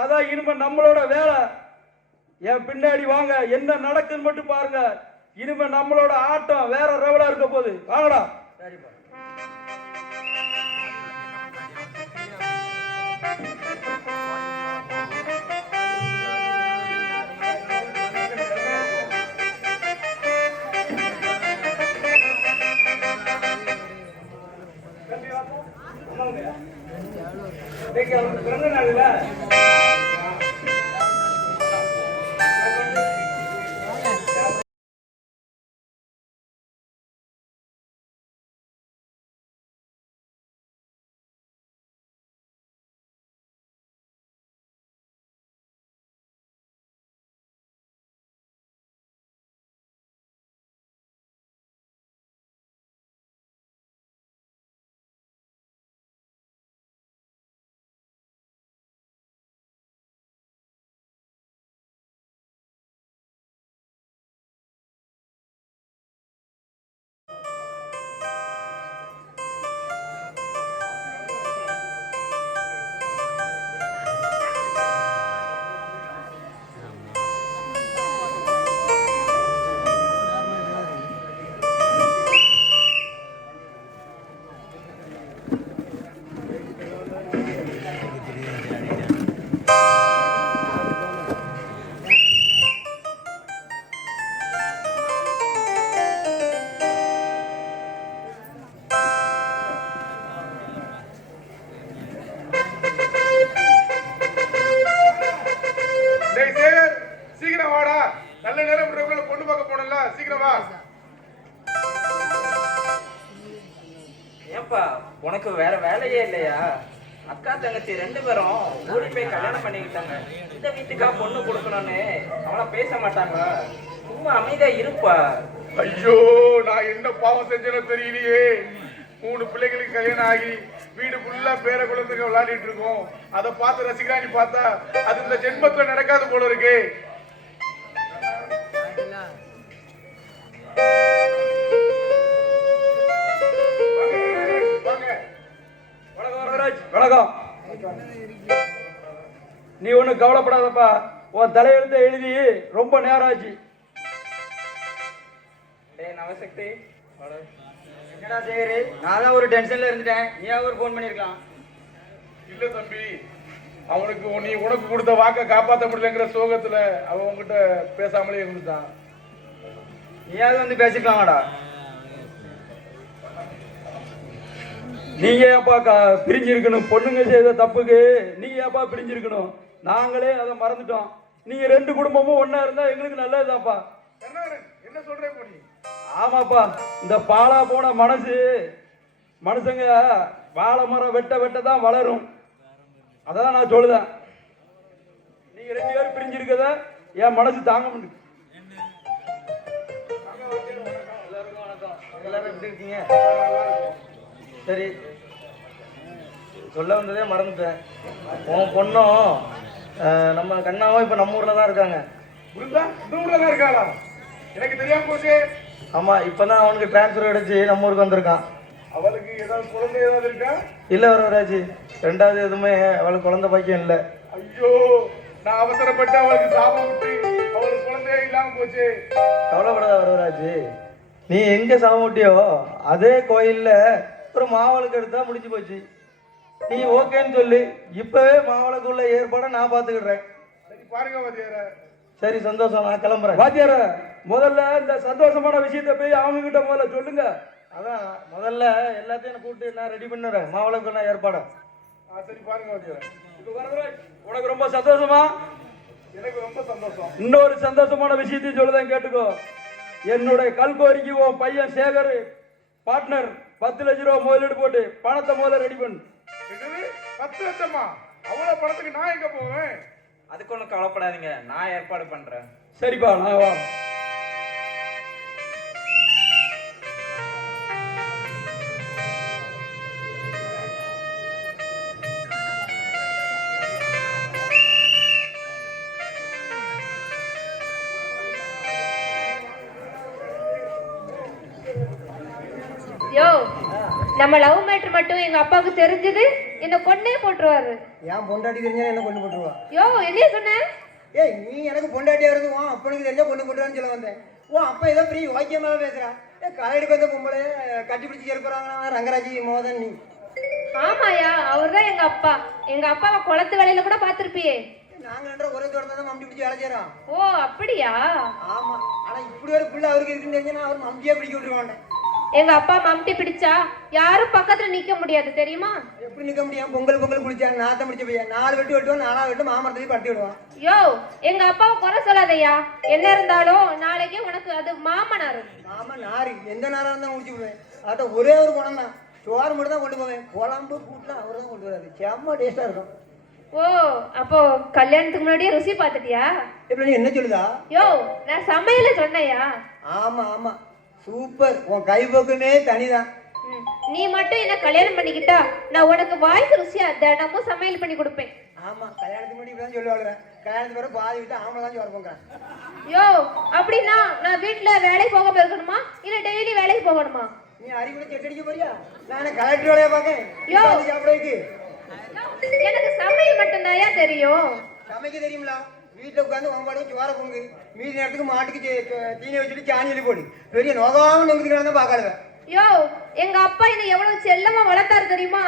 அதான் இனிமே நம்மளோட வேலை. என் பின்னாடி வாங்க, என்ன நடக்குன்னு மட்டும் பாருங்க. இனிமே நம்மளோட ஆட்டம் வேற லெவலா இருக்க போகுது. வாங்கடா. சரிப்பா. பிறந்த நாள்ல சீக்கிரம் வாடா, நல்ல நேரம் பொண்ணு பார்க்க போனல, சீக்கிரம் வா. ஏப்பா உனக்கு வேற வேலையே இல்லையா? அக்கா தங்கச்சி 2 பேரும் ஓடி போய் கல்யாணம் பண்ணிக்கிட்டாங்க. இந்த வீட்டுக்கா பொண்ணு கொடுக்கணும்னு அவளை பேச மாட்டாங்களா? சும்மா அமைதியா இருப்பா. ஐயோ நான் என்ன பாவம் செஞ்சேனோ தெரியலையே. 3 பிள்ளைங்களுக்கு கல்யாணம் ஆகி வீடு ஃபுல்லா பேர குழந்தைங்க விளையாடிட்டு இருக்கோம். அதை பார்த்து ரசிகராணி பார்த்தா அது இந்த ஜென்மத்துல நடக்காது போல இருக்கு. வணக்கம். நீ ஒண்ணு கவலைப்படாதப்பா, உன் தலையெழுத்தை எழுதி ரொம்ப நேரம் ஆச்சு. நவசக்தி என்னடா சேகரே, நான் தான் ஒரு டென்ஷன்ல இருந்துட்டேன், நீ ஒரு ஃபோன் பண்ணிருக்கலாம். இல்ல தம்பி, அவனுக்கு நீ உனக்கு கொடுத்த வாக்க காப்பாற்ற முடியலங்கிற சோகத்துல அவன் உங்ககிட்ட பேசாமலே இருந்துட்டான். நீயாவது வந்து பேசிக்கலாமாடா? நீங்க ஏப்பா பிரிஞ்சிருக்கணும்? பொண்ணுங்க செய்த தப்புக்கு நீங்க ஏப்பா பிரிஞ்சிருக்கணும்? நாங்களே அதை மறந்துட்டோம். நீங்க 2 குடும்பமும் ஒன்னா இருந்தா எங்களுக்கு நல்லதுதான்ப்பா. என்ன சொல்றேன் நீ? ஆமாப்பா, இந்த பாலா போன மனுஷங்க வாழை மரம் வெட்ட வெட்ட தான் வளரும். அதான் நான் சொல்லுதேன். நீங்க 2 பேரும் பிரிஞ்சிருக்கத என் மனசு தாங்க முடியும். எல்லாரும் எப்படி இருக்கீங்க? சரி, சொல்ல வந்ததே மறந்துட்டேன். உன் பொண்ணும் நம்ம கண்ணாவும் இப்போ நம்ம ஊரில் தான் இருக்காங்க. புரிந்தா இந்த ஊர்ல தான் இருக்காளா? எனக்கு தெரியாம போச்சு. ஆமாம், இப்போ தான் அவனுக்கு டிரான்ஸ்ஃபர் அடிச்சு நம்ம ஊருக்கு வந்திருக்கான். அவளுக்கு ஏதாவது குழந்தை ஏதாவது இருக்கா? இல்லை வரவராஜ், ரெண்டாவது எதுவுமே அவளுக்கு குழந்தை பாக்கியம் இல்லை. ஐயோ, நான் அவசரப்பட்டு அவளுக்கு சாபம் விட்டு அவளுக்கு குழந்தையே இல்லாம போச்சு. கவலைப்படாத வரவராஜ், நீ எங்கே சாமூட்டியோ அதே கோயிலில் ஒரு மாவளுக்கு எடுத்தா முடிஞ்சு போச்சு. நீ ஓகேன்னு சொல்லி இப்போவே மாவளுக்குள்ள ஏற்பாடை நான் பார்த்துக்கிடுறேன். சரி பாருங்க வாத்தியார. சரி, சந்தோஷம், நான் கிளம்புறேன். வாத்தியார, முதல்ல இந்த சந்தோஷமான விஷயத்தை போய் அவங்க கிட்ட முதல்ல சொல்லுங்க. அதான் முதல்ல எல்லாத்தையும் கூப்பிட்டு நான் ரெடி பண்ணுறேன், மாவளுக்கு நான் ஏற்பாடு. சரி பாருங்க வாத்தியார. இப்ப வரவராஜ், உனக்கு ரொம்ப சந்தோஷமா? எனக்கு ரொம்ப சந்தோஷம். இன்னொரு சந்தோஷமான விஷயத்தையும் சொல்லுதான் கேட்டுக்கோ. என்னுடைய கல்கோரிக்கு உன் பையன் சேகர் பார்ட்னர் 10 லட்ச ரூபா முதலீடு போட்டு பணத்தை முதல்ல ரெடி பண்ணு. 10 லட்சமா? அவ்வளவு பணத்துக்கு நான் எங்க போவேன்? அதுக்கு ஒன்றும் கவலைப்படாதீங்க, நான் ஏற்பாடு பண்றேன். சரிப்பா, நான் வா. யோ, நம்ம லவ் மேட்டர் மட்டும் எங்க அப்பாவுக்கு தெரிஞ்சது என்ன கொன்னே போட்டுருவாரு. ஏன் பொண்டாட்டி தெரிஞ்சா என்ன கொண்டு போட்டுருவா? யோ, என்னைய சொன்ன? ஏய், நீ எனக்கு பொண்டாட்டியா இருந்து உன் அப்பனுக்கு தெரிஞ்சா கொண்டு போட்டுருவான்னு சொல்ல வந்தேன். உன் அப்பா ஏதோ பெரிய வாக்கியமாக பேசுறா. கலையெடுக்க வந்த பொம்பளை கட்டி பிடிச்சி இருக்கிறாங்க ரங்கராஜி மோதன். நீ ஆமாயா, அவர் தான் எங்க அப்பா. எங்க அப்பாவை குளத்து வேலையில கூட பாத்திருப்பியே. நாங்க ஒரே தோட்டத்தை தான் மம்பி பிடிச்சி வேலை செய்யறோம். ஓ, அப்படியா? ஆமா, ஆனா இப்படி ஒரு பிள்ளை அவருக்கு இருக்குன்னு தெரிஞ்சா அவர் மம்பியா பிடிக்க விட்டுருவாங்க. எங்க அப்பா மம்டி பிடிச்சா யாரும் பக்கத்துல நிக்க முடியாது, தெரியுமா? எப்படி நிக்க முடியும்? பொங்கல் குளிச்சா நாத்தம் பிடிச்ச பையன் 4 வெட்டு வெட்டுவான், 4 வெட்டு மாமரத்துக்கு பட்டி விடுவான். யோ, எங்க அப்பாவை குறை சொல்லாதயா. என்ன இருந்தாலும் நாளைக்கு உனக்கு அது மாமனாரு. ஆமா, நாரி எந்த நேரம் இருந்தாலும் முடிச்சு போவேன். அத ஒரே ஒரு குணம் தான், சோறு மட்டும் தான் கொண்டு போவேன். குழம்பு கூட்டலாம் அவர் தான் கொண்டு வராது. செம்ம டேஸ்டா இருக்கும். ஓ, அப்போ கல்யாணத்துக்கு முன்னாடியே ருசி பார்த்துட்டியா? இப்ப நீ என்ன சொல்லுதா? யோ, நான் சமையல சொன்னையா? ஆமா ஆமா, சூப்பர். உன் கைப்பக்குமே தனிதான். நீ மட்டும் என்ன கல்யாணம் பண்ணிக்கிட்டா நான் உனக்கு வாய்க்கு ருசியா தினமும் சமையல் பண்ணி கொடுப்பேன். ஆமா, கல்யாணத்துக்கு முன்னாடி இப்பதான் சொல்லுவாங்க. கல்யாணத்துக்கு பிறகு பாதி விட்டு ஆம்பளை தான் சோறு போங்க. யோ, அப்படின்னா நான் வீட்டுல வேலைக்கு போகாம இருக்கணுமா இல்ல டெய்லி வேலைக்கு போகணுமா? நீ அறிவுல செட்டடிக்க போறியா? நான் கலெக்டர் வேலையை பார்க்கேன். யோ, சாப்பிட வைக்கு. எனக்கு சமையல் மட்டும்தாயா தெரியும். சமைக்க தெரியுங்களா? வீட்டுல உட்காந்து உன் சோற பொங்கு, மீதி நேரத்துக்கு மாட்டுக்கு தீனி வச்சுட்டு சாணி போடு. பெரிய நோகாம நொங்குதுக்கிறாங்க பாக்காத. யோ, எங்க அப்பா என்ன எவ்வளவு செல்லமா வளர்த்தாரு தெரியுமா?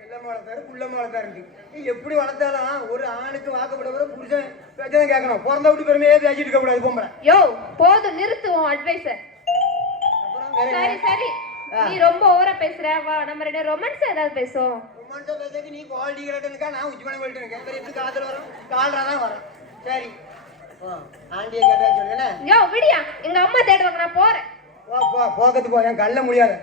செல்லமா வளர்த்தாரு, புள்ளமா வளர்த்தாரு. நீ எப்படி வளர்த்தாலும் ஒரு ஆணுக்கு வாக்கப்பட புருஷன் பேச்சதான் கேட்கணும். பிறந்த விட்டு பெருமையே பேசிட்டு இருக்க கூடாது பொம்பளை. யோ, போதும், நிறுத்துவோம் அட்வைஸ. சரி சரி, நீ ரொம்ப ஓவரா பேசுற. வா, நம்ம ரெண்டு ரொமான்ஸ் ஏதாவது பேசுவோம். ரொமான்ஸா பேசுறதுக்கு நீ குவாலிட்டி கிரேட்டனுக்கா, நான் உச்சி பண்ண போயிட்டு இருக்கேன். எப்படி காதல் வரும்? கால்ரா தான் வரும். சரி, ஆண்டியை கேட்டா சொல்லுங்க. யோ, விடியா, எங்க அம்மா தேடுவாங்க, நான் போறேன். போக்கத்து போ, என் கல்ல முடியாது.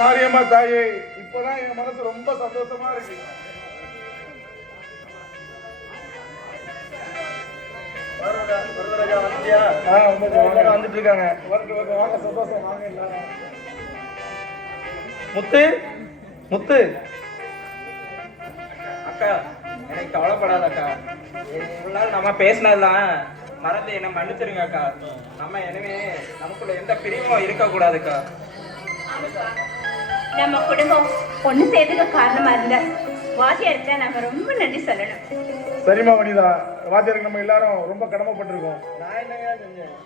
மாரியம்மா தாயே, இப்பதான் என் மனசு ரொம்ப சந்தோஷமா இருக்கு. வந்துட்டு இருக்காங்க. வாங்க, சந்தோஷம், வாங்க எல்லாரும். முத்து முத்து, அக்கா, எனக்கு கவலைப்படாத அக்கா. இவ்வளவு நாள் நம்ம பேசினதுலாம் மறந்து என்ன மன்னிச்சிருங்க அக்கா. நம்ம எனவே நமக்குள்ள எந்த பிரிவும் இருக்கக்கூடாதுக்கா. நம்ம குடும்பம் ஒண்ணு சேர்த்துக்க காரணமா இருந்த வாத்தியார்கிட்ட நம்ம ரொம்ப நன்றி சொல்லணும். சரிம்மா வனிதா, வாத்தியாருக்கு நம்ம எல்லாரும் ரொம்ப கடமைப்பட்டிருக்கோம். நான் என்னங்க செஞ்சேன்?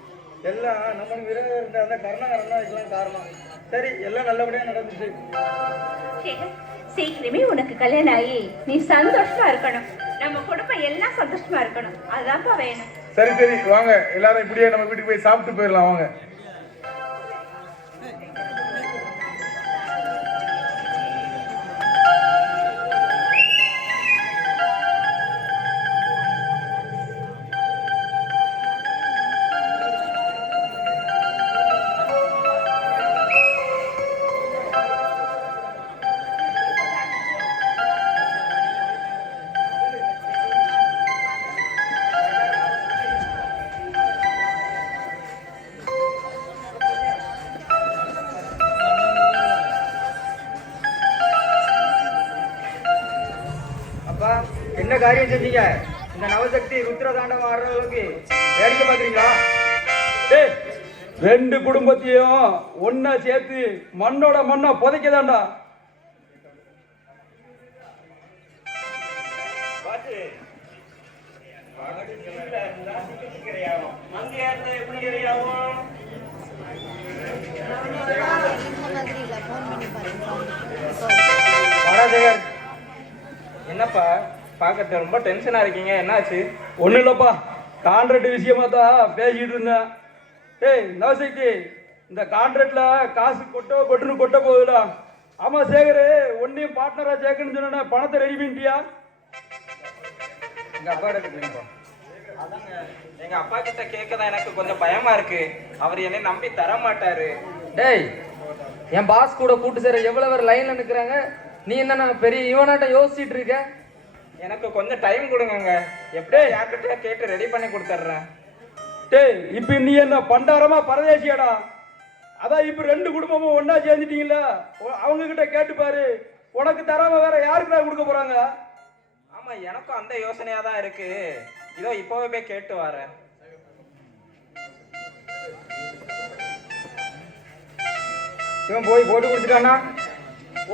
எல்லாம் நம்மளுக்கு விரோதம் இருந்த அந்த கருணாகரன் தான் இதெல்லாம் காரணம். சரி, எல்லாம் நல்லபடியா நடந்துச்சு. சீக்கிரமே உனக்கு கல்யாணம் ஆகி நீ சந்தோஷமா இருக்கணும். நம்ம குடும்பம் எல்லாம் சந்தோஷமா இருக்கணும். அதுதான்ப்பா வேணும். சரி சரி, வாங்க எல்லாரும் இப்படியே நம்ம வீட்டுக்கு போய் சாப்பிட்டு போயிடலாம். வாங்க. என்ன காரியம் செஞ்சீங்க? இந்த நவசக்தி ருத்ர தாண்டவம் ஆடுறவங்களுக்கு வேடிக்கை பார்க்குறீங்களா? டேய், ரெண்டு குடும்பத்தையும் ஒன்னா சேர்த்து மண்ணோட மண்ணா புதைக்கதாண்டா. ராஜேகர், என்னப்பா பார்க்கறது ரொம்ப டென்ஷனா இருக்கீங்க, என்னாச்சு? ஒன்றும் இல்லைப்பா, கான்ட்ராக்ட் விஷயமா தான் பேசிட்டு இருந்தேன். ஏய் நவசக்தி, இந்த கான்ட்ராக்ட்ல காசு கொட்ட போகுதுடா. ஆமா சேகர், ஒன்னையும் பார்ட்னரா சேர்க்கணும்னு சொன்ன பணத்தை ரெடி பண்ணிட்டியா? எங்க அப்பா கிட்ட அதாங்க, எங்க அப்பா கிட்ட கேட்கதான் எனக்கு கொஞ்சம் பயமா இருக்கு. அவர் என்னை நம்பி தர மாட்டாரு. டேய், என் பாஸ் கூட கூட்டு சேர எவ்வளவு பேர் லைன்ல நிக்கிறாங்க, நீ என்ன பெரிய இவனாட்ட யோசிச்சுட்டு இருக்க? எனக்கு கொஞ்சம் டைம் கொடுங்க, எப்படியோ யார்கிட்ட கேட்டு ரெடி பண்ணி கொடுத்துட்றேன். டேய், இப்ப நீ என்ன பண்டாரமா பரதேசியாடா? அதான் இப்ப ரெண்டு குடும்பமும் ஒன்னா சேர்ந்துட்டீங்கல்ல, அவங்க கிட்ட கேட்டு பாரு. உனக்கு தராம வேற யாருக்கு நான் கொடுக்க போறாங்க? ஆமா, எனக்கும் அந்த யோசனையா தான் இருக்கு. இதோ இப்பவே போய் கேட்டு வரேன். இவன் போய் போட்டு கொடுத்துட்டானா?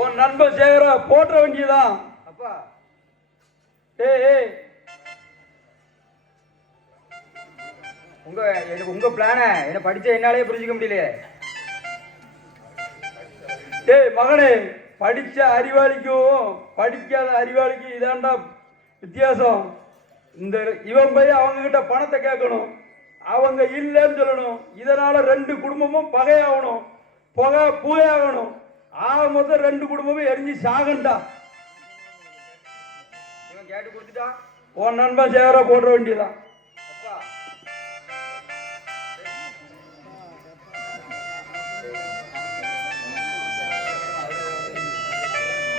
உன் நண்பன் சேகர போட்ட வேண்டியதான். அப்பா ஏய், உங்க பிளான என்ன படிச்ச என்னாலே புரிஞ்சுக்க முடியலையே. டேய் மகனே, படிச்ச அறிவாளிக்கும் படிக்காத அறிவாளிக்கும் இதாண்டா வித்தியாசம். இவன் போய் அவங்க கிட்ட பணத்தை கேட்கணும், அவங்க இல்லைன்னு சொல்லணும். இதனால ரெண்டு குடும்பமும் பகையாகணும், புகையாகணும். மொத்தம் ரெண்டு குடும்பமும் எரிஞ்சு சாகண்டா. இவன் கேட்டு கொடுத்துட்டா, உன் நண்பன் சேகர போட வேண்டியதான்.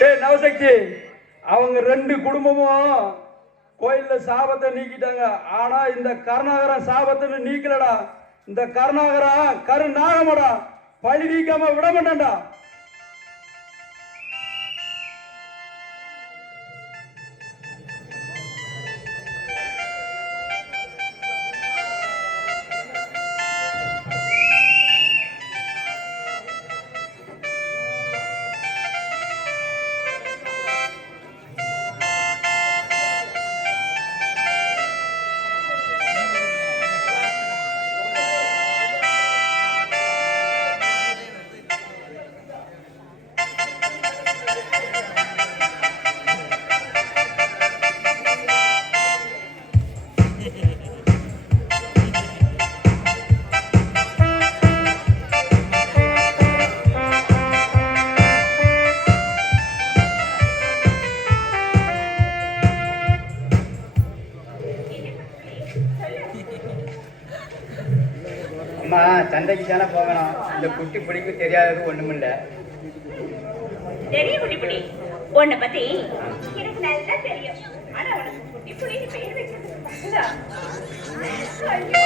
டேய் நவசக்தி, அவங்க ரெண்டு குடும்பமும் கோயில்ல சாபத்தை நீக்கிட்டாங்க. ஆனா இந்த கருணாகரன் சாபத்தை நீக்கலடா. இந்த கருணாகரன் கருநாகமடா, பழி நீக்காம விட மாட்டான்டா. அம்மா சந்தைக்கு தானே போகணும். இந்த குட்டி பிடிக்கு தெரியாதது ஒண்ணுமில்ல. தெரியும் குட்டி புடி, உன்னை பத்தி எனக்கு நல்லா தெரியும். ஆனா உனக்கு குட்டி புடின்னு பேர் வைக்கிறது தப்புதா? ஐயோ,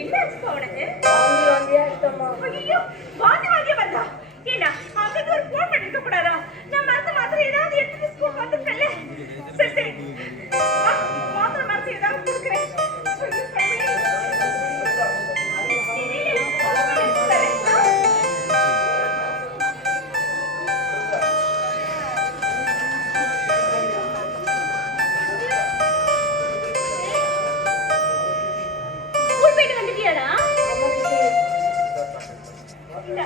என்னாச்சுப்பா உனக்கு? ஐயோ, வாந்தி வாந்தியா வந்தா? ஏன்னா அவங்களுக்கு ஒரு போன் பண்ணிருக்க கூடாதா? நான் மருந்து மாத்திரை ஏதாவது எடுத்துட்டு ஸ்கூல் வந்துட்டேன்ல. சரி சரி, மாத்திரை மருந்து ஏதாவது கொடுக்குறேன். ஐயோ, கடவுளே. ஸ்கூல் போயிட்டு வந்துட்டியாடா? இந்த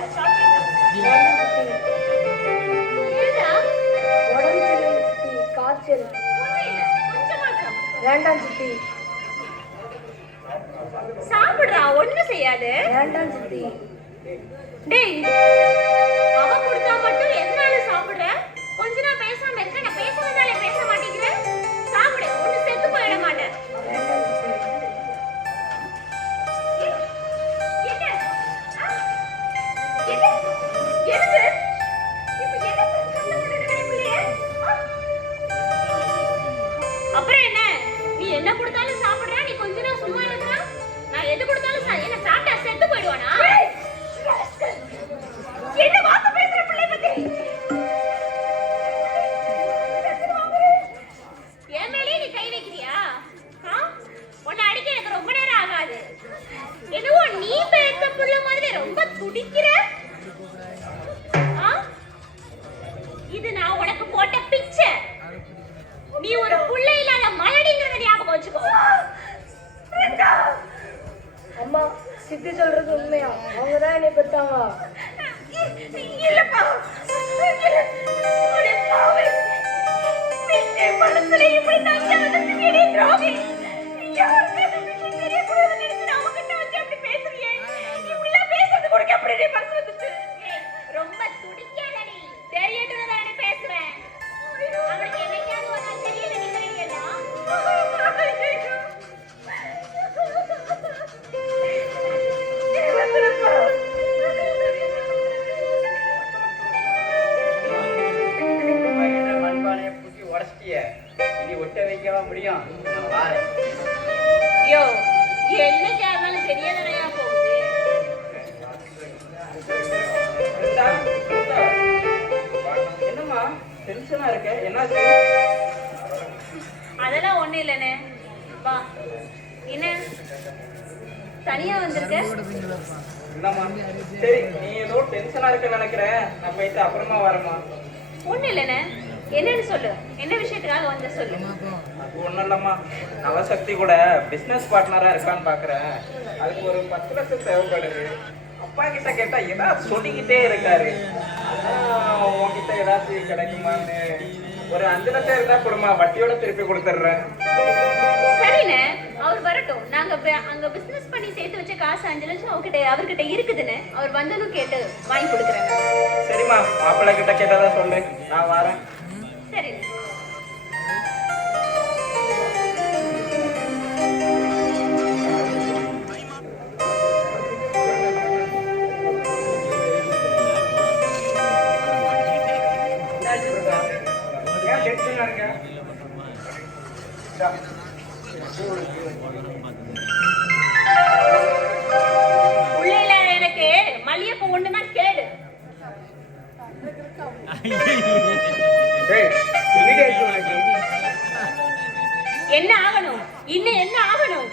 காய்ச்சல் வேண்டாம் சித்தி. சாப்பிடுறா, ஒண்ணும் செய்யாது. வேண்டாம் சித்தி. டேய், அவன் கொடுத்தா மட்டும் எதனால சாப்பிடுற? கொஞ்ச நாள் பேசாம இருக்க, நான் பேச வந்தாலே பேச மாட்டேங்கிறேன். சாப்பிடு, ஒண்ணு செத்து போயிட மாட்டேன். வேண்டாம் சித்தி. என்ன? என்ன? எதுக்கு? இப்ப என்ன சத்தம் போட்டுட்டு பிள்ளைய? அப்புறம் என்ன? நீ என்ன கொடுத்தாலும் சாப்பிடுற, நீ கொஞ்ச நேரம் சும்மா துடிக்கிற? இது நான் உனக்கு போட்ட பிச்சை. நீ ஒரு புள்ள இல்லாத மலடிங்கறத ஞாபகம் வச்சுக்கோ. அம்மா, சித்தி சொல்றது உண்மையா? அவங்க தான் என்னை பெத்தாங்க. இல்லப்பா, மனசுல இப்படி தஞ்சாவதுக்கு துரோகி யாருக்கு தெரியக்கூடாது நினைச்சு நான் உங்ககிட்ட வச்சு அப்படி பேசுறியே. இப்படிலாம் பேசுறது கூட எப்படி நீ மனசு வந்துச்சு? ரொம்ப துடிக்காதடி, தெரியட்டுன்னு தான் பேசுறேன். அவனுக்கு என்னைக்காவது ஒரு நாள் தெரியல நீ தெரியல. இனி ஒட்ட வைக்கவா முடியும்? நான் வாரேன். யோ, என்ன கேட்டாலும் தெரியாதனையா போகுது. என்னம்மா டென்ஷனா இருக்க? என்னாச்சு? அதெல்லாம் ஒண்ணு இல்லனே. வா. என்ன தனியா வந்திருக்க? இல்லம்மா, சரி நீ ஏதோ டென்ஷனா இருக்க நினைக்கிறேன். நான் போயிட்டு அப்புறமா வரேம்மா. ஒண்ணு இல்லனே. என்னன்னு சொல்லு. என்ன விஷயத்துக்காக வந்த சொல்லு. அது ஒண்ணும் இல்லம்மா, நவசக்தி கூட பிசினஸ் பார்ட்னரா இருக்கான்னு பாக்குறேன். அதுக்கு ஒரு 10 லட்சம் தேவைப்படுது. அப்பா கிட்ட கேட்டா ஏதாவது சொல்லிக்கிட்டே இருக்காரு. உன்கிட்ட ஏதாச்சும் கிடைக்குமான்னு ஒரு 5 லட்சம் இருந்தா கொடுமா, வட்டியோட திருப்பி கொடுத்துட்றேன். சரிண்ணே, அவர் வரட்டும். நாங்க அங்க பிசினஸ் பண்ணி சேர்த்து வச்ச காசு 5 லட்சம் அவர்கிட்ட இருக்குதுன்னு அவர் வந்ததும் கேட்டு வாங்கி கொடுக்குறேன். சரிம்மா, மாப்பிள்ளை கிட்ட கேட்டதா சொல்லு, நான் வரேன். சரி. ஏன் டென்ஷனா இருக்க? உள்ளே எனக்கு மல்லிகைப்பூ ஒண்ணுதான் கேடு. என்ன ஆகணும்? இன்னும் என்ன ஆகணும்?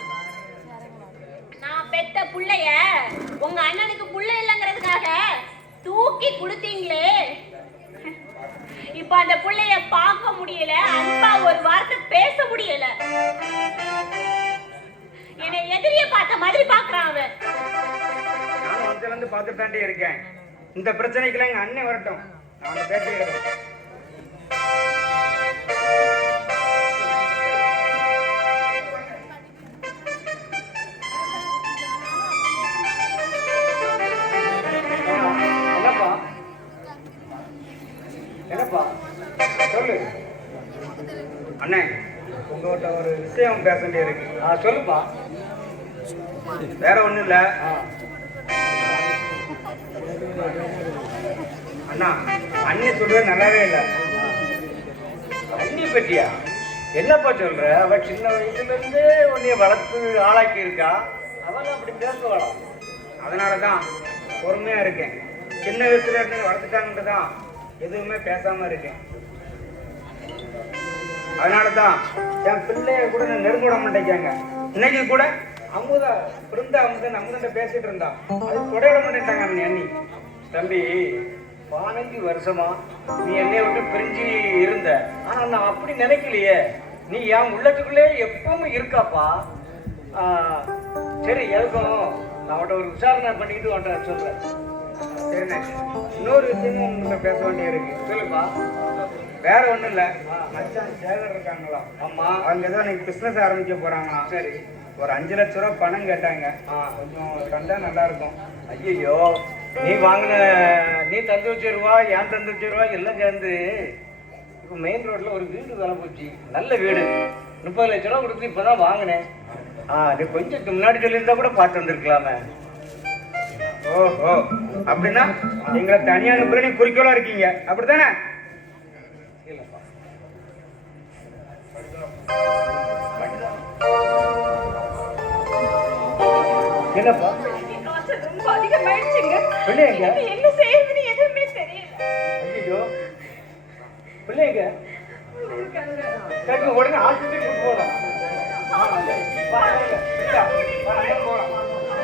நான் பெத்த புள்ளைய உங்க அண்ணனுக்கு புள்ள இல்லைங்கிறதுக்காக தூக்கி கொடுத்தீங்களே. இப்ப அந்த புள்ளைய பார்க்க முடியல, அன்பா ஒரு வார்த்தை பேச முடியல. என்னை எதிரிய பார்த்த மாதிரி பாக்குறான் அவன். நானும் வந்ததுல இருந்து பார்த்துட்டு தாண்டி இருக்கேன். இந்த பிரச்சனைக்கெல்லாம் எங்க அண்ணன் வரட்டும், நான் பேசிக்கிறேன். என்னப்பா என்னப்பா சொல்லு. அண்ணே, உங்ககிட்ட ஒரு விஷயம் பேச வேண்டியது இருக்கு. சொல்லுப்பா. வேற ஒண்ணும் இல்ல அண்ணா, அண்ணி சொல்றது நல்லாவே இல்லை. அண்ணி பற்றியா? என்னப்பா சொல்ற? அவ சின்ன வயசுல இருந்தே உன்னைய வளர்த்து ஆளாக்கி இருக்கா. அவன் அப்படி பேசுவாளா? அதனாலதான் பொறுமையா இருக்கேன். சின்ன வயசுல இருந்து வளர்த்துட்டாங்கன்னு தான் எதுவுமே பேசாம இருக்கேன். அதனாலதான் என் பிள்ளைய கூட நான் நெருங்கிட மாட்டேங்காங்க. இன்னைக்கு கூட அமுதா அமுதன் பேசிட்டு இருந்தா, அது தொடையிட மாட்டேன்ட்டாங்க அவன் அண்ணி. தம்பி, 15 வருஷமா நீ என்னைய விட்டு பிரிஞ்சு இருந்த. ஆனா நான் அப்படி நினைக்கலையே. நீ என் உள்ளத்துக்குள்ளே எப்பவும் இருக்காப்பா. சரி, எதுக்கும் நான் அவட்ட ஒரு விசாரணை பண்ணிக்கிட்டு அவட்ட சொல்றேன். சரிண்ணே, இன்னொரு விஷயமும் உங்கள்கிட்ட பேச வேண்டிய இருக்கு. சொல்லுப்பா. வேற ஒண்ணும் இல்ல, மச்சான் சேகர் இருக்காங்களா? ஆமா. அவங்க ஏதோ நீங்க பிசினஸ் ஆரம்பிக்க போறாங்களா? சரி. ஒரு 5 லட்ச ரூபா பணம் கேட்டாங்க. கொஞ்சம் தந்தா நல்லா இருக்கும். ஐயோ, நீ தந்து வச்ச ரூபா, ஏன் தந்து வச்ச ரூபா எல்லாம் சேர்ந்து இப்போ மெயின் ரோட்ல ஒரு வீடு வேலை போச்சு. நல்ல வீடு, 30 லட்ச ரூபா கொடுத்து இப்பதான் வாங்கினேன். நீ கொஞ்சம் முன்னாடி சொல்லியிருந்தா கூட பார்த்து வந்திருக்கலாமே. ஓஹோ, அப்படின்னா எங்களை தனியா அனுப்புற நீ குறிக்கோளா இருக்கீங்க, அப்படித்தானே? என்னப்பா ரொம்ப அதிகமாயிடுச்சுங்க. பிள்ளைங்க என்ன செய்யுதுன்னு எதுவுமே தெரியல. ஐயோ, பிள்ளைங்க உடனே ஆஸ்பத்திரிக்கு போகலாம்.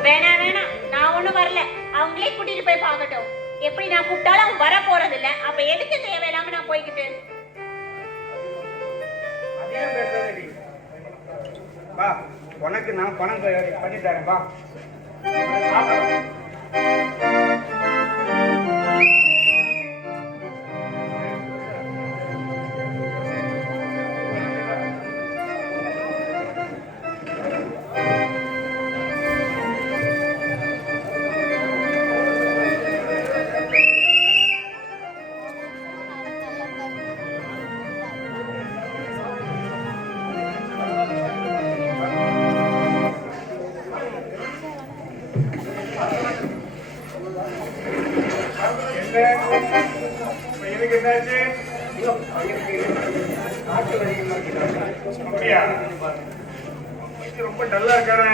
வேணாம், நான் ஒண்ணும் வரல. அவங்களே கூட்டிட்டு போய் பார்க்கட்டும். எப்படி நான் கூப்பிட்டாலும் அவங்க வர போறது இல்ல. அப்ப எதுக்கு தேவையில்லாம நான் போய்கிட்டு? அதே பேசுறேன். வா, உனக்கு நான் பணம் பண்ணி தரேன். வா. பையனுக்கு என்னாச்சு? அப்படியா? ரொம்ப டல்லா இருக்கானே.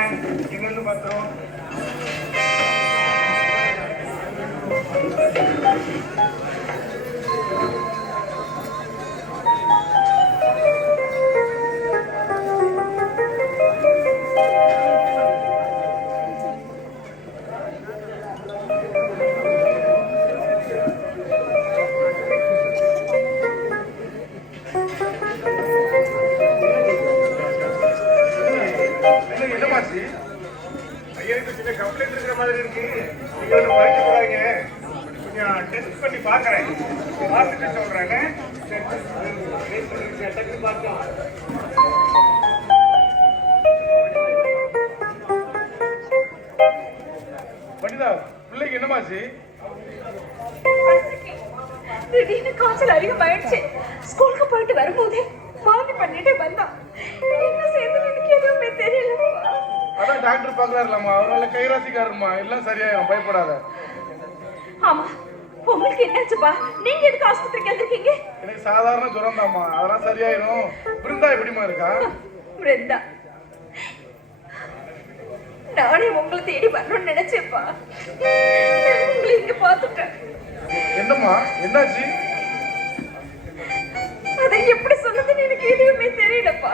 இங்க இருந்து பார்த்தோம். பையனுக்கு சின்ன கம்ப்ளைண்ட் இருக்கிற மாதிரி இருக்கு. நீங்க ஒன்றும் பயப்படாதீங்க. கொஞ்சம் டெஸ்ட் பண்ணி பார்க்குறேன். பார்த்துட்டு சொல்றேன். சரி, பார்த்தோம். வனிதா, பிள்ளைக்கு என்னமாச்சு? திடீர்னு காய்ச்சல் அதிகமாயிடுச்சு. ஸ்கூலுக்கு போயிட்டு வரும்போது வாந்தி பண்ணிட்டு வந்தான். என்ன செய்யறது எனக்கு எதுவுமே தெரியல. அதான் டாக்டர் பாக்குறாருலாமா, அவரால கைராசிக்காரமா, எல்லாம் சரியாயிரும், பயப்படாத. ஆமா, உங்களுக்கு என்னாச்சுப்பா? நீங்க எதுக்கு ஆஸ்பத்திரிக்கு வந்திருக்கீங்க? எனக்கு சாதாரண ஜுரம் தாம்மா, அதெல்லாம் சரியாயிரும். பிருந்தா எப்படிமா இருக்கா? பிருந்தா, நானே உங்களை தேடி வரணும்னு நினைச்சேப்பா. உங்களை இங்க பார்த்துட்டேன். என்னம்மா, என்னாச்சு? அதை எப்படி சொல்றதுன்னு எனக்கு எதுவுமே தெரியலப்பா.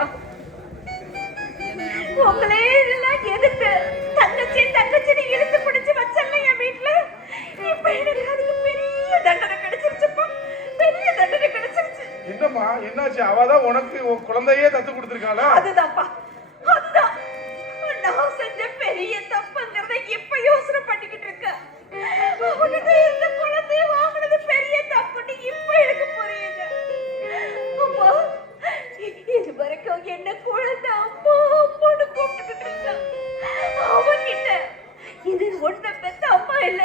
உங்களே எல்லாம் எதிர்த்து தங்கச்சின்னு இழுத்து பிடிச்சு வச்சல என் வீட்டுல. இப்ப எனக்கு அதுக்கு பெரிய தண்டனை கிடைச்சிருச்சுப்பா. பெரிய தண்டனை கிடைச்சிருச்சு. என்னம்மா, என்னாச்சு? அவதான் உனக்கு குழந்தையே தத்து கொடுத்துருக்காளா? அதுதான்ப்பா, அதுதான் நான் செஞ்ச பெரிய தப்புங்கிறத இப்ப யோசனை பண்ணிக்கிட்டு இருக்கேன். அவனுக்கு இந்த குழந்தைய வாங்கினது பெரிய தப்புன்னு இப்ப எனக்கு புரியுது. அம்மா, இது வரைக்கும் என்ன குழந்தை அம்மா அம்மான்னு கூப்பிட்டுக்கிட்டு இருக்கான். அவன்கிட்ட இது ஒன்ன பெத்த அம்மா இல்ல,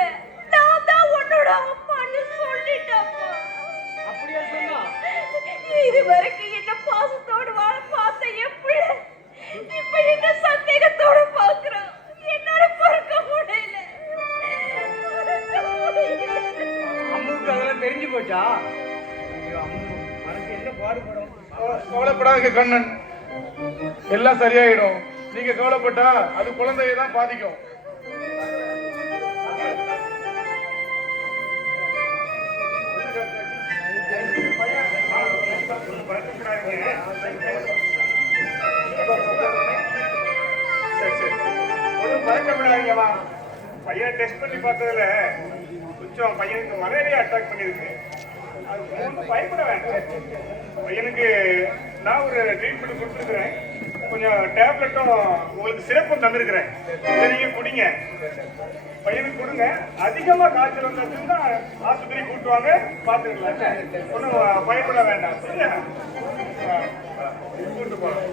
நான் தான் உன்னோட அம்மான்னு சொல்லிட்டப்பா. அப்படியா சொன்னா? இது வரைக்கும் என்ன பாசத்தோடு வாழ பார்த்த என் பிள்ளை இப்ப என்ன சந்தேகத்தோட பாக்குறான். என்னால பொறுக்க முடியல. அம்முக்கு அதெல்லாம் தெரிஞ்சு போச்சா? ஐயோ, அம்மு மனசு என்ன பாடுபடும். கவலைப்படாதீங்க கண்ணன், எல்லாம் சரியாயிடும். நீங்க கவலைப்பட்டா அது குழந்தையை தான் பாதிக்கும். ஒன்றும் பயக்கப்படாதீங்கம்மா. பையனை டெஸ்ட் பண்ணி பார்த்ததுல கொஞ்சம் பையனுக்கு மலேரியா அட்டாக் பண்ணியிருக்கு. அது ஒன்றும் பயப்பட வேண்டாம். பையனுக்கு நான் ஒரு ட்ரீட்மெண்ட் கொடுத்துருக்குறேன். கொஞ்சம் டேப்லெட்டும் உங்களுக்கு சிறப்பும் தந்திருக்கிறேன். இதை நீங்கள் குடிங்க. பையனுக்கு கொடுங்க. அதிகமாக காய்ச்சல் வந்ததுன்னா ஆஸ்பத்திரி கூட்டுவாங்க, பார்த்துக்கலாம். ஒன்றும் பயப்பட வேண்டாம். சரியா? கூட்டு போகலாம்.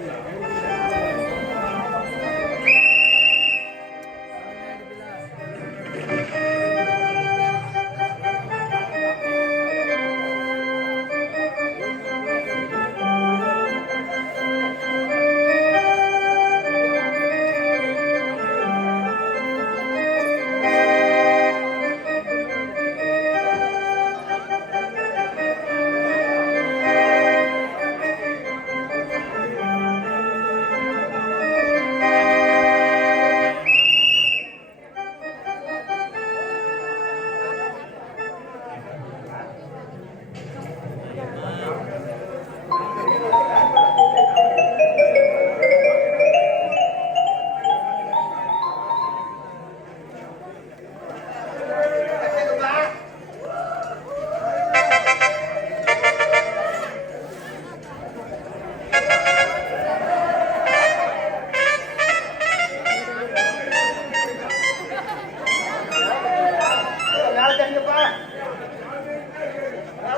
தண்ணிப்பா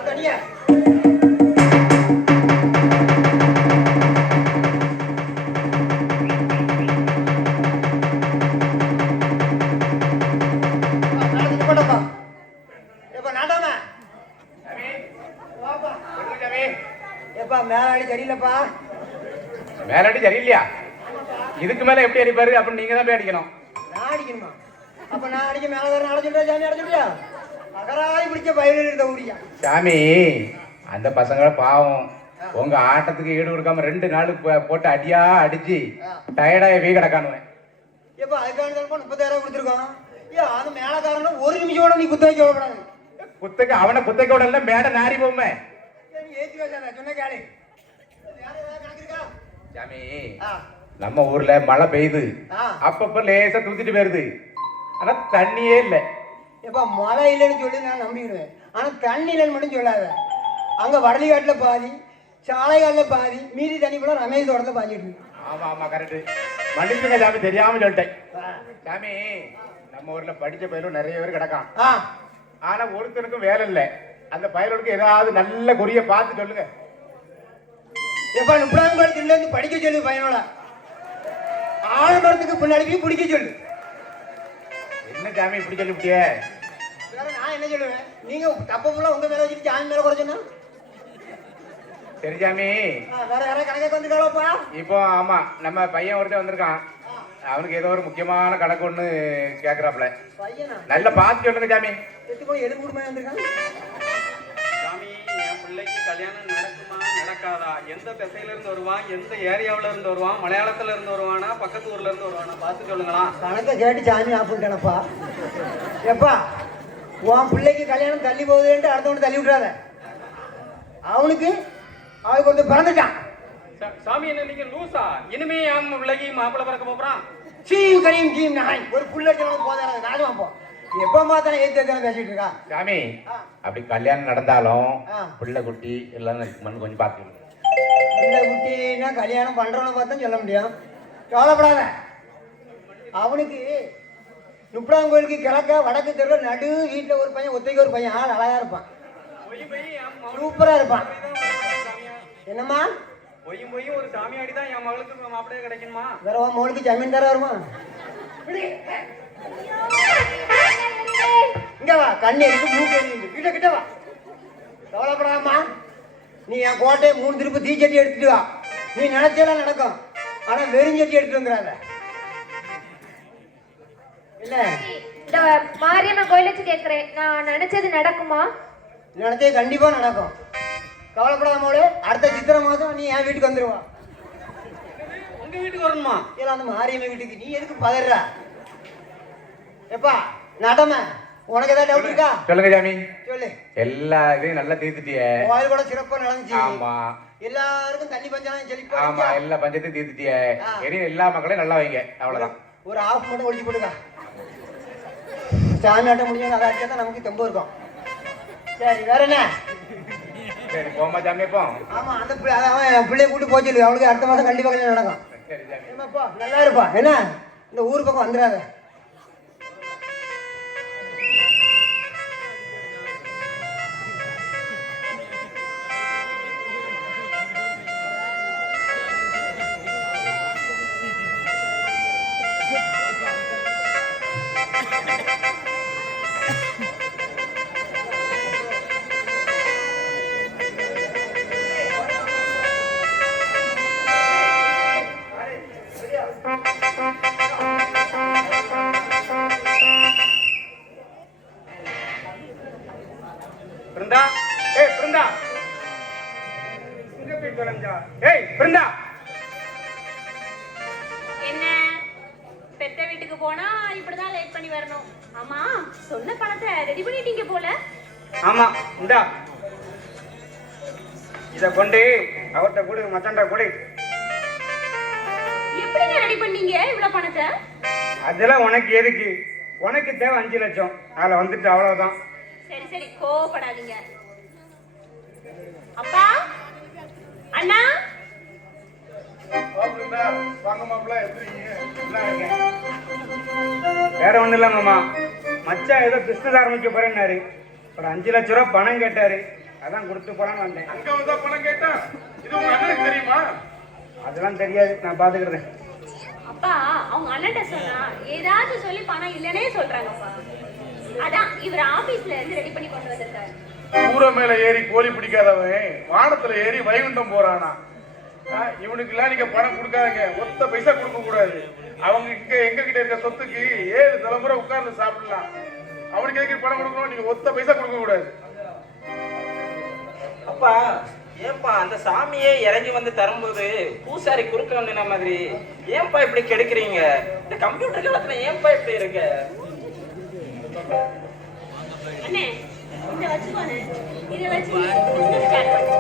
தனியா போட்டப்பா எப்ப நாட்டாம எப்பா மேலாடி சரியில்லப்பா. மேலாடி சரியில்லையா? இதுக்கு மேல எப்படி அடிப்பாரு அப்படின்னு நீங்க தான் போய் அடிக்கணும். நான் அடிக்கணுமா? அப்ப நான் அடிக்க மேலதாரன் அட சொல்றா சாமி அட சொல்றியா? அகராய் பிடிச்ச பயிரில் இருந்த ஊரியா சாமி அந்த பசங்க பாவம் உங்க ஆட்டத்துக்கு ஈடு கொடுக்காம 2 நாள் போட்டு அடியா அடிச்சு டயர்டாய வீ கிடக்கானுவேன். எப்ப அதுக்கான 30,000 கொடுத்துருக்கோம். ஏன் அது மேலக்காரன் ஒரு நிமிஷம் கூட நீ குத்த வைக்க விடக்கூடாது. குத்துக்கு அவனை குத்தைக்க விடல மேடை நாரி போமே. ஏத்தி வச்சாத சொன்ன கேளு. சாமி நம்ம ஊர்ல மழை பெய்யுது, அப்பப்ப லேசா தூத்திட்டு போயிருது, ஆனா தண்ணியே இல்லை. எப்ப மழை இல்லைன்னு சொல்லி நான் நம்பிடுவேன், ஆனா தண்ணி இல்லைன்னு மட்டும் சொல்லாத. அங்க வடலிகாட்டுல பாதி, சாலைகாட்டுல பாதி, மீதி தண்ணி கூட ரமேஷ் தோட்டத்துல பாதிட்டு. ஆமா ஆமா கரெக்ட். மன்னிச்சுங்க சாமி, தெரியாம சொல்லிட்டேன். சாமி நம்ம ஊர்ல படிச்ச பயிலும் நிறைய பேர் கிடக்கான், ஆனா ஒருத்தனுக்கும் வேலை இல்லை. அந்த பயிலுக்கு ஏதாவது நல்ல குறிய பார்த்து சொல்லுங்க. எப்ப 30 இருந்து படிக்க சொல்லு பையனோட. ஆழ்மரத்துக்கு பின்னாடி பிடிக்க சொல்லு. என்ன சாமி இப்படி சொல்லிவிட்டிய? வேற நான் என்ன சொல்லுவேன்? நீங்க தப்ப ஃபுல்லா உங்க மேல வச்சுட்டு சாமி மேல குறைச்சா சரி சாமி. வேற யாராவது கணக்கு வந்துருக்காளப்பா? இப்போ ஆமா நம்ம பையன் ஒருத்தன் வந்திருக்கான், அவனுக்கு ஏதோ ஒரு முக்கியமான கணக்கு ஒண்ணு கேக்குறாப்ல. நல்ல பார்த்து சொல்லுங்க சாமி. எட்டு போய் எலும்பு குடும்பம் வந்திருக்கான். சாமி என் பிள்ளைக்கு கல்யாணம் நடக்குமா நடக்காதா? எந்த திசையில இருந்து வருவான், எந்த ஏரியாவில இருந்து வருவான், மலையாளத்துல இருந்து வருவானா, பக்கத்து ஊர்ல இருந்து வருவானா பார்த்து சொல்லுங்களா. கணக்கை கேட்டு சாமி ஆப்பிட்டேனப்பா. எப்பா உன் பிள்ளைக்கு கல்யாணம் தள்ளி போகுதுன்ட்டு அடுத்தவனு தள்ளி விட்டுறாத. அவனுக்கு ஒருத்தர் பிறந்துட்டான். சாமி என்ன நீங்க லூசா? இனிமே என் பிள்ளைக்கு மாப்பிள்ளை பிறக்க போறான். சீம் கரீம் கீம் நாய் ஒரு புள்ள போதாது நானும் அப்போ எப்ப பார்த்தாலும் ஏத்தி பேசிட்டு இருக்கா. சாமி அப்படி கல்யாணம் நடந்தாலும் பிள்ளை குட்டி எல்லாம் கொஞ்சம் பார்த்துக்கணும். பிள்ளை குட்டினா கல்யாணம் பண்றவனை பார்த்தா சொல்ல முடியும். கவலைப்படாத. அவனுக்கு 30 கோயிலுக்கு கிழக்க வடக்கு தெருல நடு வீட்டுல ஒரு பையன், ஒத்தைக்கு ஒரு பையன், ஆள் அழகா இருப்பான், சூப்பரா இருப்பான். என்னம்மா பொய்யும் ஒரு சாமியாடி தான் என் மகளுக்கு மாப்பிள்ளையே கிடைக்குமா? வேற உன் மகளுக்கு ஜமீன்தாரா வருமா? இங்க வா, கண்ணு இருக்கு, மூக்கு இருக்கு, கிட்ட வா. கவலைப்படாமா. நீ என் கோட்டையை 3 திருப்பு தீச்சட்டி எடுத்துட்டு வா. நீ நினைச்செல்லாம் நடக்கும், ஆனா வெறுஞ்சட்டி எடுத்துட்டு வந்துடாத. இல்ல இந்த மாரியம்மன் கோயில வச்சு கேக்குறேன், நான் நினைச்சது நடக்குமா? நினைச்சது கண்டிப்பா நடக்கும். கவலைப்படாமோடு அடுத்த சித்திரை மாதம் நீ என் வீட்டுக்கு வந்துருவா. உங்க வீட்டுக்கு வரணுமா? இல்ல அந்த மாரியம்மன் வீட்டுக்கு. நீ எதுக்கு பதறா? எப்பா நடமை உனக்கு ஏதாவது டவுட் இருக்கா? சொல்லுங்க சாமி. சொல்லு. எல்லா இதையும் நல்லா தீர்த்துட்டியே. கோயில் கூட சிறப்பா நடந்துச்சு. ஆமா. எல்லாருக்கும் தண்ணி பஞ்சாயம் செழிப்பா. ஆமா எல்லா பஞ்சத்தையும் தீர்த்துட்டியே. இனி எல்லா மக்களையும் நல்லா வைங்க, அவ்வளவுதான். ஒரு ஆஃப் மட்டும் ஒழிச்சு போட்டுக்கா. சாமி ஆட்டம் முடிஞ்சவங்க அதை அடிச்சா தான் நமக்கு தெம்பு இருக்கும். சரி வேற என்ன? சரி போமா சாமி. போ. ஆமா அந்த அவன் பிள்ளைய கூட்டு போச்சு, அவனுக்கு அடுத்த மாதம் கண்டிப்பா கல்யாணம் நடக்கும். சரி சாமி. என்னப்பா நல்லா இருப்பா. என்ன இந்த ஊர் பக்கம் வந்துடாத. பிருந்தா, ஏய் பிருந்தா, இங்க போய் தொலைஞ்சா. ஏய் பிருந்தா. என்ன பெத்த வீட்டுக்கு போனா இப்படிதான் லேட் பண்ணி வரணும். ஆமா சொன்ன பணத்தை ரெடி பண்ணிட்டீங்க போல. ஆமா இந்தா இத கொண்டு அவர்கிட்ட கொடு, மச்சான்டா கொடு. எப்படிங்க ரெடி பண்ணீங்க இவ்வளவு பணத்தை? அதெல்லாம் உனக்கு எதுக்கு? உனக்கு தேவை 5 லட்சம், அதுல வந்துட்டு அவ்வளவுதான். சரி சரி கோவப்படாதீங்க. அப்பா அண்ணா வாங்க மாப்பிள்ள, எப்படி வேற ஒண்ணு இல்ல மாமா, மச்சான் ஏதோ பிசினஸ் ஆரம்பிக்க போறேன்னாரு. ஒரு 5 லட்ச ரூபா பணம் கேட்டாரு. அதான் கொடுத்து போறான்னு வந்தேன். அங்க வந்தா பணம் கேட்டா இது உங்க அண்ணனுக்கு தெரியுமா? அதெல்லாம் தெரியாது, நான் பாத்துக்கிறேன். அப்பா அவங்க அண்ணன்ட்ட சொன்னா ஏதாச்சும் சொல்லி பணம் இல்லனே சொல்றாங்கப்பா. அதான் இவர் ஆபீஸ்ல இருந்து ரெடி பண்ணி கொண்டு வந்திருக்காரு. கூரை மேல ஏறி கோழி பிடிக்காதவன் வானத்துல ஏறி வைகுண்டம் போறானா? இவனுக்கு எல்லாம் நீங்க பணம் கொடுக்காதீங்க, ஒத்த பைசா கொடுக்க கூடாது. அவங்க எங்க கிட்ட இருக்க சொத்துக்கு 7 தலைமுறை உட்கார்ந்து சாப்பிடலாம். அவனுக்கு எதுக்கு பணம் கொடுக்கணும்? நீங்க ஒத்த பைசா கொடுக்க கூடாது. அப்பா ஏன்பா அந்த சாமியே இறங்கி வந்து தரும்போது பூசாரி குறுக்க வந்த மாதிரி ஏன்பா இப்படி கெடுக்கிறீங்க? இந்த கம்ப்யூட்டர் காலத்துல ஏன்பா இப்படி இருக்க? அண்ணே இந்த வச்சுக்கோனே, இதை வச்சு பிசினஸ் ஸ்டார்ட் பண்ணு.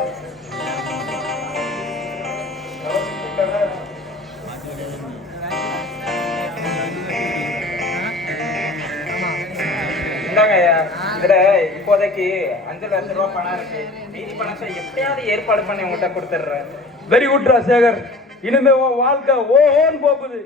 இந்தாங்க ஐயா, இதுல இப்போதைக்கு 5 லட்ச ரூபா பணம் இருக்கு. மீதி பணத்தை எப்படியாவது ஏற்பாடு பண்ணி உங்கள்கிட்ட கொடுத்துட்றேன். வெரி குட் ராஜசேகர், இனிமே உன் வாழ்க்கை ஓஹோன்னு போகுது.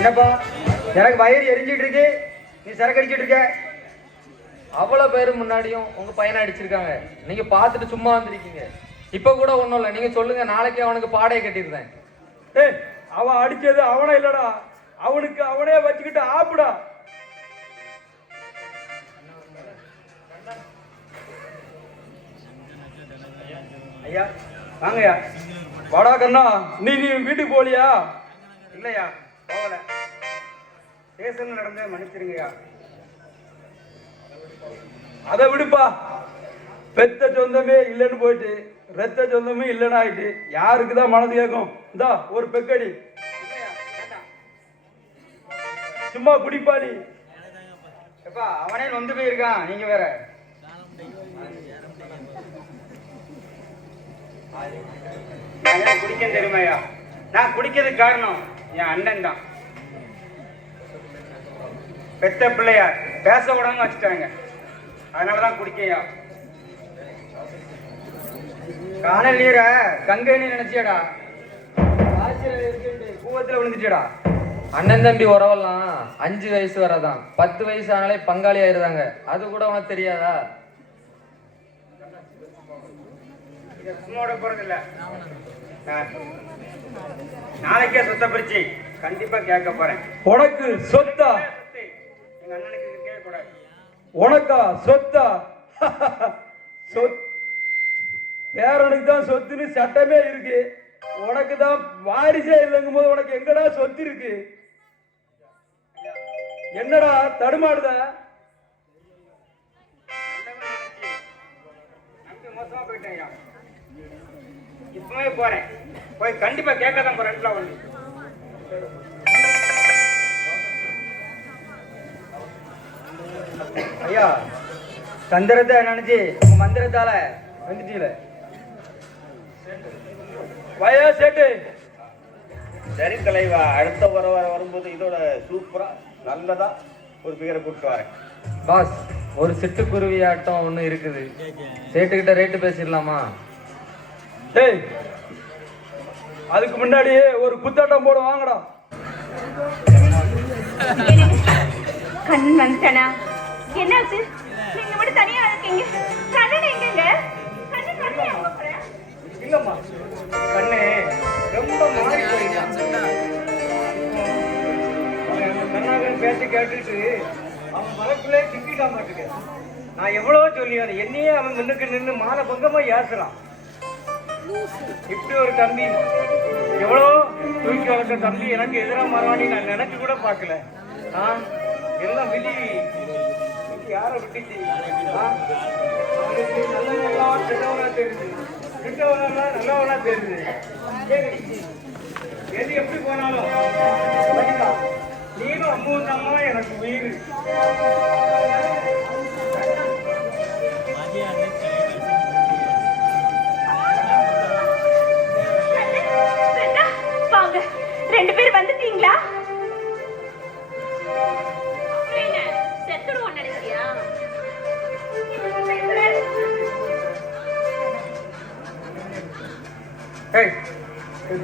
என்னப்பா எனக்கு வயிறு எரிஞ்சிட்டு இருக்கு, நீ சரக்கு அடிச்சிட்டு இருக்க. அவ்வளவு பேரு முன்னாடியும் உங்க பையனை அடிச்சிருக்காங்க, நீங்க பார்த்துட்டு சும்மா வந்திருக்கீங்க. இப்ப கூட ஒண்ணும் இல்ல, நீங்க சொல்லுங்க, நாளைக்கு அவனுக்கு பாடையை கட்டிடுறேன். ஏய், அவன் அடிச்சது அவனே இல்லடா, அவனுக்கு அவனே வச்சுக்கிட்டு ஆப்புடா. ஐயா வாங்கய்யா. வாடா கண்ணா, நீ வீட்டுக்கு போலியா? இல்லையா போகல, ஸ்டேஷன்ல நடந்தே மன்னிச்சிருங்கய்யா. அதை விடுப்பா, பெத்த சொந்தமே இல்லைன்னு போயிட்டு ரத்த சொந்தமே இல்லைன்னு ஆயிட்டு யாருக்குதான் மனது கேட்கும்? இந்தா ஒரு பெக்கடி சும்மா குடிப்பாடி. எப்பா அவனே நொந்து போயிருக்கான், நீங்க வேற. நான் ஏன் குடிக்கன்னு தெரியுமாய்யா? நான் குடிக்கிறதுக்கு காரணம் என் அண்ணன் தான். பெத்த பிள்ளையா பேச விடாம வச்சுட்டாங்க, அதனாலதான் குடிக்கையா. காணல் நீரை கங்கைன்னு நினைச்சியடா, கூவத்துல விழுந்துட்டியடா. அண்ணன் தம்பி உறவெல்லாம் 5 வயசு வரதான், 10 வயசு ஆனாலே பங்காளி ஆயிருந்தாங்க. அது கூட உனக்கு தெரியாதா? சும்மா விட போறது இல்ல, நாளைக்கே சொத்தை பிரிச்சு கண்டிப்பா கேட்க போறேன். உனக்கு சொத்தா? எங்க அண்ணனுக்கு கேட்க கூடாது. உனக்கா சொத்தா? பேரனுக்கு தான் சொத்துன்னு சட்டமே இருக்கு, உனக்கு தான் வாரிசே இல்லைங்கும் போது உனக்கு எங்கடா சொத்து இருக்கு? என்னடா தடுமாடுத? மோசமா போயிட்டேன், இப்பவே போறேன், போய் கண்டிப்பா கேட்கதான் போறேன். ஒண்ணு ஐயா, தந்திரத்தை நினைச்சு உங்க மந்திரத்தால வந்துட்டீல. வயா சேட்டு. சரி தலைவா, அடுத்த வரும்போது இதோட சூப்பரா நல்லதா ஒரு பிகரை கூப்பிட்டு வரேன். பாஸ், ஒரு சிட்டுக்குருவி ஆட்டம் ஒண்ணு இருக்குது, சேட்டுக்கிட்ட ரேட்டு பேசிடலாமா? டேய், அதுக்கு முன்னாடி ஒரு குத்தாட்டம் போட வாங்கடா. கண் வந்துட்டனா? என்னாச்சு? நீங்க மட்டும் தனியா இருக்கீங்க, கண்ணன் எங்கங்க? கண்ணன் வந்து எங்க போற? இல்லம்மா, கண்ணு ரொம்ப மாறி போயிட்டான். கண்ணாகன் பேச்சு கேட்டுட்டு அவன் மரக்குள்ளே திக்கிட்டா மாட்டுக்க. நான் எவ்வளவோ சொல்லியான், என்னையே அவன் முன்னுக்கு நின்று மான பங்கமா ஏசுறான். இப்படி ஒரு தம்பி, எவ்வளோ தூக்கி வளர்த்த தம்பி எனக்கு எதிராக மாறானி நான் நினைச்சு கூட பார்க்கல. எல்லாம் விதி யாரை விட்டுச்சு? அவனுக்கு நல்லவெல்லாம் கெட்டவனா தெரியுது, கெட்டவனெல்லாம் நல்லவனா தெரியுது. எது எப்படி போனாலும் நீனும் அம்மாவும் தாம்மா எனக்கு உயிர். வாங்க, 2 பேர் வந்துட்டீங்களா? செத்துடுவோம் நினைச்சியா?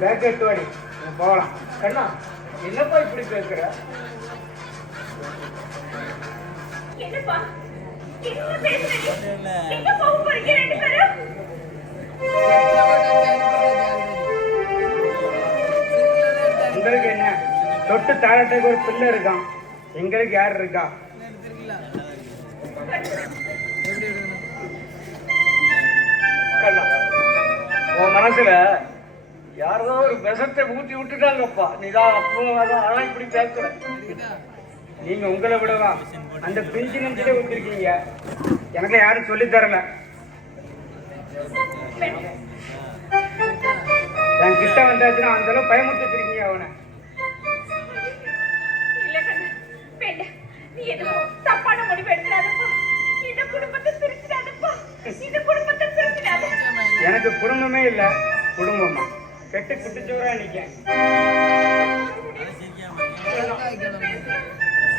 பேக் எடுத்து வாடி, போகலாம். கண்ணா, என்னப்பா இப்படி பேசுற? என்னப்பா என்ன பேசுறீங்க? எங்க போக போறீங்க 2 பேரும்? உங்களுக்கு என்ன, தொட்டு தாழத்துக்கு ஒரு பிள்ளை இருக்கான், எங்களுக்கு யார் இருக்கா? உன் மனசுல யாரோ ஒரு விஷத்தை ஊத்தி விட்டுட்டாங்கப்பா. நீதான் அப்பதான் ஆனா இப்படி பேசுற. நீங்க உங்களை விடவா அந்த பிஞ்சு நம்பிக்கை விட்டுருக்கீங்க. எனக்கு யாரும் சொல்லி தரல. என் கிட்ட வந்தாச்சுன்னா அந்த அளவு பயமுறுத்தி வச்சிருக்கீங்க அவனை. இல்ல கண்ணா, வேண்டாம். நீ எதுவும் தப்பான முடிவு எடுத்துடாதப்பா. இந்த குடும்பத்தை பிரிச்சுடாதப்பா. இந்த குடும்பத்தை பிரிச்சுடாத. எனக்கு குடும்பமே இல்ல, குடும்பமா கெட்டு குட்டிச்சோரா நிக்கேன்.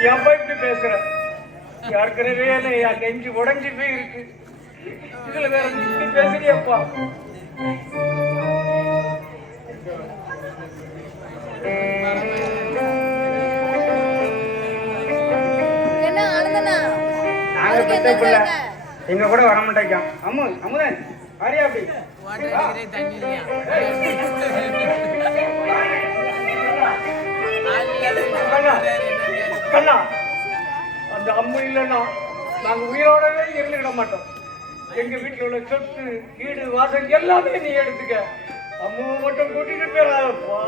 ஏன்பா இப்படி பேசுற? ஏற்கனவே என் நெஞ்சு உடஞ்சி போய் இருக்கு, இதுல வேற இப்படி பேசுறியப்பா. நாங்க பெத்த பிள்ளை எங்க கூட வர மாட்டேங்க. அமுதன் அரியா அப்படி கண்ணா, அந்த அம்மு இல்லைன்னா நாங்க உயிரோடவே இருந்துவிட மாட்டோம். எங்க வீட்டுல உள்ள சொத்து வீடு வாசல் எல்லாமே நீ எடுத்துக்க. அம்மாவை மட்டும் கூட்டிட்டு போயிடாதப்பா.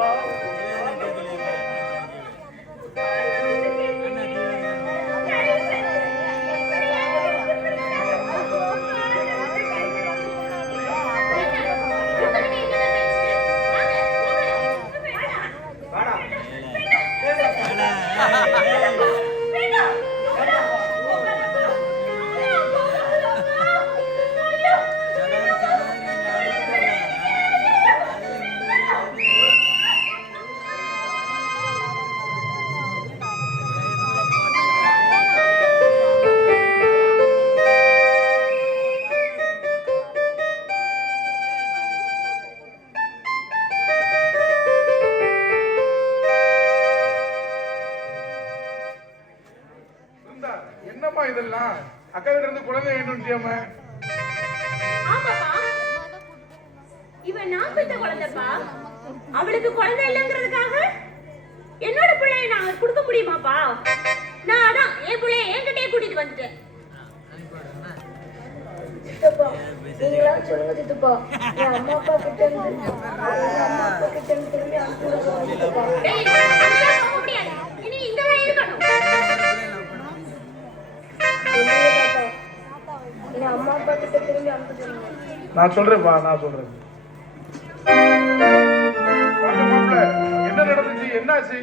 என்னம்மா இதெல்லாம்? அக்கா கிட்ட இருந்து குழந்தை வேணும்ட்டியாம? ஆமாப்பா, இவன் நான் பெத்த குழந்தைப்பா. அவளுக்கு குழந்தை இல்லைங்கிறதுக்காக என்னோட பிள்ளைய நான் கொடுக்க முடியுமாப்பா? நான் அதான் என் பிள்ளைய என்கிட்டயே கூட்டிட்டு வந்துட்டேன். சித்தப்பா, நீங்களா சொல்லுங்க சித்தப்பா. என் அம்மா அப்பா கிட்ட இருந்து திரும்பி அனுப்பிடுவோம் சித்தப்பா. டேய், அதெல்லாம் போக முடியாது. இனி இங்கதான் இருக்கணும். என் அம்மா அப்பா கிட்ட திரும்பி அனுப்பிடுவோம். நான் சொல்றேன்ப்பா, நான் சொல்றேன். என்ன நடந்துச்சு? என்னாச்சு?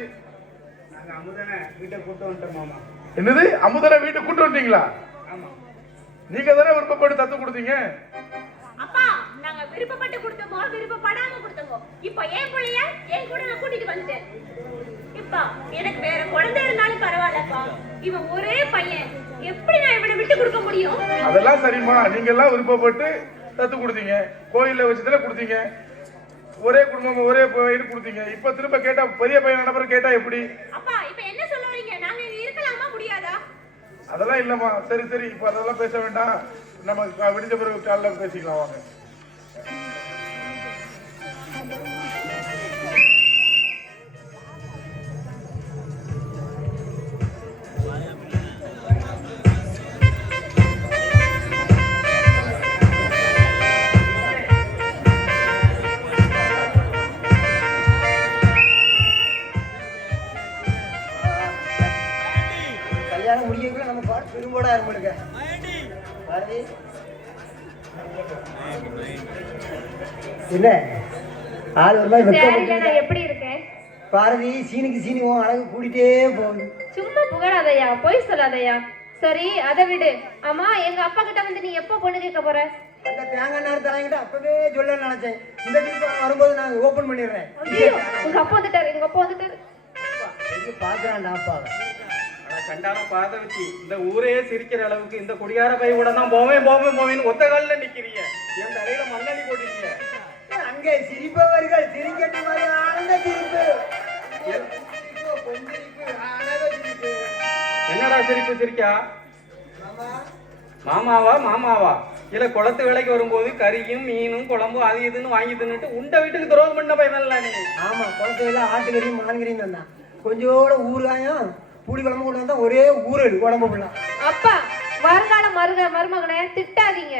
நாங்க அமுதனை வீட்டை கூட்டு வந்துட்டோம் மாமா. என்னது? அமுதனை வீட்டை கூட்டு வந்துட்டீங்களா? ஆமா. நீங்க தானே விருப்பப்பட்டு தத்து கொடுத்தீங்க. அப்பா, நாங்க விருப்பப்பட்டு கொடுத்தோமோ விருப்பப்படாம கொடுத்தோமோ, இப்போ என் பிள்ளைய என் கூட நான் கூட்டிட்டு வந்துட்டேன். இப்பா, எனக்கு வேற குழந்தை இருந்தாலும் பரவாயில்லப்பா. இவன் ஒரே பையன், எப்படி நான் இவனை விட்டு கொடுக்க முடியும்? அதெல்லாம் சரிம்மா, நீங்க எல்லாம் விருப்பப்பட்டு தத்து கொடுத்தீங்க. கோயில்ல வச்சுதானே கொடுத்தீங்க. ஒரே குடும்பம் ஒரே பையன் கொடுத்தீங்க. இப்ப திரும்ப கேட்டா பெரிய பையன் நபர் கேட்டா எப்படி? அப்பா, இப்ப என்ன சொல்ல வரீங்க? நாங்க இங்க இருக்கலாமா முடியாதா? அதெல்லாம் இல்லம்மா. சரி சரி, இப்ப அதெல்லாம் பேச வேண்டாம். நம்ம விடிஞ்ச பிறகு காலைல பேசிக்கலாம் வாங்க. என்ன ஆள் ஒரு மாதிரி சாரில நான் எப்படி இருக்கேன்? பாரதி சீனுக்கு சீனி உன் அழகு கூட்டிட்டே போகுது. சும்மா புகழாதையா, பொய் சொல்லாதையா. சரி அதை விடு. ஆமா, எங்க அப்பா கிட்ட வந்து நீ எப்போ பொண்ணு கேட்க போற? அந்த தேங்காய் நேரம் தராங்கிட்ட அப்பவே சொல்ல நினைச்சேன். இந்த வீட்டுக்கு வரும்போது நான் ஓபன் பண்ணிடுறேன். ஐயோ, உங்க அப்பா வந்துட்டாரு, எங்க அப்பா வந்துட்டாரு. பாக்குறான்டா அப்பாவை. கண்டான பாத வச்சு இந்த ஊரே சிரிக்கிற அளவுக்கு இந்த குடியார பை கூட தான் போவேன்னு ஒத்த காலில் நிக்கிறீங்க. என் தலையில மண்ணடி போட்டுட்டீங்க. அங்கே சிரிப்பவர்கள் சிரிக்கட்டு மாதிரி ஆனந்த சிரிப்பு. என்னடா சிரிப்பு சிரிக்கா? மாமாவா இல்ல குளத்து வேலைக்கு வரும்போது கறியும் மீனும் குழம்பும் அது இதுன்னு வாங்கி தின்னுட்டு உண்ட வீட்டுக்கு துரோகம் பண்ண பையனல்ல நீ. ஆமா, குளத்துல ஆட்டுக்கறியும் மான்கறியும் தான். கொஞ்சோட ஊறுகாயம் புளி குழம்பு கொண்டு வந்தா ஒரே ஊரல் உடம்பு ஃபுல்லா. அப்பா, வருங்கால மருமகனை திட்டாதீங்க.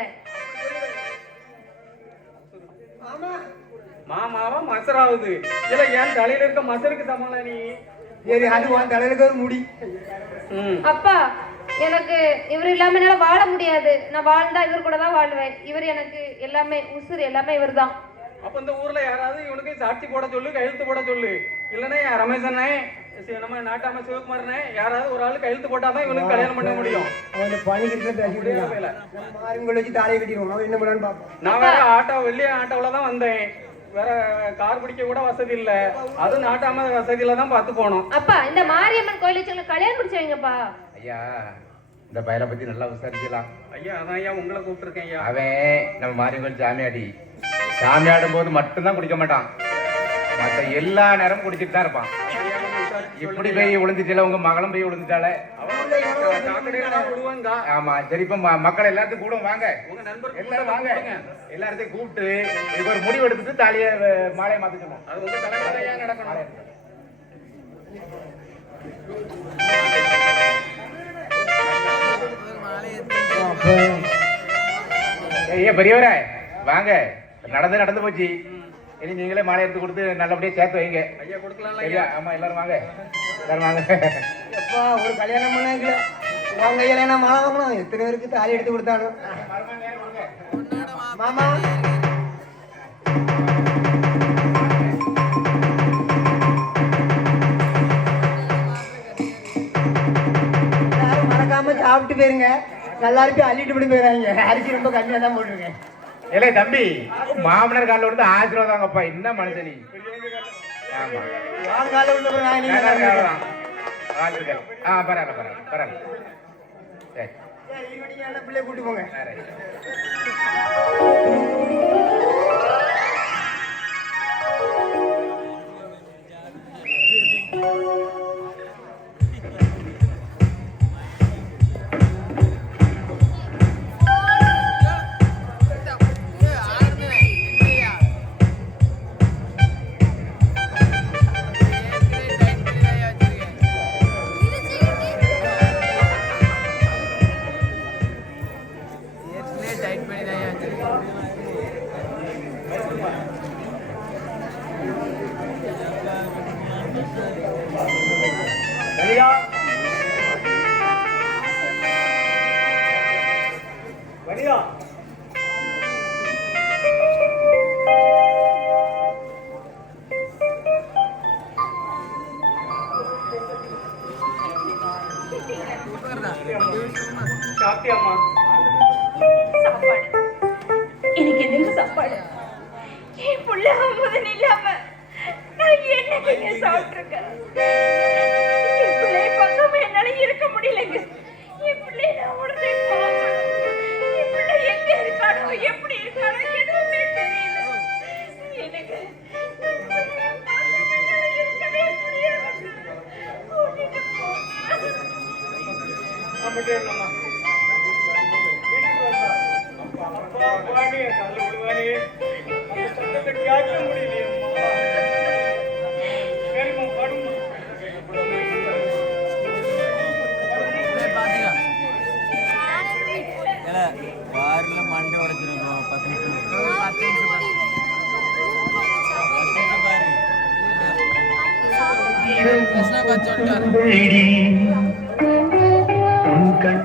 மாமாவா மசராவுது இல்ல என் தலையில இருக்க மசருக்கு சமாள நீ. சரி, அது உன் தலையில ஒரு முடி. அப்பா, எனக்கு இவர் இல்லாம என்னால வாழ முடியாது. நான் வாழ்ந்தா இவர் கூட தான் வாழ்வேன். இவர் எனக்கு எல்லாமே, உசுறு எல்லாமே இவர் தான். அப்ப இந்த ஊர்ல யாராவது இவனுக்கு சாட்சி போட சொல்லு, கையெழுத்து போட சொல்லு. இல்லன்னா ரமேசனே, நம்ம நாட்டாம சிவகுமாரனே, யாராவது ஒரு ஆளு கையெழுத்து போட்டாதான் இவனுக்கு கல்யாணம் பண்ண முடியும். அவன் பணிக்கிட்டு பேசிட்டு மாறிங்களை வச்சு தாரையை கட்டிடுவோம். அவன் என்ன பண்ணான்னு பாப்போம். நான் வேற வெள்ளி ஆட்டோல தான் வந்தேன். வேற கார் பிடிக்க கூட வசதி இல்ல. அது நாட்டாம வசதியில தான் பார்த்து போனோம். அப்பா, இந்த மாரியம்மன் கோயிலுக்கு கல்யாணம் முடிச்சு வைங்கப்பா. ஐயா, இந்த பையனை பத்தி நல்லா விசாரிக்கலாம். ஐயா, அதான் ஐயா உங்களை கூப்பிட்டுருக்கேன் ஐயா. அவன் நம்ம மாரியம்மன் சாமியாடி. சாமியாடும் போது மட்டும்தான் குடிக்க மாட்டான், மற்ற எல்லா நேரமும் குடிச்சிட்டு தான் இருப்பான். இப்படி போய் விழுந்துச்சுல, உங்க மகளும் போய் விழுந்துட்டாலே. ஆமா, சரி, இப்ப மக்கள் எல்லாத்தையும் கூட வாங்க, உங்க நண்பர் எல்லாரும் வாங்க, எல்லாத்தையும் கூப்பிட்டு இது ஒரு முடிவு எடுத்துட்டு தாலிய மாலையை மாத்த சொன்னோம். அது உங்க தலைமையில நடக்கணும். ஐயா பெரியவரே வாங்க, நடந்து போச்சு. இனி நீங்களே மாலை எடுத்து கொடுத்து நல்லபடியா சேர்த்து வைங்க. ஐயா கொடுக்கலாம் ஐயா. ஆமா, எல்லாரும் வாங்க, எல்லாரும் வாங்க. எப்பா ஒரு கல்யாணம் பண்ணாங்க உங்க ஐயா என்ன மாலை வாங்கணும். எத்தனை பேருக்கு தாலி எடுத்து கொடுத்தாலும். மாமா மறக்காம சாப்பிட்டு போயிருங்க. நல்லா இருக்கு, அள்ளிட்டு போய் போயிடாங்க. அரிசி ரொம்ப கம்மியா தான் போட்டுருக்கேன். இல்லை தம்பி, மாமனார் காலில் விழுந்து ஆசீர்வாதம் வாங்கப்பா. என்ன மனுஷன் நீ? ஆமா, காலில் விழுந்த பரவாயில்ல. சரி, பிள்ளைய கூட்டி போங்க. சாப்பாடு எனக்கு எதுவும் சாப்பாடு என் புள்ள அமுதன் இல்லாம நான் என்னங்க சாப்பிட்டுருக்கேன். என் பிள்ளை பக்கம் என்னால இருக்க முடியலைங்க. என் பிள்ளை நான் உடனே பார்க்கணும். என் பிள்ளை எங்க இருக்கானோ, எப்படி இருக்கானோ எதுவுமே தெரியல எனக்கு. இருக்கவே முடியாது. கூட்டிட்டு வாரில் மண்டை உடைச்சிருக்கோம். 10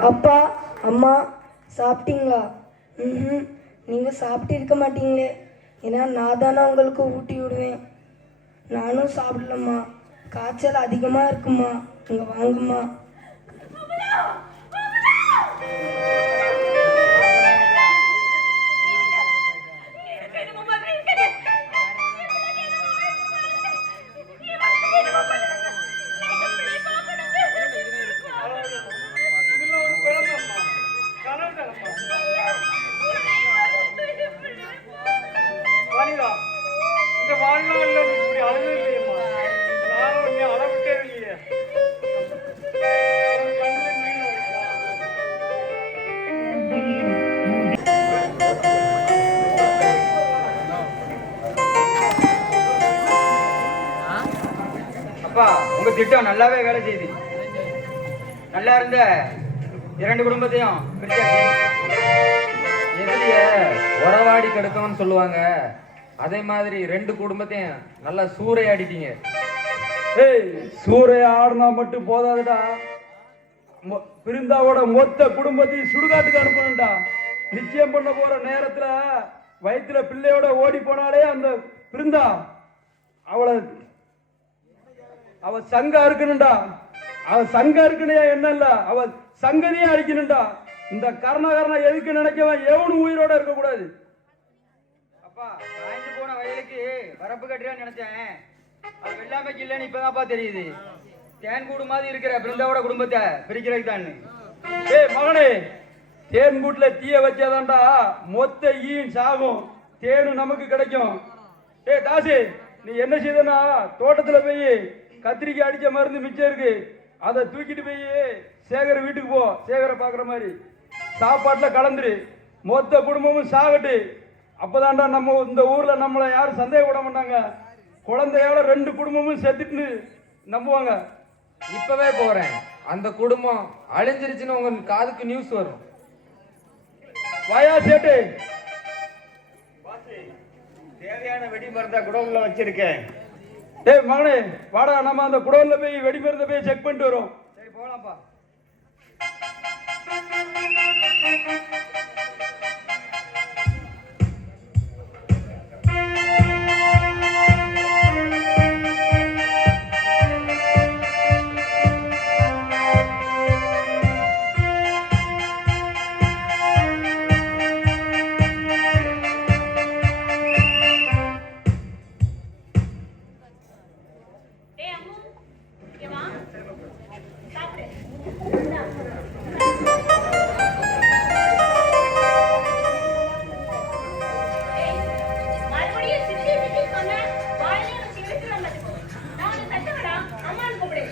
அப்பா அம்மா சாப்பிட்டீங்களா? ம், நீங்கள் சாப்பிட்டு இருக்க மாட்டீங்களே, ஏன்னா நான் தானே உங்களுக்கு ஊட்டி விடுவேன். நானும் சாப்பிடலம்மா, காய்ச்சல் அதிகமாக இருக்குமா, இங்கே வாங்கம்மா. வனிதா, இந்த வாழ்நாள்ல நீ இப்படி அழுது இல்லையம்மா. நானும் உன்னை அளவிட்டே இல்லையே. உன் கண்ணுல மீன் வருதா? அப்பா, உங்க திட்டம் நல்லாவே வேலை செய்யுது. நல்லா இருந்த 2 குடும்பத்தையும் பிரிச்சாச்சு. எதிரிய உறவாடி கெடுக்கணும்னு சொல்லுவாங்க, அதே மாதிரி 2 குடும்பத்தையும் நல்லா சூறையாடிட்டீங்க. ஏய், சூறைய ஆடுனா மட்டும் போதாதுடா, பிருந்தாவோட மொத்த குடும்பத்தையும் சுடுகாட்டுக்கு அனுப்பணும்டா. நிச்சயம் பண்ண போற நேரத்துல வயிற்றுல பிள்ளையோட ஓடி போனாலே அந்த பிருந்தா அவ சங்கா இருக்கணும்டா. அவ சங்கா இருக்கணும் என்ன இல்ல, அவ சங்கதியே அடிக்கணும்டா. இந்த கர்ண எதுக்கு நினைக்கவன் எவனும் உயிரோட இருக்க கூடாது. அப்பா, காய்ந்து போன வயலுக்கு வரப்பு கட்டுறான்னு நினைச்சேன். அது வெள்ளாமைக்கு இல்லைன்னு இப்பதான்ப்பா தெரியுது. தேன்கூடு மாதிரி இருக்கிற பிருந்தாவோட குடும்பத்தை பிரிக்கிறதுக்கு தான். ஏய் மகனே, தேன் கூட்டுல தீய வச்சாதான்டா மொத்த ஈன் சாகும், தேனு நமக்கு கிடைக்கும். ஏய் தாசி, நீ என்ன செய்தனா, தோட்டத்துல போய் கத்திரிக்காய் அடிச்ச மருந்து மிச்சம் இருக்கு, அதை தூக்கிட்டு போய் சேகர் வீட்டுக்கு போ. சேகரை பாக்குற மாதிரி சாப்பாட்டுல கலந்துரு, மொத்த குடும்பமும் சாகட்டு. அப்பதான்டா நம்ம இந்த ஊர்ல நம்மளை யாரும் சந்தேகப்பட மாட்டாங்க. குழந்தையோட 2 குடும்பமும் செத்துட்டு நம்புவாங்க. இப்பவே போறேன், அந்த குடும்பம் அழிஞ்சிருச்சுன்னு உங்க காதுக்கு நியூஸ் வரும். வாயா சேட்டு. தேவையான வெடி மருந்தா குடோன்ல வச்சிருக்கேன். டேய் மகனே, வாடா, நம்ம அந்த குடோன்ல போய் வெடி மருந்தை போய் செக் பண்ணிட்டு வரோம். சரி, போலாம்ப்பா. டேய் அம்மு, இங்க வா. சாப்பிடு. டேய், மறுபடியும் சித்தி சித்தி சொன்ன வாயிலே வச்சு இழுத்துறேன் பாத்துக்கோ. நான் உன்னை தட்டுவேடா. அம்மான்னு கூப்பிடு.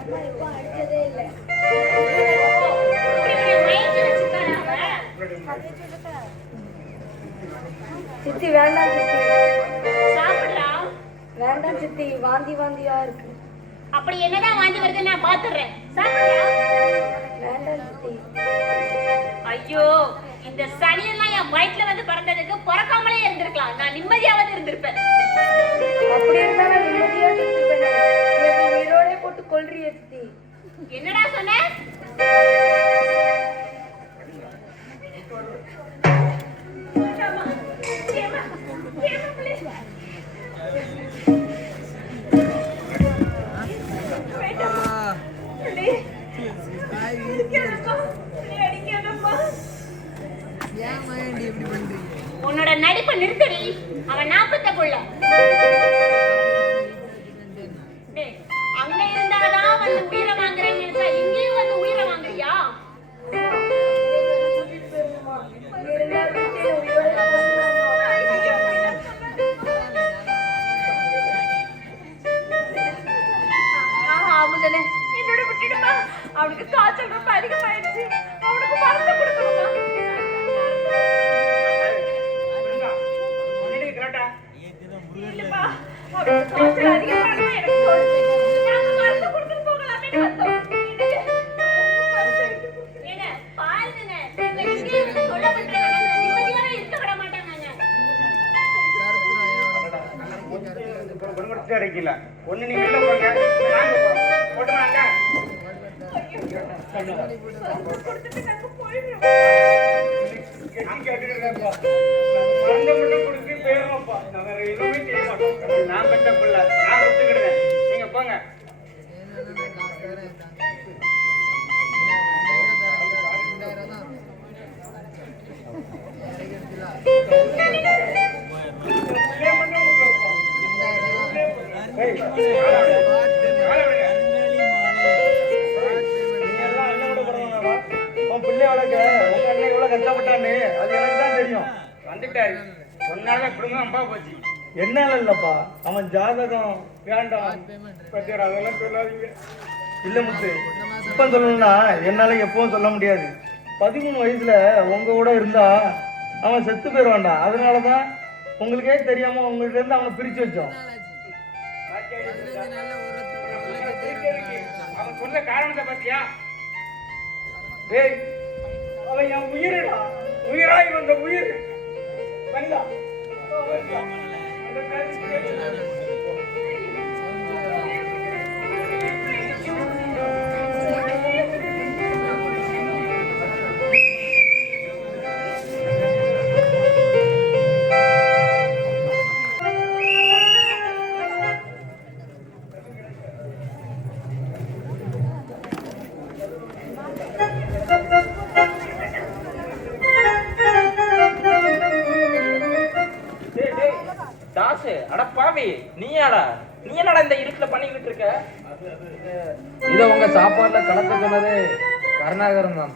அம்மா இப்போ அடிச்சதே இல்லை. இப்படி உன்னை மயக்கி வச்சிருக்காளா அவ? சித்தி வேண்டாம் சித்தி, சாப்பிடுறா. வேண்டாம் சித்தி, வாந்தியா இருக்கு. அப்படி என்னதான் வாந்தி வருது நான் பாத்துறேன். சாப்பிடுறா. வேண்டாம் சித்தி. ஐயோ, இந்த சனியெல்லாம் என் வயிற்றுல வந்து பிறந்ததுக்கு பிறக்காமலே இருந்திருக்கலாம். நான் நிம்மதியாவது இருந்திருப்பேன். அப்படி இருந்தா நான் நிம்மதியா இருப்பேன். உயிரோட போட்டு கொல்றிய சித்தி. என்னடா சொன்ன? உன்னோட நடிப்பை நிறுத்தடி. அவன் 40 புள்ள. அங்க இருந்தாதான் வந்து உயிரை வாங்குறேன்னு நினைச்சா இங்கேயும் வந்து உயிரை வாங்குறியா? ஆமுதனே, என்னோட விட்டுடுமா. அவனுக்கு காய்ச்சல் ரொம்ப அதிகமாயிடுச்சு. அவனுக்கு மருந்து கொடுக்கணுமா? இல்லப்பா, அவனுக்கு காய்ச்சல் அதிகமானதா எனக்கு தோணுச்சு. நாங்க மருந்து கொடுத்துட்டு போகலாமேன்னு வந்தோம். ஏங்க, பாருங்க, இவங்க இங்கே இருந்து தொல்லை பண்றாங்க. நிம்மதியாவே இருக்க விட மாட்டாங்க. குடும்பத்தை அடைக்கல. ஒண்ணு நீ வெளில போங்க, நாங்க போட்டுவாங்க. கேட்டுக்கிறேன்ப்பா. மருந்து மட்டும் கொடுத்து போயிடுறோம்ப்பா. நான் வேற எதுவுமே செய்ய மாட்டோம். நான் பெற்ற பிள்ளை, நான் கொடுத்துக்கிடுறேன். நீங்க போங்க. என்னால இல்லப்பா, அவன் ஜாதகம் வேண்டாம் அதெல்லாம் சொல்லாதீங்க. இல்ல முத்து, இப்ப சொல்லணும்னா என்னால எப்பவும் சொல்ல முடியாது. 13 வயசுல உங்க கூட இருந்தா அவன் செத்து போயிடுவான்டா. அதனாலதான் உங்களுக்கே தெரியாம உங்கள்ட்ட இருந்து அவனை பிரிச்சு வச்சோம். அவன் சொல்ல காரணத்தை பாத்தியா? டேய், அவன் என் உயிரடா, உயிராய் வந்த உயிர். வந்தா தாசு, அட பாவி, நீ என்னடா இந்த இருட்டுல பண்ணிக்கிட்டு இருக்க? இத உங்க சாப்பாடுல கலக்க சொன்னது கருணாகரன் தான்.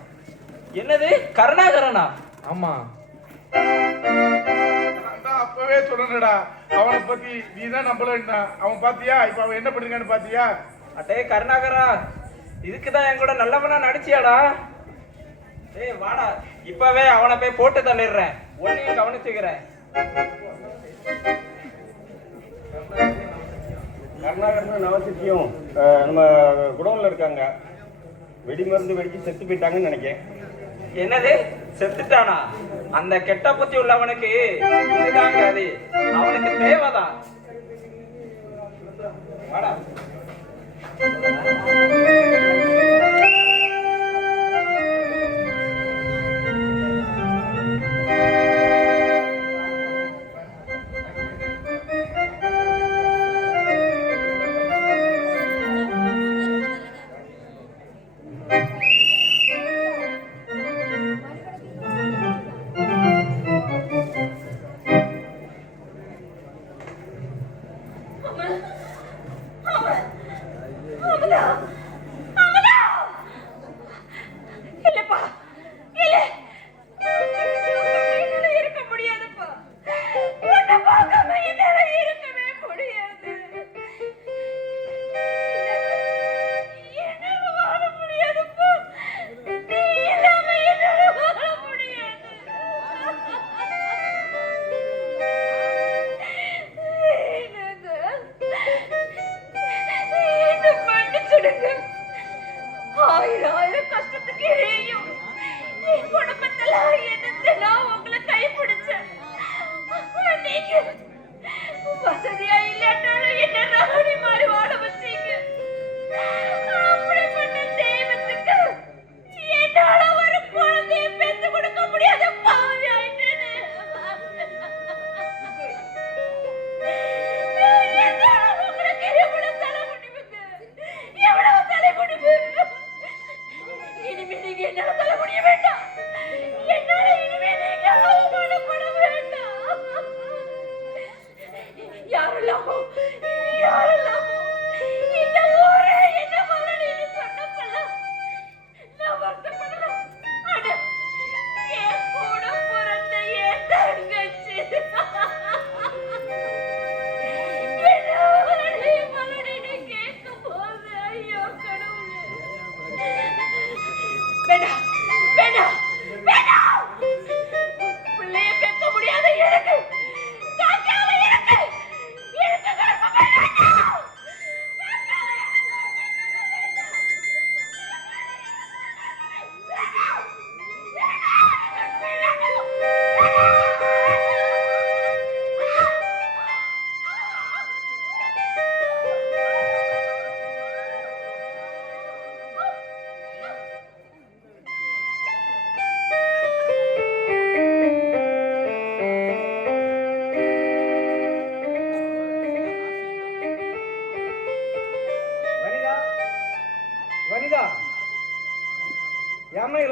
என்னது, கருணாகரனா? ஆமா, நான் அப்பவே சொன்னேன்டா, அவனை பத்தி நீ தான் நம்பலன்னா. அவன் பாத்தியா இப்ப அவன் என்ன பண்ணிருக்கான்னு பாத்தியா? அட்டே கருணாகரா, இதுக்குதான் என் கூட நல்லவனா நடிச்சியாடா? ஏய் வாடா, இப்பவே அவனை போய் போட்டு தள்ளிடுறேன். உன்னையும் கவனிச்சுக்கிறேன். கருணாகரன் நவசக்தியும் நம்ம குடோன்ல இருக்காங்க. வெடி மருந்து வெடிச்சு செத்து போயிட்டாங்கன்னு நினைக்கிறேன். என்னது, செத்துட்டானா? அந்த கெட்ட புத்தி உள்ளவனுக்கு இதுதாங்க அது. அவனுக்கு தேவைதான். வாடா.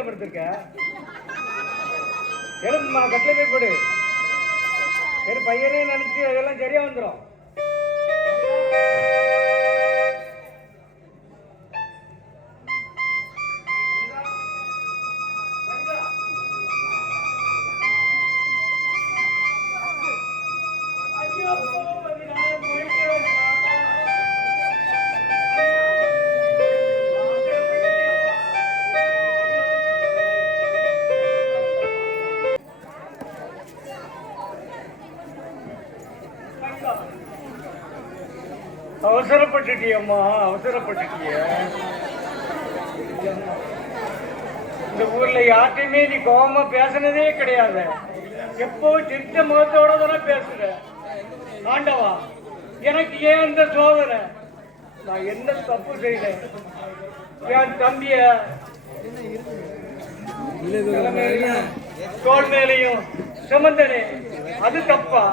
படுத்திருக்க? எழுப்புமா, கட்டில போய் போடு. சரி, பையனே நினைச்சு அதெல்லாம் சரியா வந்துடும். அவசரப்பட்டுட்டியம்மா, அவசரப்பட்டுட்டிய. இந்த ஊர்ல யார்ட்டையுமே நீ கோபமா பேசினதே கிடையாது. எப்பவும் சிரிச்ச முகத்தோட தானே பேசுற. ஆண்டவா, எனக்கு ஏன் அந்த சோதனை? நான் என்ன தப்பு செய்தேன்? என் தம்பிய தோல் மேலையும் சுமந்தனே, அது தப்பா?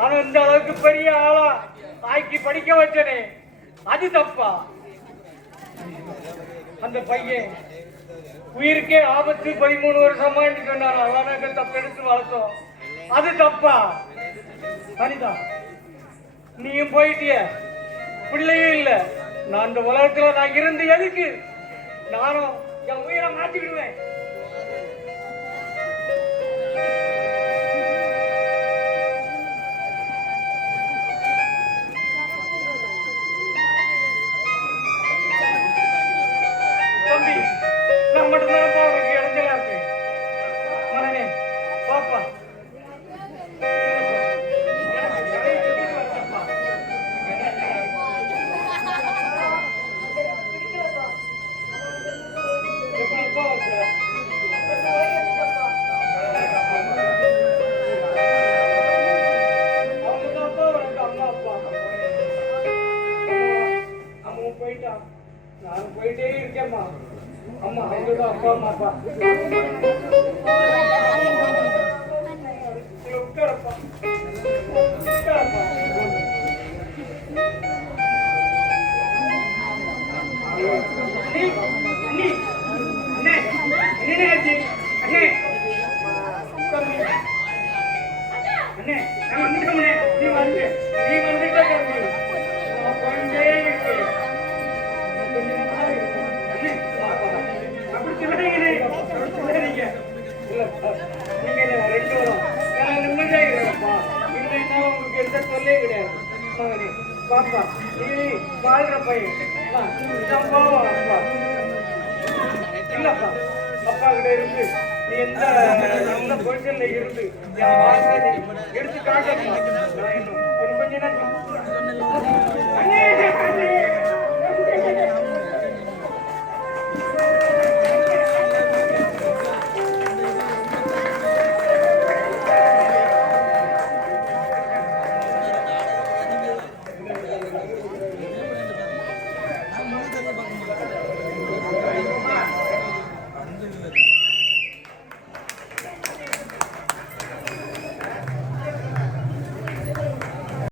அவன் இந்த அளவுக்கு பெரிய ஆளா ஆக்கி படிக்க வச்சனே, அது தப்பா? அந்த பையன் உயிருக்கே ஆபத்து 13 வருஷமா சொன்னார். அவனாக தப்பெடுத்து வளர்த்தோம், அது தப்பா? அனிதா, நீயும் போயிட்டிய, பிள்ளையும் இல்ல. நான் இந்த உலகத்துல நான் இருந்து எதுக்கு? நானும் என் உயிரை மாத்திக்கிடுவேன். தம்பி, நான் மட்டும்தான் உனக்கு இடைஞ்சலா இருக்கு. மகனே, பாப்பா, நான் போயிட்டே இருக்கேம்மா. அம்மா, அவங்கதான் அப்பா அம்மா. அப்பா உட்காரப்பா, உட்காரப்பா. அண்ணே, அண்ணே, அண்ணே, என்ன ஆச்சு? அண்ணே, தம்பி, அண்ணே, நான் வந்துட்டோம்ண்ணே. நீ வந்துட்ட தம்பி. நான் போயிட்டே இருக்கேன். அப்படி சொல்லாதீங்க, அப்படி சொல்லாதீங்க. இல்லப்பா, நீங்க 2 வரும். நான் நிம்மதியா இருக்கிறேன்ப்பா. இல்லைன்னா உங்களுக்கு எந்த தொல்லையே கிடையாது. மகனே, பாப்பா, நீ வாழ்ற பையன். அப்பா இல்லப்பா, அப்பா கிட்ட இருந்து நீ எந்த நல்ல பொசிஷன்ல இருந்து என் வாழ்க்கை எடுத்து காட்டணும். நான் இன்னும் கொஞ்ச நேரம்